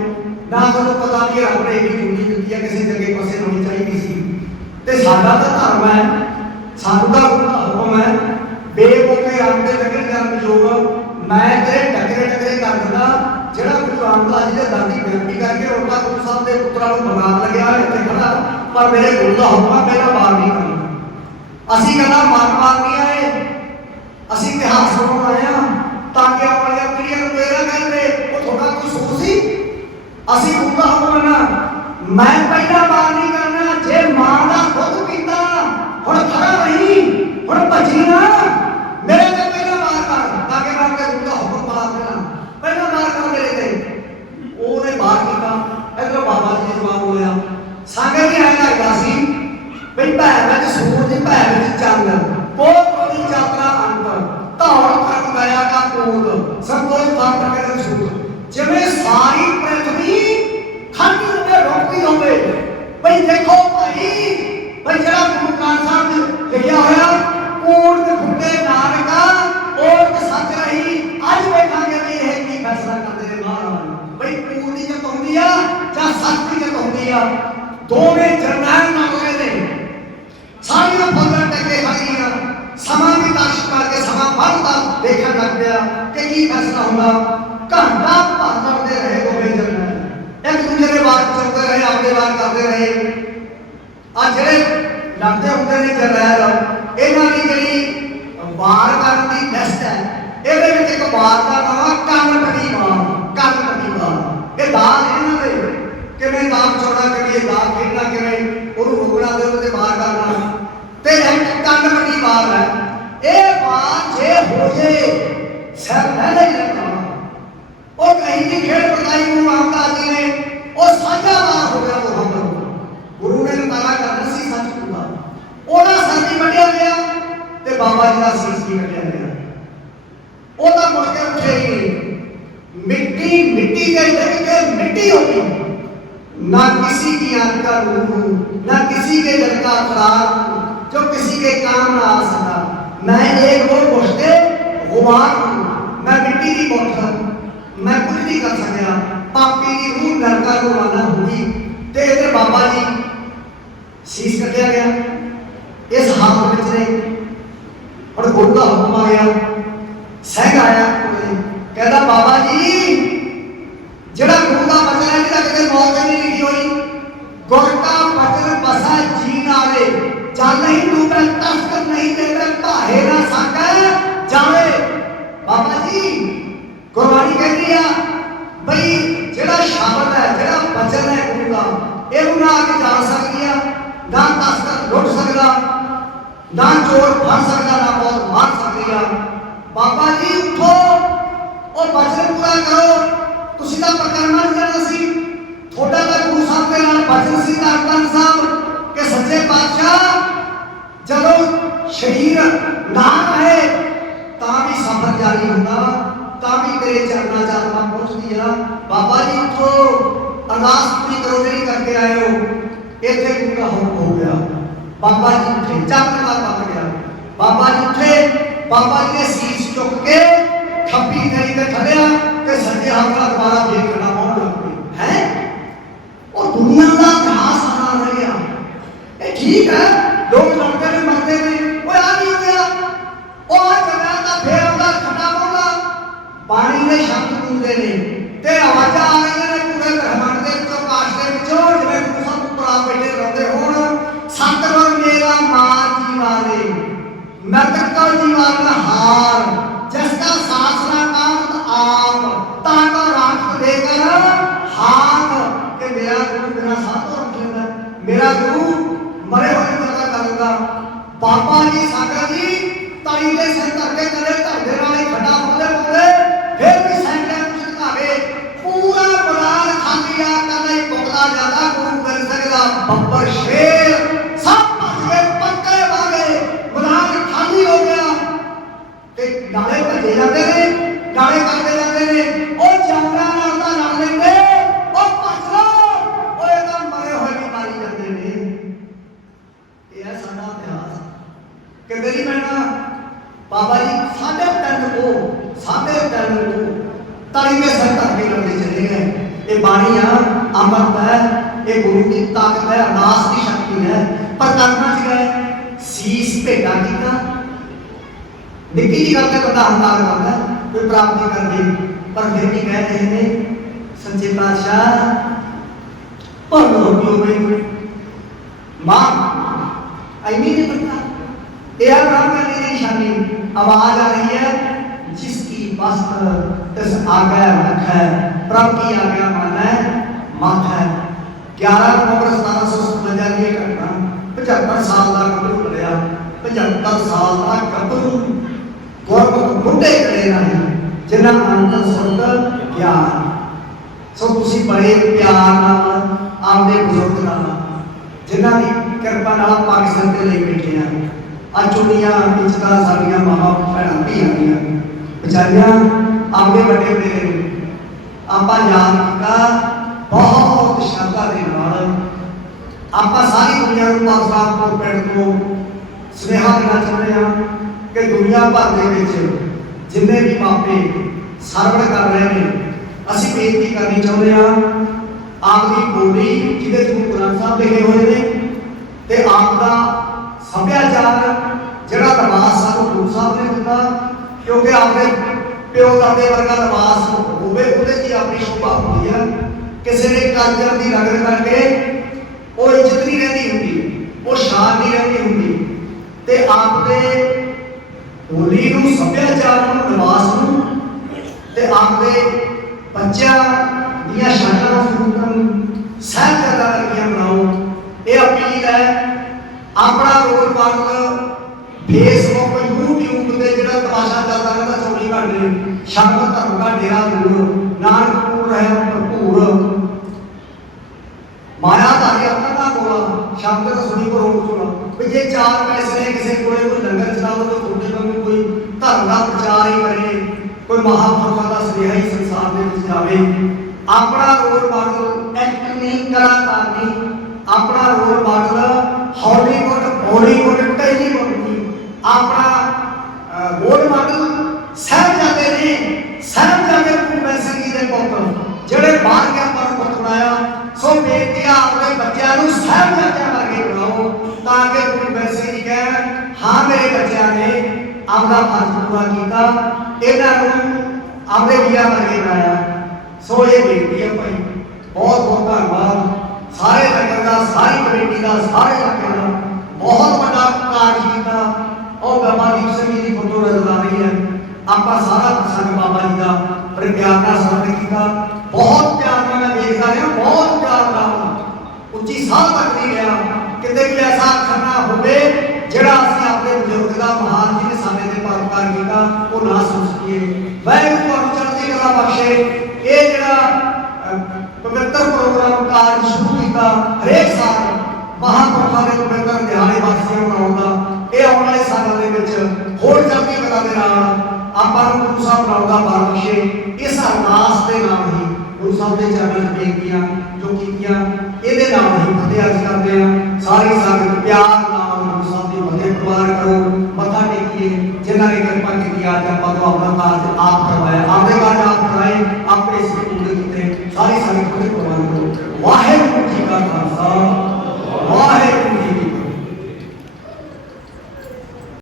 ਨਾ ਤੁਹਾਨੂੰ ਪਤਾ ਵੀ ਰੱਬ ਨੇ ਇਹ ਚੁਣੀ ਦਿੱਤੀ ਹੈ, ਕਿਸੇ ਜੱਗੇ ਪਾਸੇ ਹੋਣੀ ਚਾਹੀਦੀ ਸੀ। ਤੇ ਸਾਡਾ ਤਾਂ ਧਰਮ ਹੈ, ਸਾਨੂੰ ਤਾਂ ਗੁਰੂ ਦਾ ਹੁਕਮ ਹੈ, ਬੇਮੌਕੇ ਰੱਬ ਦੇ ਜੱਗੇ ਕਰਨ ਯੋਗ ਮੈਂ ਤੇਰੇ ਟੱਕਰੇ ਕਰ ਦਿੰਦਾ। ਜਿਹੜਾ ਗੁਰੂ ਰਾਮਦਾਸ ਜੀ ਦੇ ਦਰ ਦੀ ਬੇਨਤੀ ਕਰਕੇ ਉਲਟਾ ਗੁਰੂ ਸਾਹਿਬ ਦੇ ਪੁੱਤਰਾਂ ਨੂੰ ਬਰਬਾਦ ਲੱਗਿਆ ਇੱਥੇ ਖੜਾ, ਪਰ ਮੇਰੇ ਗੁਰੂ ਦਾ ਹੁਕਮ ਪਹਿਲਾਂ ਮਾਰ ਨਹੀਂ ਕਰਨਾ। ਅਸੀਂ ਕਹਿੰਦਾ ਮਾਰ ਨਹੀਂ ਆਏ, ਅਸੀਂ ਇਤਿਹਾਸ ਬਣਾਉਣ ਆਏ ਆ ਤਾਂ ਕਿ ਆਉਣ ਵਾਲੀਆਂ ਪੀੜ੍ਹੀਆਂ ਨੂੰ ਇਹ ਨਾ ਕਹਿੰਦੇ ਉਹ ਤੁਹਾਡਾ ਕੋਈ ਸੋਚ ਸੀ। ਅਸੀਂ ਗੁਰੂ ਦਾ ਹੁਕਮ ਮੰਨਣਾ, ਮੈਂ ਪਹਿਲਾਂ ਮਾਰ ਨਹੀਂ ਕਰਨਾ। ਜੇ ਮਾਂ ਦਾ ਦੁੱਧ ਪੀਤਾ ਹੁਣ ਖੜਾ ਨਹੀਂ, ਹੁਣ ਭੱਜੀ ਨਾ, ਮੇਰੇ ਤੇ ਪਹਿਲਾਂ ਮਾਰ ਕਰ ਤਾਂ ਕਿ ਮੈਂ ਗੁਰੂ ਦਾ ਹੁਕਮ ਮਾਰ ਦੇਣਾ, ਪਹਿਲਾਂ ਮਾਰ ਕਰ ਮੇਰੇ ਤੇ। ਉਹਨੇ ਮਾਰ ਕੀਤਾ। ਇੱਧਰ ਬਾਬਾ ਜੀ ਜਵਾਬ ਬੋਲਿਆ, ਸੰਗਤ ਨੇ ਭੈ ਵਿੱਚ ਸੂਰਜ ਭੈ ਵਿੱਚ ਚੰਨ ਬਹੁਤ ਦੀ ਯਾਤਰਾ ਅੰਤਰ ਧੌਣ ਕਰਨ ਦਇਆ ਦਾ ਪੂਤ ਸੰਤੋਖ ਥਾਂ ਕੇ ਸੂਤ ਜਿਵੇਂ ਸਾਰੀ ਪ੍ਰਥਵੀ ਖੰਡ ਉੱਤੇ ਰੋਕਦੀ ਹੋਵੇ ਬਈ ਦੇਖੋ ਭਾਈ ਬਈ ਜਿਹੜਾ ਗੁਰੂ ਗ੍ਰੰਥ ਸਾਹਿਬ ਨੇ ਲਿਖਿਆ ਹੋਇਆ ਪੂਰਨ ਫੁੱਟੇ ਨਾਨਕਾ ਔਰ ਸੱਚ ਰਹੀ ਅੱਜ ਵੇਖਾਂਗੇ ਵੀ ਇਹ ਕੀ ਫੈਸਲਾ ਕਰਦੇ ਨੇ ਮਹਾਰਾਜ ਬਈ ਪੂਰਨੀ ਜਿੱਤ ਹੁੰਦੀ ਆ ਜਾਂ ਸੱਚ ਦੀ ਜਿੱਤ ਹੁੰਦੀ ਆ ਦੋਵੇਂ ਜਰਨੈਲ ਮੰਗਲੇ ਨੇ ਸਾਰੀਆਂ ਫੌਜਾਂ ਟੱਕੇ ਖਾਈਆਂ ਸਮਾਂ ਵੀ ਤਾਸ਼ ਕਰਕੇ ਸਮਾਂ ਵੱਧਦਾ ਦੇਖਣ ਲੱਗ ਪਿਆ ਕਿ ਕੀ ਫੈਸਲਾ ਹੁੰਦਾ ਘੰਟਾ ਭਰ ਲੜਦੇ ਰਹੇ ਦੋਵੇਂ ਜਰਨੈਲ ਇੱਕ ਦੂਜੇ ਦੇ ਵਾਰ ਚੁੱਕਦੇ ਰਹੇ ਆਪਦੇ ਵਾਰ ਕਰਦੇ ਰਹੇ ਆ ਜਿਹੜੇ ਲੜਦੇ ਹੁੰਦੇ ਨੇ ਜਰਨੈਲ ਇਹਨਾਂ ਦੀ ਜਿਹੜੀ ਵਾਰ ਕਰਨ ਦੀ ਟੈਸਟ ਹੈ ਇਹਦੇ ਵਿੱਚ ਇੱਕ ਵਾਰ ਦਾ ਨਾਮ ਕੰਨ ਪੱਟੀ ਵਾਰ ਇਹ ਦਾਲ ਇਹਨਾਂ ਦੇ ਕਿਵੇਂ ਦਾਲ ਚੋੜਾ ਕਰੀਏ ਦਾਲ ਖੇਡਣਾ ਕਿਵੇਂ ਉਹਨੂੰ ਰੋਕਣਾ ਦੇ ਉਹਦੇ ਵਾਰ ਕਰਨਾ ਤੇ ਇੱਕ ਕੰਨ ਪੱਟੀ ਵਾਰ ਹੈ ਇਹ ਵਾਰ ਜੇ ਹੋ ਜੇ ਸਿਰ ਨਹੀਂ ਲੱਗਦਾ ਉਹ ਕਹੀਂ ਦੀ ਖੇਡ ਬਤਾਈ ਨੂੰ ਰਾਮਦਾਸ ਜੀ ਨੇ ਉਹ ਸਾਂਝਾ ਵਾਰ ਹੋ ਗਿਆ ਮੁਹੰਮਦ ਗੁਰੂ ਨੇ ਨਤਾਰਾ ਕਰਨਾ ਸੀ ਸੱਚ ਹੁੰਦਾ ਉਹਦਾ ਸਿਰ ਵੀ ਵੱਢਿਆ ਗਿਆ ਤੇ ਬਾਬਾ ਜੀ ਦਾ ਸੀਸ ਵੀ ਕੱਟਿਆ ਗਿਆ ਉਹ ਤਾਂ ਮੁੜ ਕੇ ਉੱਠੇ ਹੀ ਨਹੀਂ ਮਿੱਟੀ ਦੇ ਡਿੱਗ ਕੇ ਮਿੱਟੀ ਹੋ ਗਈ ना किसी की आंख का रूप ना किसी के दिल का फरार जो किसी के काम ना आ सका मैं एक और पुछते गुबार हूँ मैं मिट्टी की बोतल मैं कुछ नहीं कर सकया पापी की रूह लड़का को रवाना हुई ते इधर बाबा जी शीश कटिया गया इस हाथ में ने और गुरु का हुक्म आ गया सह आया कहता बाबा जी ਜਿਹੜਾ ਗੁਰੂ ਦਾ ਬਚਨ ਹੈ ਜਿਹਦਾ ਕਿਤੇ ਮੌਤ ਨਹੀਂ ਲਿਖੀ ਹੋਈ ਗੁਰ ਕਾ ਬਚਨ ਬਸਾ ਜੀ ਨਾਲੇ ਚੱਲ ਨਹੀਂ ਤੂੰ ਮੈਂ ਤਸਕਰ ਨਹੀਂ ਤੇ ਮੈਂ ਭਾਏ ਨਾ ਸਕੈ ਜਾਵੇ ਬਾਬਾ ਜੀ ਗੁਰਬਾਣੀ ਕਹਿੰਦੀ ਆ ਬਈ ਜਿਹੜਾ ਸ਼ਬਦ ਹੈ ਜਿਹੜਾ ਬਚਨ ਹੈ ਗੁਰੂ ਦਾ ਇਹਨੂੰ ਨਾ ਕੇ ਜਾ ਸਕਦੀ ਆ ਨਾ ਤਸਕਰ ਲੁੱਟ ਸਕਦਾ ਨਾ ਚੋਰ ਫੜ ਸਕਦਾ ਨਾ ਮੌਤ ਮਾਰ ਸਕਦੀ ਆ ਬਾਬਾ ਜੀ ਉਠੋ ਉਹ ਬਚਨ ਪੂਰਾ ਕਰੋ ਤੁਸੀਂ ਤਾਂ ਪ੍ਰਕਰਮਾਂ ਜਿਹੜਾ ਸੀ ਤੁਹਾਡਾ ਤਾਂ ਗੁਰੂ ਸਾਹਿਬ ਦੇ ਨਾਲ ਬਚਨ ਸੀ ਧੰਨ ਸਾਹਿਬ ਕਿ ਸੱਚੇ ਪਾਤਸ਼ਾਹ ਜਦੋਂ ਸ਼ਰੀਰ ਨਾ ਰਹੇ ਤਾਂ ਵੀ ਸਫ਼ਰ ਜਾਰੀ ਹੁੰਦਾ ਤਾਂ ਵੀ ਤੇਰੇ ਚਰਨਾਂ 'ਚ ਆਤਮਾ ਪਹੁੰਚਦੀ ਆ ਬਾਬਾ ਜੀ ਉਠੋ ਅਰਦਾਸ ਪੂਰੀ ਕਰੋ ਜਿਹੜੀ ਕਰਕੇ ਆਏ ਹੋ ਇੱਥੇ ਗੁਰੂ ਦਾ ਹੁਕਮ ਹੋ ਗਿਆ ਬਾਬਾ ਜੀ ਉੱਠੇ ਚਮਤਕਾਰ ਬਣ ਗਿਆ ਬਾਬਾ ਜੀ ਉੱਠੇ ਬਾਬਾ ਜੀ ਨੇ ਸੀਸ ਚੁੱਕ ਕੇ ਖੱਬੀ ਕਰੀ ਤੇ ਖੜਿਆ ਤੇ ਸੱਜੇ ਹੱਥ ਨਾਲ ਦੁਬਾਰਾ ਦੇਖਣਾ ਪਾਉਣ ਲੱਗ ਪਈ ਹੈ ਉਹ ਦੁਨੀਆ ਦਾ ਇਤਿਹਾਸ ਆਣਾ ਰਹਿ ਗਿਆ ਇਹ ਠੀਕ ਹੈ ਲੋਕ ਲੜਦੇ ਨੇ ਮਰਦੇ ਨੇ ਉਹ ਆ ਨਹੀਂ ਹੋ ਗਿਆ ਉਹ ਆ ਜਗ੍ਹਾ ਦਾ ਫੇਰ ਆਉਂਦਾ ਖੱਡਾ ਪਾਉਂਦਾ ਪਾਣੀ ਦੇ ਸ਼ਬਦ ਗੂੰਜਦੇ ਨੇ ਤੇ ਆਵਾਜ਼ਾਂ ਆ ਰਹੀਆਂ ਨੇ ਪੂਰੇ ਬ੍ਰਹਮੰਡ ਦੇ ਵਿੱਚੋਂ ਆਕਾਸ਼ ਦੇ ਵਿੱਚੋਂ ਜਿਵੇਂ ਗੁਰੂ ਸਾਹਿਬ ਉੱਪਰ ਆ ਬੈਠੇ ਰਹਿੰਦੇ ਹੋਣ ਸਤਿਗੁਰ ਮੇਰਾ ਮਾਰ ਜੀਵਾਲੇ ਮਰਤਕ ਕਾ ਜੀਵਾਲਾ ਹਾਰ जिसका शासना काम आप ताका राख देकर हाथ के मेरा गुरु बिना साथ तो रख लेता मेरा गुरु मरे हुए पता करूंगा बाबा जी सागर जी ताई दे सिर करके करे धरदे नाल खड्डा पाਉਂਦੇ पाਉਂਦੇ फिर भी सैकड़े कुछ घावे पूरा बलाल खाली आ करना ही पुगदा ज्यादा गुरु कर सकदा बब्बर शेर सब भज गए पक्के भागे बलाल खाली हो गया ਤੇ ਨਾਲੇ ਭੱਜੇ ਜਾਂਦੇ ਨੇ ਨਾਲੇ ਕਰਦੇ ਜਾਂਦੇ ਨੇ ਉਹ ਜਾਨਵਰਾਂ ਨਾਲ ਤਾਂ ਲੜ ਲੈਂਦੇ ਉਹ ਭੱਜ ਲੋ ਉਹ ਇਹਦਾ ਮਰੇ ਹੋਏ ਵੀ ਮਾਰੀ ਜਾਂਦੇ ਨੇ ਇਹ ਹੈ ਸਾਡਾ ਇਤਿਹਾਸ ਕਿਤੇ ਨਹੀਂ ਮੈਨਾਂ ਬਾਬਾ ਜੀ 3.5 ਕੋ ਤਾਲੀ ਦੇ ਸਰ ਕਰਕੇ ਲੜਦੇ ਚਲੇ ਗਏ ਇਹ ਬਾਣੀ ਆ ਅੰਮ੍ਰਿਤ ਹੈ ਇਹ ਗੁਰੂ ਦੀ ਤਾਕਤ ਹੈ ਅਰਦਾਸ ਦੀ ਸ਼ਕਤੀ ਹੈ ਪਰ ਕਰਨਾ ਚ ਗਏ ਸੀਸ ਭੇਟਾ ਕੀਤਾ निक्की जी गल बंदा हंकार करता कोई प्राप्ति कर दी पर फिर भी कह रहे हैं सच्चे पातशाह मां नहीं पता यह ब्रह्म करने की निशानी आवाज आ रही है जिसकी वस्त्र तिस आज्ञा मत है प्रभु की आज्ञा मानना मत है 11 नवंबर 1757 की घटना 75 साल का गबरू लड़िया 75 साल का गबरू गुरमुख बुढ़े खड़े नहीं जिन्हें अंतर सुनकर ज्ञान सो तुसी बड़े प्यार नाल आपदे बुजुर्ग नाल जिन्हां दी ਕਿਰਪਾ ਨਾਲ ਪਾਕਿਸਤਾਨ ਤੇ ਲਈ ਬੈਠੇ ਆ ਚੁੰਨੀਆਂ ਇੱਜ਼ਤਾਂ ਸਾਡੀਆਂ ਮਾਵਾਂ ਭੈਣਾਂ ਧੀਆਂ ਦੀਆਂ ਵਿਚਾਰੀਆਂ ਆਪਣੇ ਵੱਡੇ ਵਡੇਰੇ ਆਪਾਂ ਯਾਦ ਕੀਤਾ ਬਹੁਤ ਸ਼ਰਧਾ ਦੇ ਨਾਲ। ਆਪਾਂ ਸਾਰੀ ਦੁਨੀਆ ਨੂੰ ਪਾਕਿਸਤਾਨ ਪਿੰਡ ਤੋਂ ਸੁਨੇਹਾ ਦੇਣਾ ਚਾਹੁੰਦੇ ਹਾਂ ਕਿ ਦੁਨੀਆ ਭਰ ਦੇ ਵਿੱਚ ਜਿੰਨੇ ਵੀ ਮਾਪੇ ਸਰਵਣ ਕਰ ਰਹੇ ਨੇ, ਅਸੀਂ ਬੇਨਤੀ ਕਰਨੀ ਚਾਹੁੰਦੇ ਹਾਂ ਆਪ ਦੀ ਬੋਲੀ ਜਿਹਦੇ ਚ ਗੁਰੂ ਗ੍ਰੰਥ ਸਾਹਿਬ ਲਿਖੇ ਹੋਏ ਨੇ ਤੇ ਆਪ ਦਾ ਸੱਭਿਆਚਾਰ ਜਿਹੜਾ ਲਿਬਾਸ ਸਾਨੂੰ ਗੁਰੂ ਸਾਹਿਬ ਨੇ ਦਿੱਤਾ, ਕਿਉਂਕਿ ਆਪਣੇ ਪਿਓ ਦਾਦੇ ਵਰਗਾ ਲਿਬਾਸ ਹੋਵੇ ਉਹਦੇ 'ਚ ਆਪਣੀ ਸ਼ੋਭਾ ਹੁੰਦੀ ਹੈ। ਕਿਸੇ ਨੇ ਕਲਚਰ ਦੀ ਰਗੜ ਕਰਕੇ ਉਹ ਇੱਜ਼ਤ ਨਹੀਂ ਰਹਿੰਦੀ ਹੁੰਦੀ, ਉਹ ਸ਼ਾਨ ਨਹੀਂ ਰਹਿੰਦੀ ਹੁੰਦੀ। ਤੇ ਆਪ ਦੇ ਬੋਲੀ ਨੂੰ, ਸੱਭਿਆਚਾਰ ਨੂੰ, ਲਿਬਾਸ ਨੂੰ ਤੇ ਆਪ ਦੇ ਬੱਚਿਆਂ ਦੀਆਂ ਸ਼ਾਨਾਂ ਨੂੰ ਸਾਹਿਬਜ਼ਾਦਾ ਵਰਗੀਆਂ ਬਣਾਓ। ਇਹ ਅਪੀਲ ਹੈ। ਆਪਣਾ ਰੋਲ ਮਾਡਲ ਫੇਸਬੁੱਕ, YouTube ਤੇ ਜਿਹੜਾ ਤਮਾਸ਼ਾ ਚੱਲਦਾ ਰਹਿੰਦਾ 24 ਘੰਟੇ, ਸ਼ਰਮ ਧਰਮ ਦਾ ਡੇਰਾ ਦੂਰ, ਨਾਨਕਪੁਰ ਰਹਿ ਭਰਪੂਰ, ਮਾਇਆ ਧਾਰੀ ਆਪਣਾ ਨਾ ਬੋਲਾ ਸ਼ਬਦ ਦਾ ਸੁਣੀ ਕੋ ਰੋਕ ਸੁਣਾ ਵੀ ਜੇ 4 ਪੈਸੇ ਨੇ ਕਿਸੇ ਕੋਲੇ ਕੋਈ ਲੰਗਰ ਚਲਾਓ ਤਾਂ ਤੁਹਾਡੇ ਵਾਂਗੂ ਕੋਈ ਧਰਮ ਦਾ ਪ੍ਰਚਾਰ ਹੀ ਕਰੇ, ਕੋਈ ਮਹਾਂਪੁਰਖਾਂ ਦਾ ਸੁਨੇਹਾ ਹੀ ਸੰਸਾਰ ਦੇ ਵਿੱਚ ਜਾਵੇ। ਆਪਣਾ ਰੋਲ ਮਾਡਲ ਐਕਟ ਨਹੀਂ, ਕਲਾਕਾਰ ਨਹੀਂ, ਆਪਣਾ ਰੋਲ ਮਾਡਲ ਹਾਲੀਵੁੱਡ, ਬਾਲੀਵੁੱਡ, ਟੈਲੀਵੁੱਡ ਨਹੀਂ, ਆਪਣਾ ਰੋਲ ਮਾਡਲ ਸਾਹਿਬਜ਼ਾਦੇ ਨੇ। ਸਾਹਿਬਜ਼ਾਦੇ ਗੁਰੂ ਗੋਬਿੰਦ ਸਿੰਘ ਜੀ ਦੇ ਪੁੱਤ ਜਿਹੜੇ ਬਾਹਰ ਗਿਆ ਪਰ ਪੁੱਤ ਬਣਾਇਆ। ਸੋ ਬੇਨਤੀ ਆ ਆਪਣੇ ਬੱਚਿਆਂ ਨੂੰ ਸਾਹਿਬਜ਼ਾਦਿਆਂ ਵਰਗੇ ਬਣਾਓ ਤਾਂ ਕਿ ਗੁਰੂ ਗੋਬਿੰਦ ਸਿੰਘ ਜੀ ਕਹਿਣ ਹਾਂ ਮੇਰੇ ਬੱਚਿਆਂ ਨੇ ਆਪਦਾ ਫਰਜ਼ ਪੂਰਾ ਕੀਤਾ, ਇਹਨਾਂ ਨੂੰ ਆਪਣੇ ਵੀਰਾਂ ਵਰਗੇ ਬਣਾਇਆ। ਸੋ ਇਹ ਬੇਨਤੀ ਹੈ ਭਾਈ, ਬਹੁਤ ਬਹੁਤ ਧੰਨਵਾਦ ਸਾਰੇ ਨਗਰ ਦਾ, ਸਾਰੀ ਕਮੇਟੀ ਦਾ, ਸਾਰੇ ਇਲਾਕੇ ਦਾ। ਬਹੁਤ ਵੱਡਾ ਕਾਰਜ ਕੀਤਾ। ਉਹ ਬਾਬਾ ਦੀਪ ਸਿੰਘ ਜੀ ਦੀ ਫੋਟੋ ਨਜ਼ਰ ਆ ਰਹੀ ਹੈ। ਆਪਾਂ ਸਾਰਾ ਸੰਗ ਬਾਬਾ ਜੀ ਦਾ ਬੜੇ ਪਿਆਰ ਨਾਲ ਸਵਾਗਤ ਕੀਤਾ। ਬਹੁਤ ਪਿਆਰ ਨਾਲ ਮੈਂ ਦੇਖਦਾ ਰਿਹਾ, ਬਹੁਤ ਪਿਆਰ ਨਾਲ ਉੱਚੀ ਸਾਹ ਤੱਕ ਨਹੀਂ ਗਿਆ। ਕਿਤੇ ਵੀ ਐਸਾ ਖੰਨਾ ਹੋਵੇ ਜਿਹੜਾ ਅਸੀਂ ਆਪਣੇ ਬਜ਼ੁਰਗ ਦਾ, ਮਹਾਨ ਜੀ ਨੇ ਸਾਡੇ ਤੇ ਪਰਉਪਕਾਰ ਕੀਤਾ, ਉਹ ਨਾ ਸਮਝੀਏ। ਵਾਹਿਗੁਰੂ ਤੁਹਾਨੂੰ ਚੜ੍ਹਦੀ ਕਲਾ ਬਖਸ਼ੇ। ਇਹ ਜਿਹੜਾ ਪਵਿੱਤਰ ਪ੍ਰੋਗਰਾਮ ਕਾਰਜ ਸ਼ੁਰੂ ਕੀਤਾ ਹਰੇਕ ਸਾਲ ਮਹਾਂਪੁਰਖਾਂ ਦੇ ਪਵਿੱਤਰ ਦਿਹਾੜੇ ਵਾਸੀਆਂ ਮਨਾਉਣ ਦਾ, ਇਹ ਆਉਣ ਵਾਲੇ ਸਾਲਾਂ ਦੇ ਵਿੱਚ ਹੋਰ ਚੜ੍ਹਦੀ ਕਲਾ ਦੇ ਨਾਲ ਆਪਾਂ ਨੂੰ ਗੁਰੂ ਸਾਹਿਬ ਬਣਾਉਣ ਦਾ ਬਲ ਬਖਸ਼ੇ। ਇਸ ਅਰਦਾਸ ਦੇ ਨਾਲ ਹੀ ਗੁਰੂ ਸਾਹਿਬ ਦੇ ਚਰਨਾਂ 'ਚ ਬੇਨਤੀਆਂ ਜੋ ਕੀਤੀਆਂ ਇਹਦੇ ਨਾਲ ਹੀ ਫਤਿਹ ਅਰਜ਼ ਕਰਦੇ ਹਾਂ। ਸਾਰੀ ਸੰਗਤ ਪਿਆਰ ਨਾਲ ਗੁਰੂ ਸਾਹਿਬ ਦੀ ਫਤਿਹ ਪ੍ਰਵਾਨ ਕਰੋ, ਮੱਥਾ ਟੇਕੀਏ। ਜਿਨ੍ਹਾਂ ਨੇ ਕਿਰਪਾ ਕੀਤੀ ਅੱਜ ਆਪਾਂ ਤੋਂ ਆਪਣਾ ਕਾਰਜ ਆਪ ਕਰਵਾਇਆ, ਆਪਦੇ